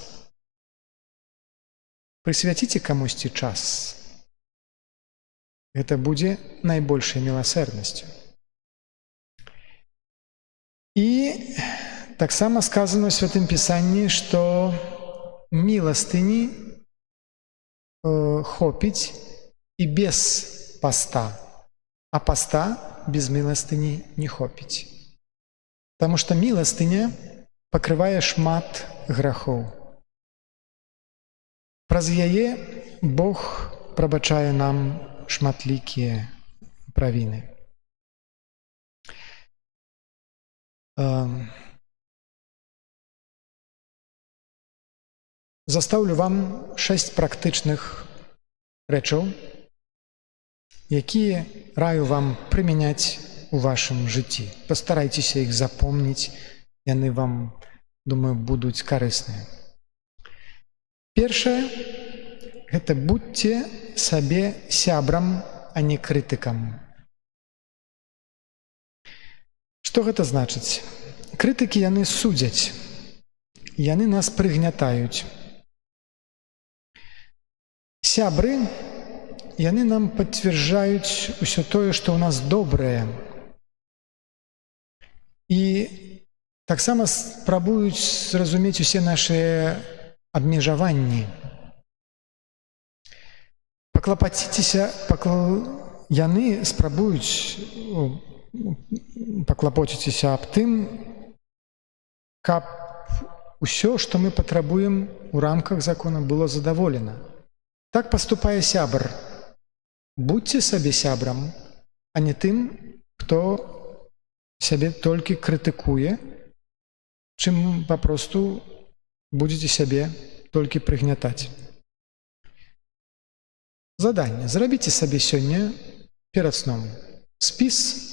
Прысвяціце камусьці час. Гэта будзе найбольшай міласэрнасцю. І таксама сказано ў Святым Пісанні, што міластыні хопіць і без паста, а паста без міластыні не хопіць. Таму што міластыня пакрывае шмат грахоў. Праз яе Бог прабачае нам шматлікія правіны. Застаўлю вам 6 практычных рэчаў, якія раю вам прымяняць у вашым жыцці. Пастарайцеся іх запомніць, яны вам, думаю, будуць карысныя. Першае – гэта будьце сабе сябрам, а не крытыкам. Што гэта значыць? Крытыкі яны судзяць, яны нас прыгнятаюць. Сябры, яны нам пацвярджаюць усё тое, што ў нас добрае. І таксама спрабуюць зразумець усе нашыя абмежаванні. Паклапаціцеся, яны спрабуюць паклапоціцеся аб тым, каб усё, што мы патрабуем у рамках закона, было задаволена. Так паступае сябр. Будьце сабе сябрам, а не тым, хто сябе толькі крытыкуе, чым папросту будзеце сябе толькі прыгнятаць. Заданне. Зрабіце сабе сёння перад сном спіс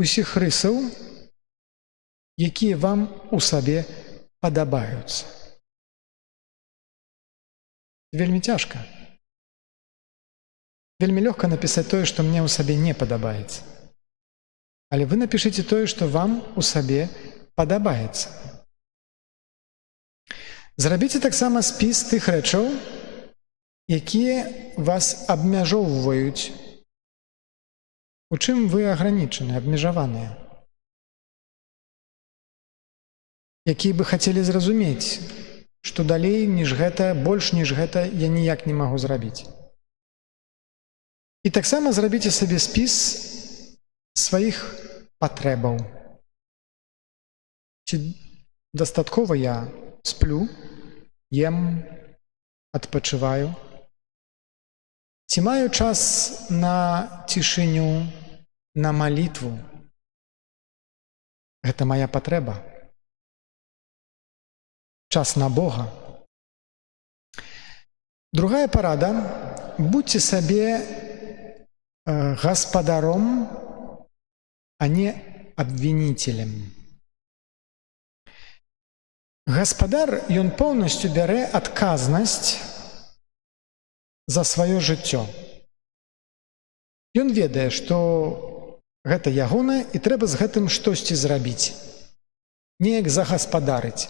усіх рысаў, якія вам у сабе падабаюцца. Вельмі цяжка. Вельмі лёгка напісаць тое, што мне ў сабе не падабаецца. Але вы напішыце тое, што вам у сабе падабаецца. Зрабіце таксама спіс тых рэчаў, якія вас абмяжоўваюць. У чым вы агранічаны, абмежаваныя? Якія бы хацелі зразумець, што далей, ніж гэта, больш, ніж гэта, я ніяк не магу зрабіць. І таксама зрабіце сабе спіс сваіх патрэбаў. Ці дастаткова я сплю, ем, адпачываю? Ці маю час на цішыню, на малітву? Гэта мая патрэба. Час на Бога. Другая парада. Будьце сабе гаспадаром, а не абвінителем. Гаспадар, ён поўнасцю бярэ адказнасць за сваё жыццё. Ён ведае, што гэта ягонае і трэба з гэтым штосьці зрабіць, неяк загаспадарыць.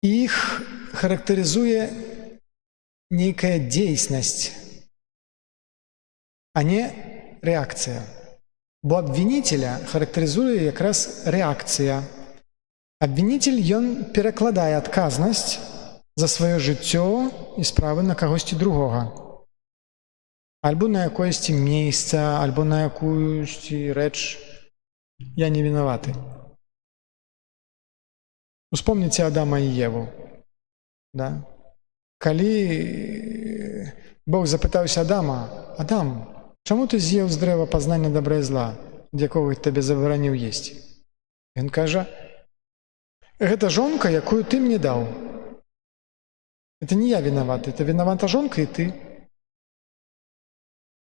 І іх характарызуе нейкая дзейснасць, а не рэакцыя. Бо абвінителя характарызуе якраз рэакцыя. Абвінитель, ён перакладае адказнасць за сваё жыццё і справы на кагосьці другога. Альбо на якоесьці месца, альбо на якуюсьці рэч. Я не вінаваты. Успомніце Адама і Еву. Да? Калі Бог запытаўся Адама: «Адам, чаму ты з'еў з дрэва пазнання добра і зла, ад якога табе забараніў есці?» Ён кажа: «Гэта жонка, якую ты мне даў. Это не я вінаваты, это вінавата жонка і ты».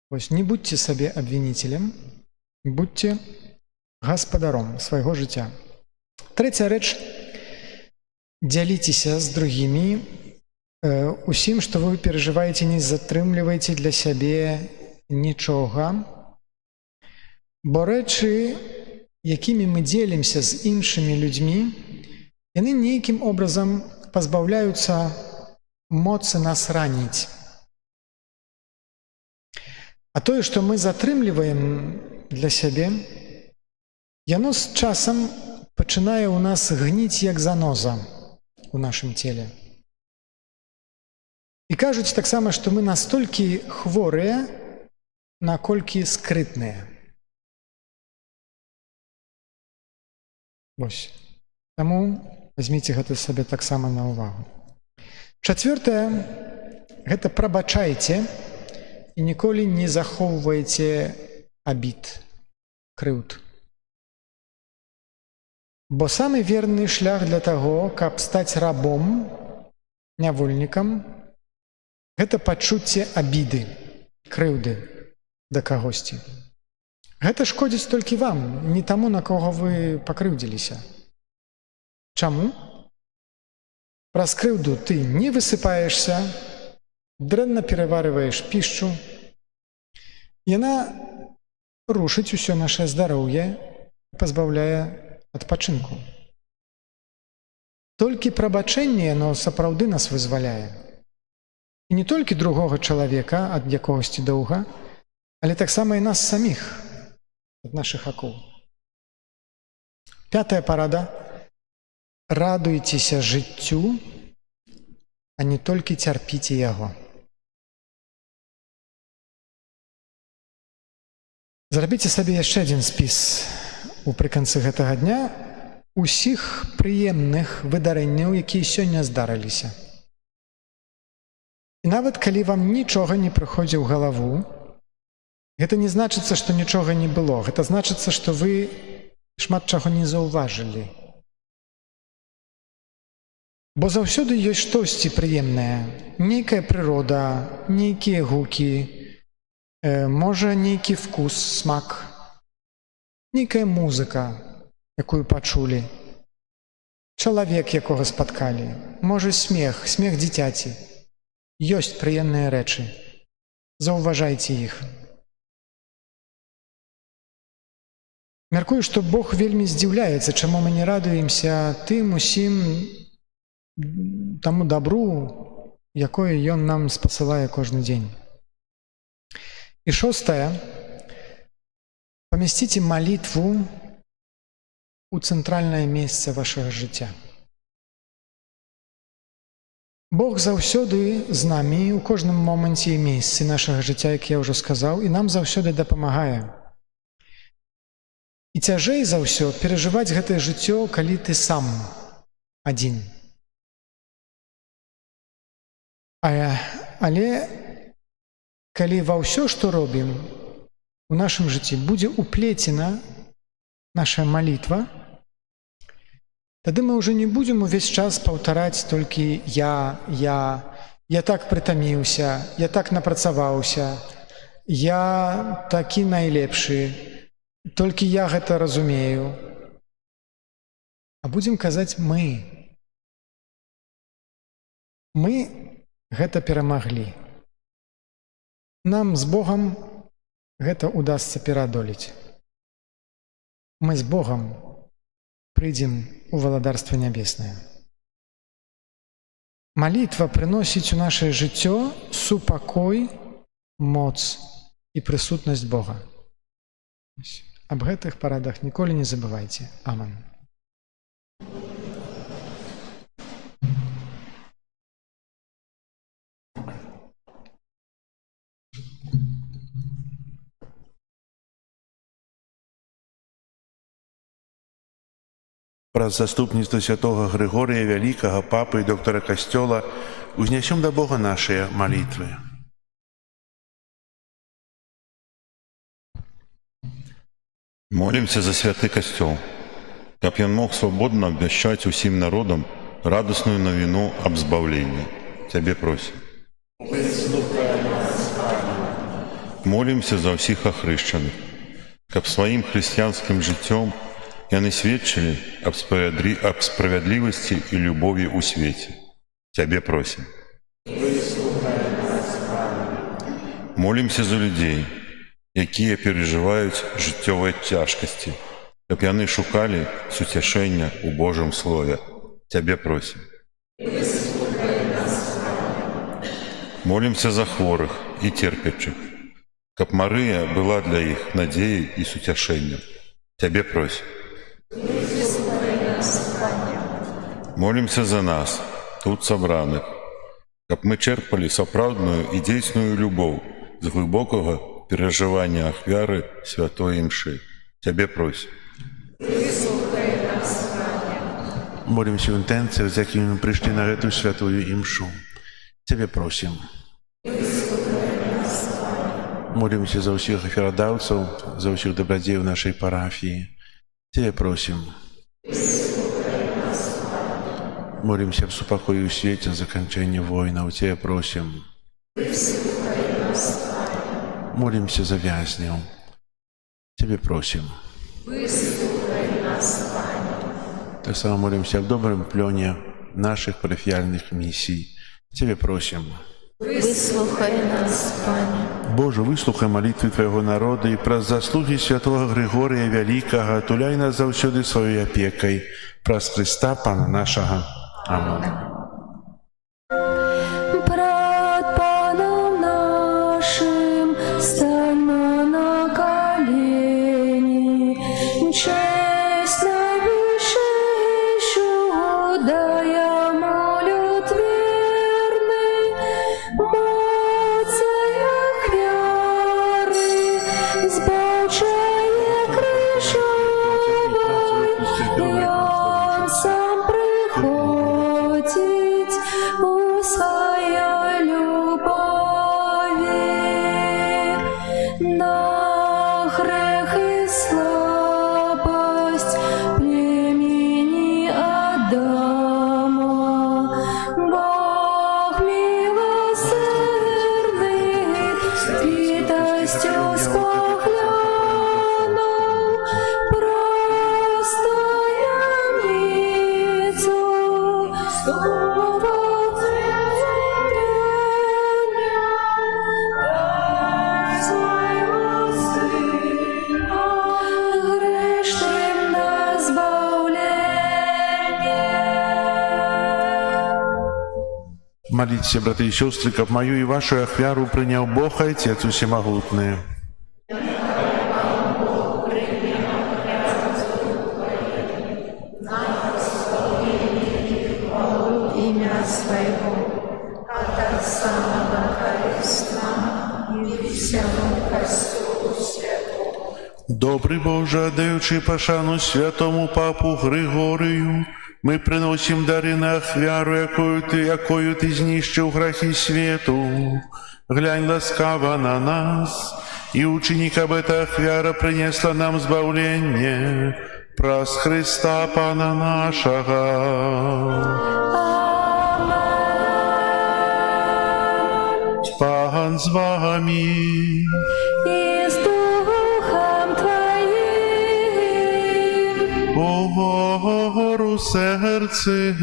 Вось, не будьце сабе абвінителем, будьце гаспадаром свайго жыцця. Трэцяя рэч: дзяліцеся з другімі усім, што вы перажываеце, не затрымлівайце для сябе нічога, бо рэчы, якімі мы дзелімся з іншымі людзьмі, яны нейкім образам пазбаўляюцца моцы нас раніць. А тое, што мы затрымліваем для сябе, яно з часам пачынае ў нас гніць як заноза у нашым целе. І кажуць таксама, што мы настолькі хворыя, наколькі скрытныя. Вось. Таму вазьміце гэта сабе таксама на ўвагу. Чацвёртае – гэта прабачайце і ніколі не захоўвайце абід, крыўд. Бо самы верны шлях для таго, каб стаць рабом, нявольнікам, гэта пачуцце абіды, крыўды да кагосьці. Гэта шкодзіць толькі вам, не таму, на кого вы пакрыўдзіліся. Чаму? Праз крыўду ты не высыпаешся, дрэнна пераварваеш пішчу. Яна рушыць усё нашае здароўе, пазбаўляе адпачынку. Толькі прабачэнне, яно сапраўды нас вызваляе. І не толькі другога чалавека ад якогасьці доўга, але таксама і нас саміх, ад нашых акоў. Пятая парада: радуйцеся жыццю, а не толькі цярпіце яго. Зрабіце сабе яшчэ адзін спіс упрыканцы гэтага дня усіх прыемных выдарэнняў, якія сёння здарыліся. І нават калі вам нічога не прыходзіць у галаву, гэта не значыцца, што нічога не было. Гэта значыцца, што вы шмат чаго не заўважылі. Бо заўсёды ёсць штосьці прыемнае. Нейкая прырода, нейкія гукі, можа, нейкі вкус, смак, нейкая музыка, якую пачулі, чалавек, якога спаткалі, можа, смех дзіцяці. Ёсць прыемныя рэчы. Заўважайце іх. Мяркую, што Бог вельмі здзіўляецца, чаму мы не радуемся тым усім таму дабру, якое Ён нам спасылае кожны дзень. І шостае. Памясціце малітву у цэнтральнае месца вашага жыцця. Бог заўсёды з намі, у кожным моманце і месцы нашага жыцця, як я ўжо сказаў, і нам заўсёды дапамагае. І цяжэй за ўсё перажываць гэтае жыццё, калі ты сам адзін. Але калі ва ўсё, што робім у нашым жыцці, будзе уплецена наша малітва, тады мы ўжо не будзем увесь час паўтараць толькі я, Я так прытаміўся, я так напрацаваўся, я такі найлепшы, толькі я гэта разумею. А будзем казаць мы. Мы гэта перамаглі. Нам з Богам гэта удасца пераадолець. Мы з Богам прыйдзем у валадарства нябеснае. Малітва прыносіць у нашае жыццё супакой, моц і прысутнасць Бога. Аб гэтых парадах ніколі не забывайце. Аман. Праз заступніцтва святого Григорія Вялікага, папы і доктара Касцёла, узнясём да Бога нашыя малітвы. Молимся за святы Касцёл, каб ён мог свабодна абвяшчаць усім народам радасную навіну аб збаўленні. Цябе просім. Молимся за ўсіх ахрышчаных, каб сваім хрысціянскім жыццём яны сведчылі аб справядлівасці і любові ў свеце. Цябе просім. Молимся за людзей, якія перажываюць жыццёвыя цяжкасці, каб яны шукалі суцяшэння ў Божым Слове. Цябе просім. Молимся за хворых і терпячых, каб Марыя была для іх надзеяй і суцяшэннем. Цябе просім. Молимся за нас, тут сабраных, каб мы чэрпалі сапраўдную і дзейсную любоў з глыбокага перажывання ахвяры святой імшы. Цябе просім. Молимся ў інтэнцыях, з якімі мы прыйшлі на гэтую святую імшу. Цябе просім. Молимся за ўсіх аферадаўцаў, за ўсіх дабрадзеяў нашай парафіі. Цябе просім. Молимся об супокоі ў свеце, заканчэнні войнаў. Цябе просім. Молимся за вязняў. Цябе просім. Так само молимся об добрым плёне наших парафіяльных місій. Цябе просім. Выслухай нас, Пане. Боже, выслухай малітвы Твайго народа і праз заслугі святого Григорія Вялікага туляй нас заўсёды сваёй апекай. Праз Христа Пана нашага. Амин. Пред Паном нашим станьмо на колени, честь наивысшую дая молю твердный, моцеях веры, сбочая крыжовой, и Он сам приходит у своей любови. На грех и слабость племени Адама Бог милосердный святостью споглянул простаяницу грешным на избавление. Моліться, брати і сестри, каб мою і вашу ахвяру прийняв Бог, Отець Усемогутний. Имя своего, от самого Христа и всему Христу святому. Добрий Боже, отдаючи пошану святому папу Григорію, ми приносим дари на ахвяру, якою ти знищив грехи світу. Глянь ласкаво на нас, і учини, аби эта ахвяра принесла нам збавлення. Праз Христа Пана нашого. Пан з вами. и с Духом Твоим. Угору серце,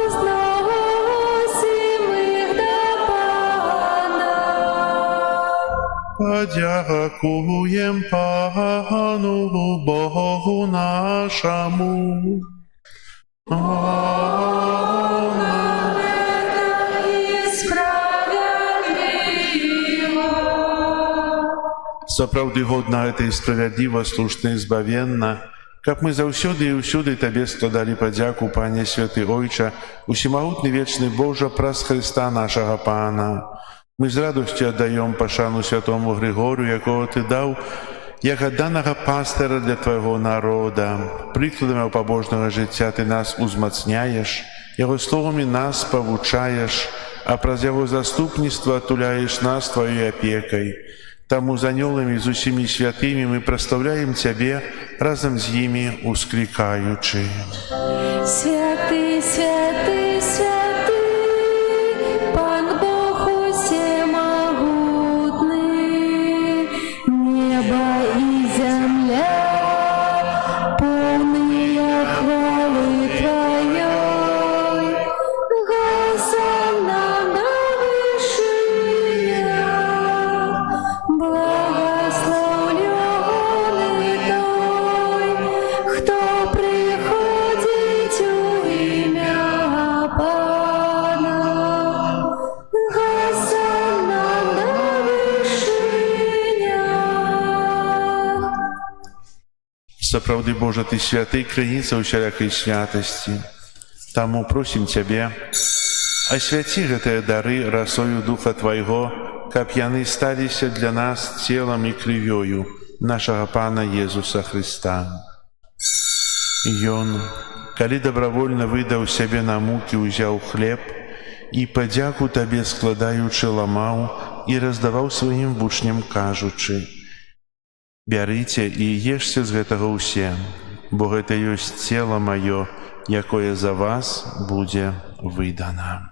Возносим их до Пана. подякуєм Пану Богу нашому. Сапраўды годна гэта і справядліва, слушна і збавенна, каб мы заўсёды і ўсюды Табе складалі падзяку, Пане Святы Ойча, усімагутны вечны Божа, праз Хрыста нашага Пана. Мы з радасцю аддаём пашану святому Григорію, якого Ты даў, як адданага пастара для Твайго народа. Прыкладамі пабожнага жыцця Ты нас узмацняеш, Яго словамі нас павучаеш, а праз Яго заступніцтва атуляеш нас Тваёй апекай. Таму з анёламі, з усімі святымі мы праслаўляем Цябе, разам з імі усклікаючы. Святый, святый, святый, Пан Бог усемогутный, небо и земля, полные хвалы Твоей. Госанна на вышинях, благословленный той, кто приходит у имя Пана. Госанна на вышинях. Сапраўды, Божа, Ты святы, крыніца ўсялякай святасці. Таму просім Цябе, асвяці гэтыя дары расою Духа Твайго, каб яны сталіся для нас целам і крывёю нашага Пана Езуса Хрыста. Ён, калі дабравольна выдаў сябе на мукі, узяў хлеб і падзяку Табе складаючы ламаў і раздаваў сваім вучням, кажучы: «Бярыце і ешце з гэтага ўсе, бо гэта ёсць цела маё, якое за вас будзе выдана».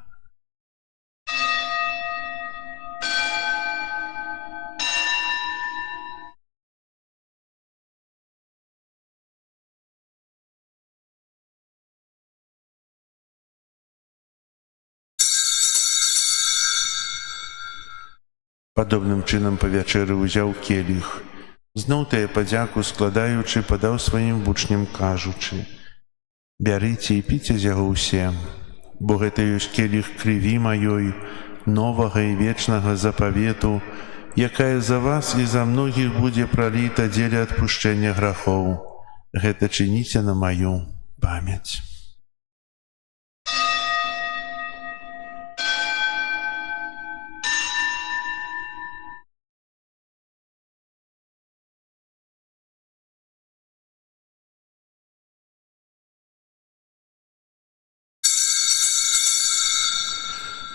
Падобным чынам па вячэры ўзяў келіх, зноў тая падзяку складаючы, падаў сваім вучням, кажучы: «Бярыце і піце з яго ўсе, бо гэта ёсць келіх крыві маёй, новага і вечнага запавету, якая за вас і за многіх будзе праліта дзеля адпушчэння грахоў. Гэта чыніце на маю памяць».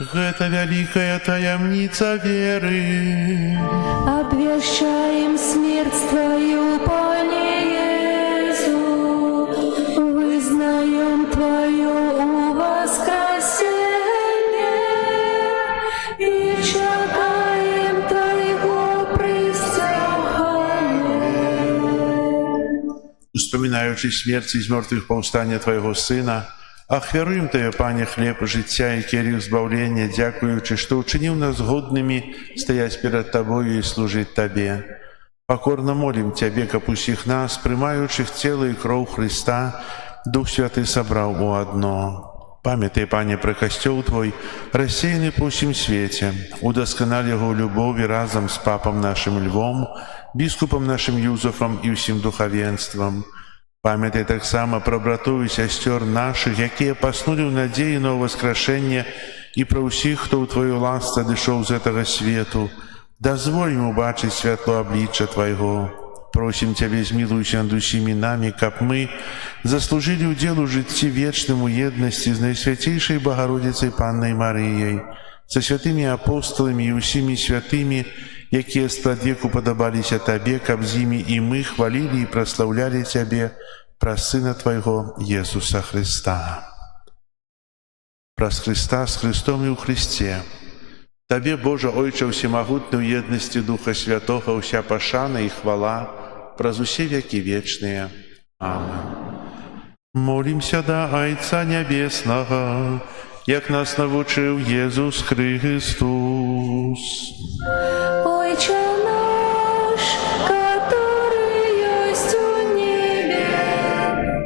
Гэта вялікая таямніца веры. Обвещаем смерть Твою, Пане Иису, вызнаем Твое воскресение и чекаем Твоего престоления. Успамінаючы смерць і з мёртвых паўстання Твайго Сына, ахвяруем Тебе, Пане, хлеб жыцця і келіх збаўлення, дзякуючы, што ўчыніў нас годнымі стаяць перад Табою і служыць Табе. Пакорна молім Цябе, каб усіх нас, прымаючых цела і кроў Хрыста, Дух Святы сабраў у адно. Памятай, Пане, пра касцёл Твой, рассеяны па ўсім свеце, удасканалі яго ў любові разам з папам нашым Львом, біскупам нашым Юзафам і ўсім духавенствам. Памятай таксама пра братоў і сясцёр нашых, якія паснулі ў надзеі на ўваскрашэнне, і пра ўсіх, хто ў Тваёй ласцы адышоў з гэтага свету. Дазволь ім убачыць святло аблічча Твайго. Просім Цябе, змілуйся над усімі намі, каб мы заслужылі ўдзел у жыцці вечным у еднасці з Найсвяцейшай Багародзіцай Паннай Марыяй, са святымі апосталамі і ўсімі святымі, якія спрадвеку падабаліся Табе, каб з імі і мы хвалілі і праслаўлялі Цябе праз Сына Твайго Езуса Хрыста. Праз Хрыста, з Хрыстом і ў Хрысце, Табе, Боже, Ойче всемагутны ў еднасці Духа Святога, уся пашана і хвала праз усе векі вечныя. Амен. Молімся да Айца Нябеснага, як нас навучыў Езус Христос. Отче наш, который есть у небе,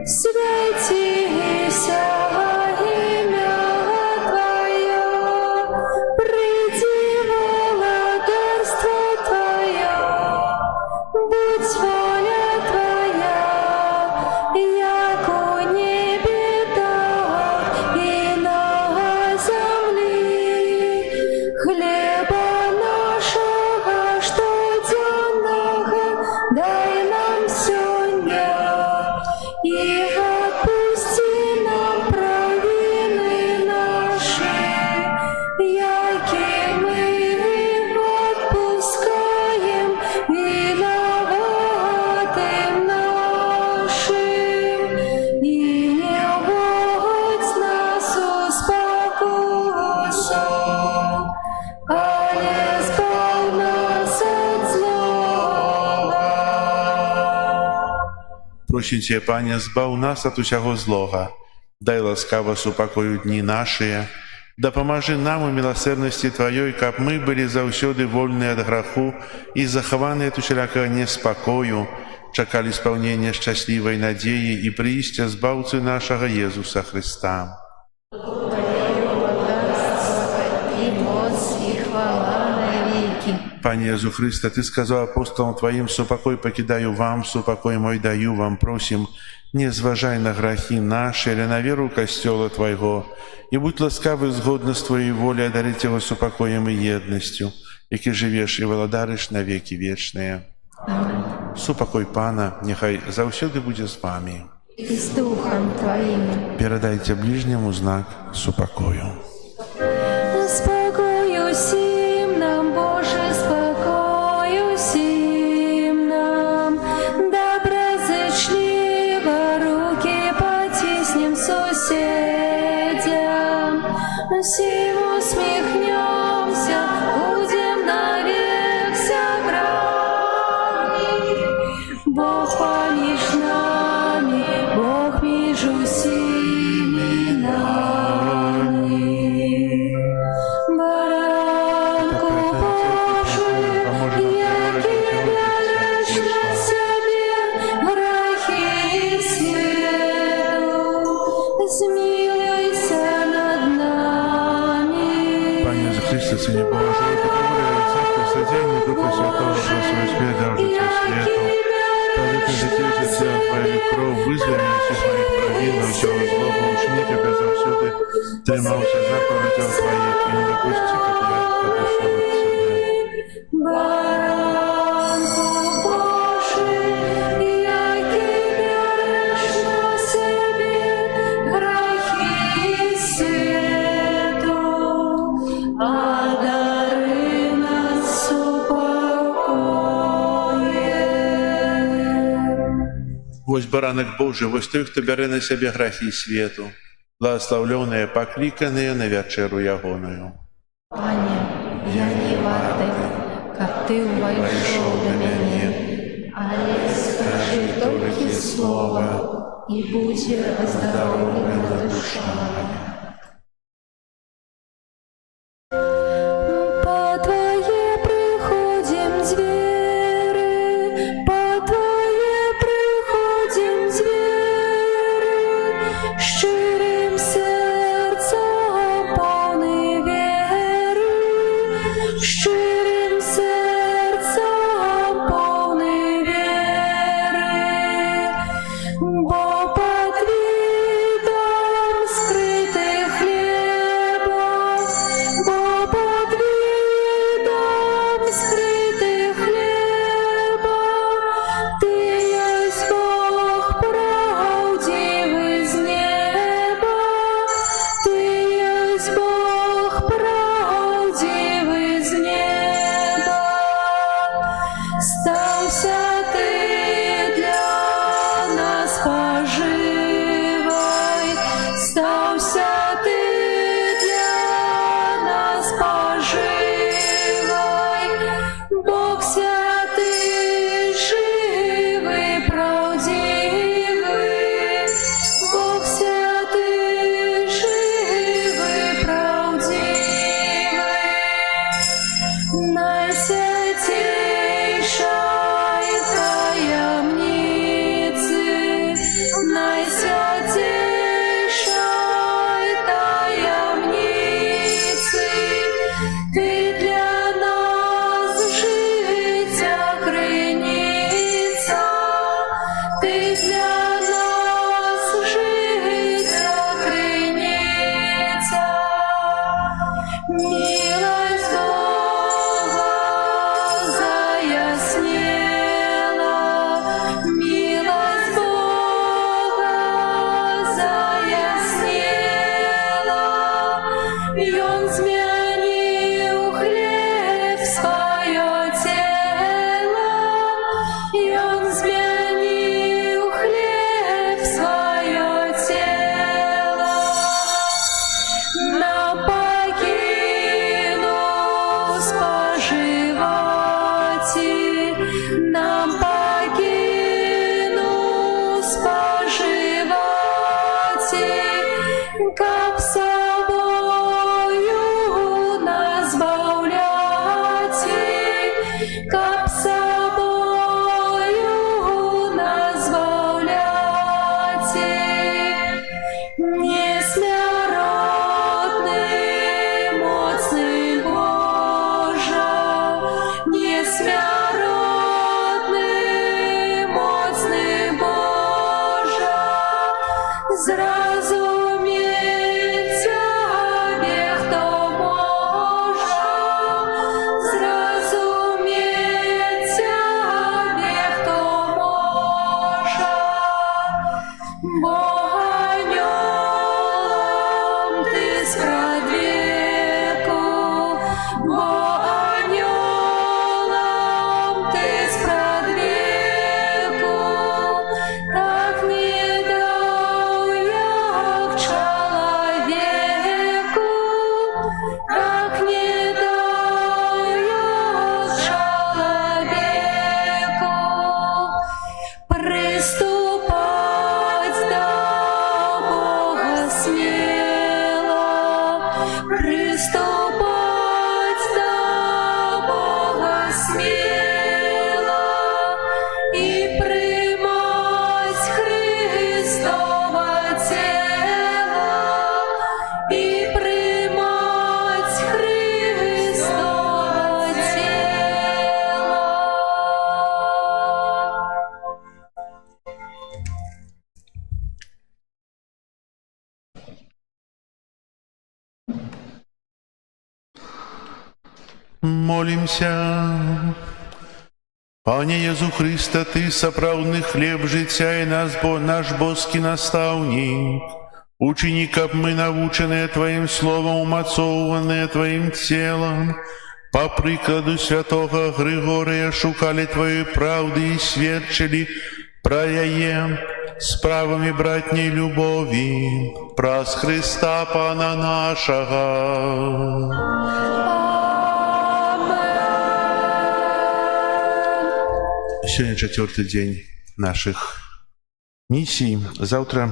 святися имя Твое, приди владарство Твое, будь воля Твоя, як у небе, так и на земле. Хлеба нашего штоденного дай нам сегодня, и отпусти нам провины наши, яки мы отпускаем виноватым нашим, и не вводь нас в спокусу, але избавь нас от злого. Просім Ця, Пане, збав нас ад усяго злога, дай ласкава супакою дні нашыя, дапамажы нам у міласэрнасці Тваёй, каб мы былі заўсёды вольныя ад граху і захаваныя ад усялякага неспакою, чакалі спаўнення шчаслівай надзеі і прыйсця збаўцы нашага Езуса Христа. И моц, и хвала навеки. Пане Єзу Христе, Ти сказав апостолам Твоїм: «Супокой покидаю вам, супокой мой даю вам». Просим, не зважай на грахи наши, але на веру Костела Твоего, и будь ласкавый згодно с Твоей волей одарить его супокоем и едностью, які живеш і владариш на веки вечные. Супокой Пана, нехай заўсёды буде з вами. И с Духом Твоим. Передайте ближнему знак супокою. Спокою сим нам, Боже, спокою сим нам. Доброзычливо руки потиснем соседям. Сим усмехнемся, будем навек собраны. Бог помеж нами, Бог между сими нами. Баранку Божий, яки берешь на себе грехи и свету, змилуйся над нами. Пане Єзу Христе, Сині Божий, доброволі Царства Содержания Духа Святого, за свою смерть дал життя світу. Пролити життя Твоєю кров, визволення всіх моїх провин, всього злого, учини Тебе завсюди, тримався заповідей Твоїх, і не допусти, як я подійшов від себе. Баранку Божий, яки береш на себе грехи і свету, одари нас супокоєм. Вось баранок Божий, вось той, хто бере на себе грехи свету, благословленные, покликанные на вечеру ягоную. Пане, я не варты, как Ты увайшов до меня, але скажи только слово, и будь оздоровлена душа моя. По Твоей приходим зверы, по Твоей приходим зверы, щирым сердцем полны веры, щирым сердцем полны веры, бо под видом скрытых хлебов, бо под видом скрытых хлебов, Ты есть Бог правдивый из неба, Ты есть Бог правдивый из неба. Стався Ты для нас поживой, стався Ты для нас поживой. свое тело, и он змянил хлеб свое тело. На покину споживати, нам покину споживати, кап собою назбавляти, кап собою назбавляти. Несмяротный, моцный Боже, несмяротный, моцный Боже, зразумець Тебе, хто може, зразумець Тебе, хто може. Богоньом Ты спрадвеку, Богоньом Ты спрадвеку, так не дал як чоловіку, так не дал як чоловіку. Приступать до Бога смело, приступать до Бога смело и приймать Христово тело, и приймать Христово тело. Молимся. Пане Єзу Христа, Ти сапраўдны хлеб жыцця і наш боскі настаўнік. Учини, каб мы, навучаныя Твоим словом, умацоўваныя Твоим телом, по прикладу святого Григория шукали Твоей правды и сведчили про яе справами братней любови, праз Христа Пана нашего. Сегодня 4-й день наших миссий. Завтра,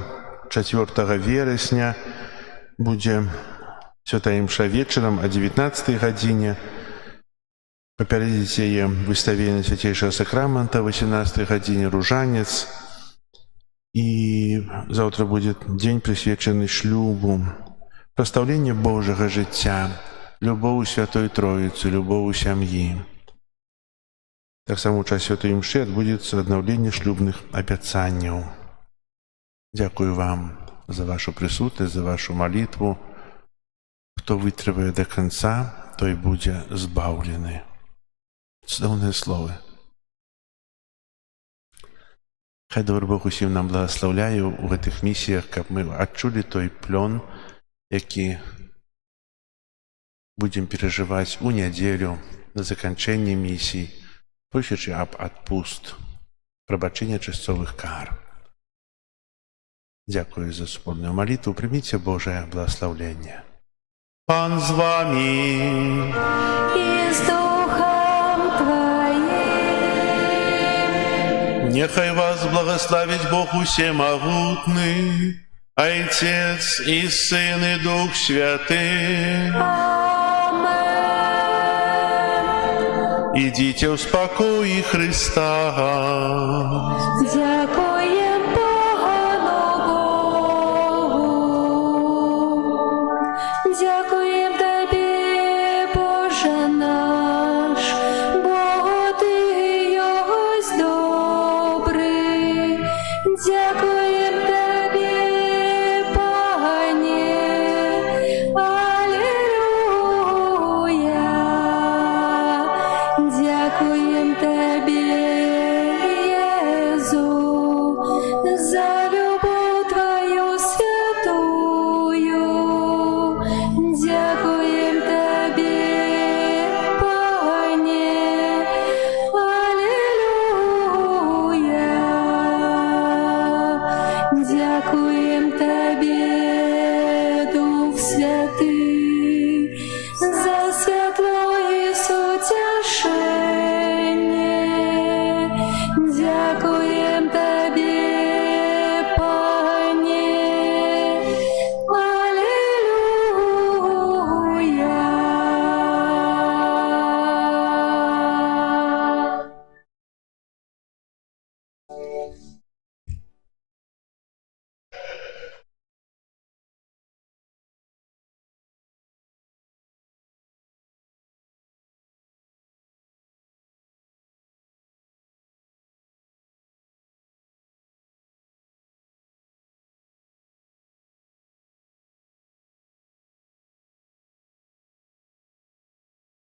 4 вересня, будзе святая імша вечером о 19 гадзіне. Папярэдзіць яе выставленне свяцейшага сакрамента, 18 гадзіне ружанец. И завтра будет день, присвяченный шлюбу, проставление Божьего життя, любовь Святой Троицы, любовь сям'і. Так само у час святой імшы адбудзецца аднаўленне шлюбных абяцанняў. Дякую вам за вашу присутнасць, за вашу молитву. Хто вытрывае до конца, той будзе збаўлены. Цудоўныя словы. Хай добры Бог усім нам благословляе у гэтых місіях, каб мы адчулі той плён, які будзем перажываць у нядзелю на заканчэнне місій, просячы аб адпуст, прабачэння часцовых кар. Дзякую за супольную молитву. Прыміце Божае благословленне. Пан з вами. И с Духом Твоим. Нехай вас благословить Бог усемогутный, Отец и Сын и Дух Святый. Идите в спокое Христа. Дякуєм Богу, дякуєм Тобі, Боже наш, бо Ти єсть добрий. Дякуєм Тобі, Пане, Алілуя. Дякуєм Тобі,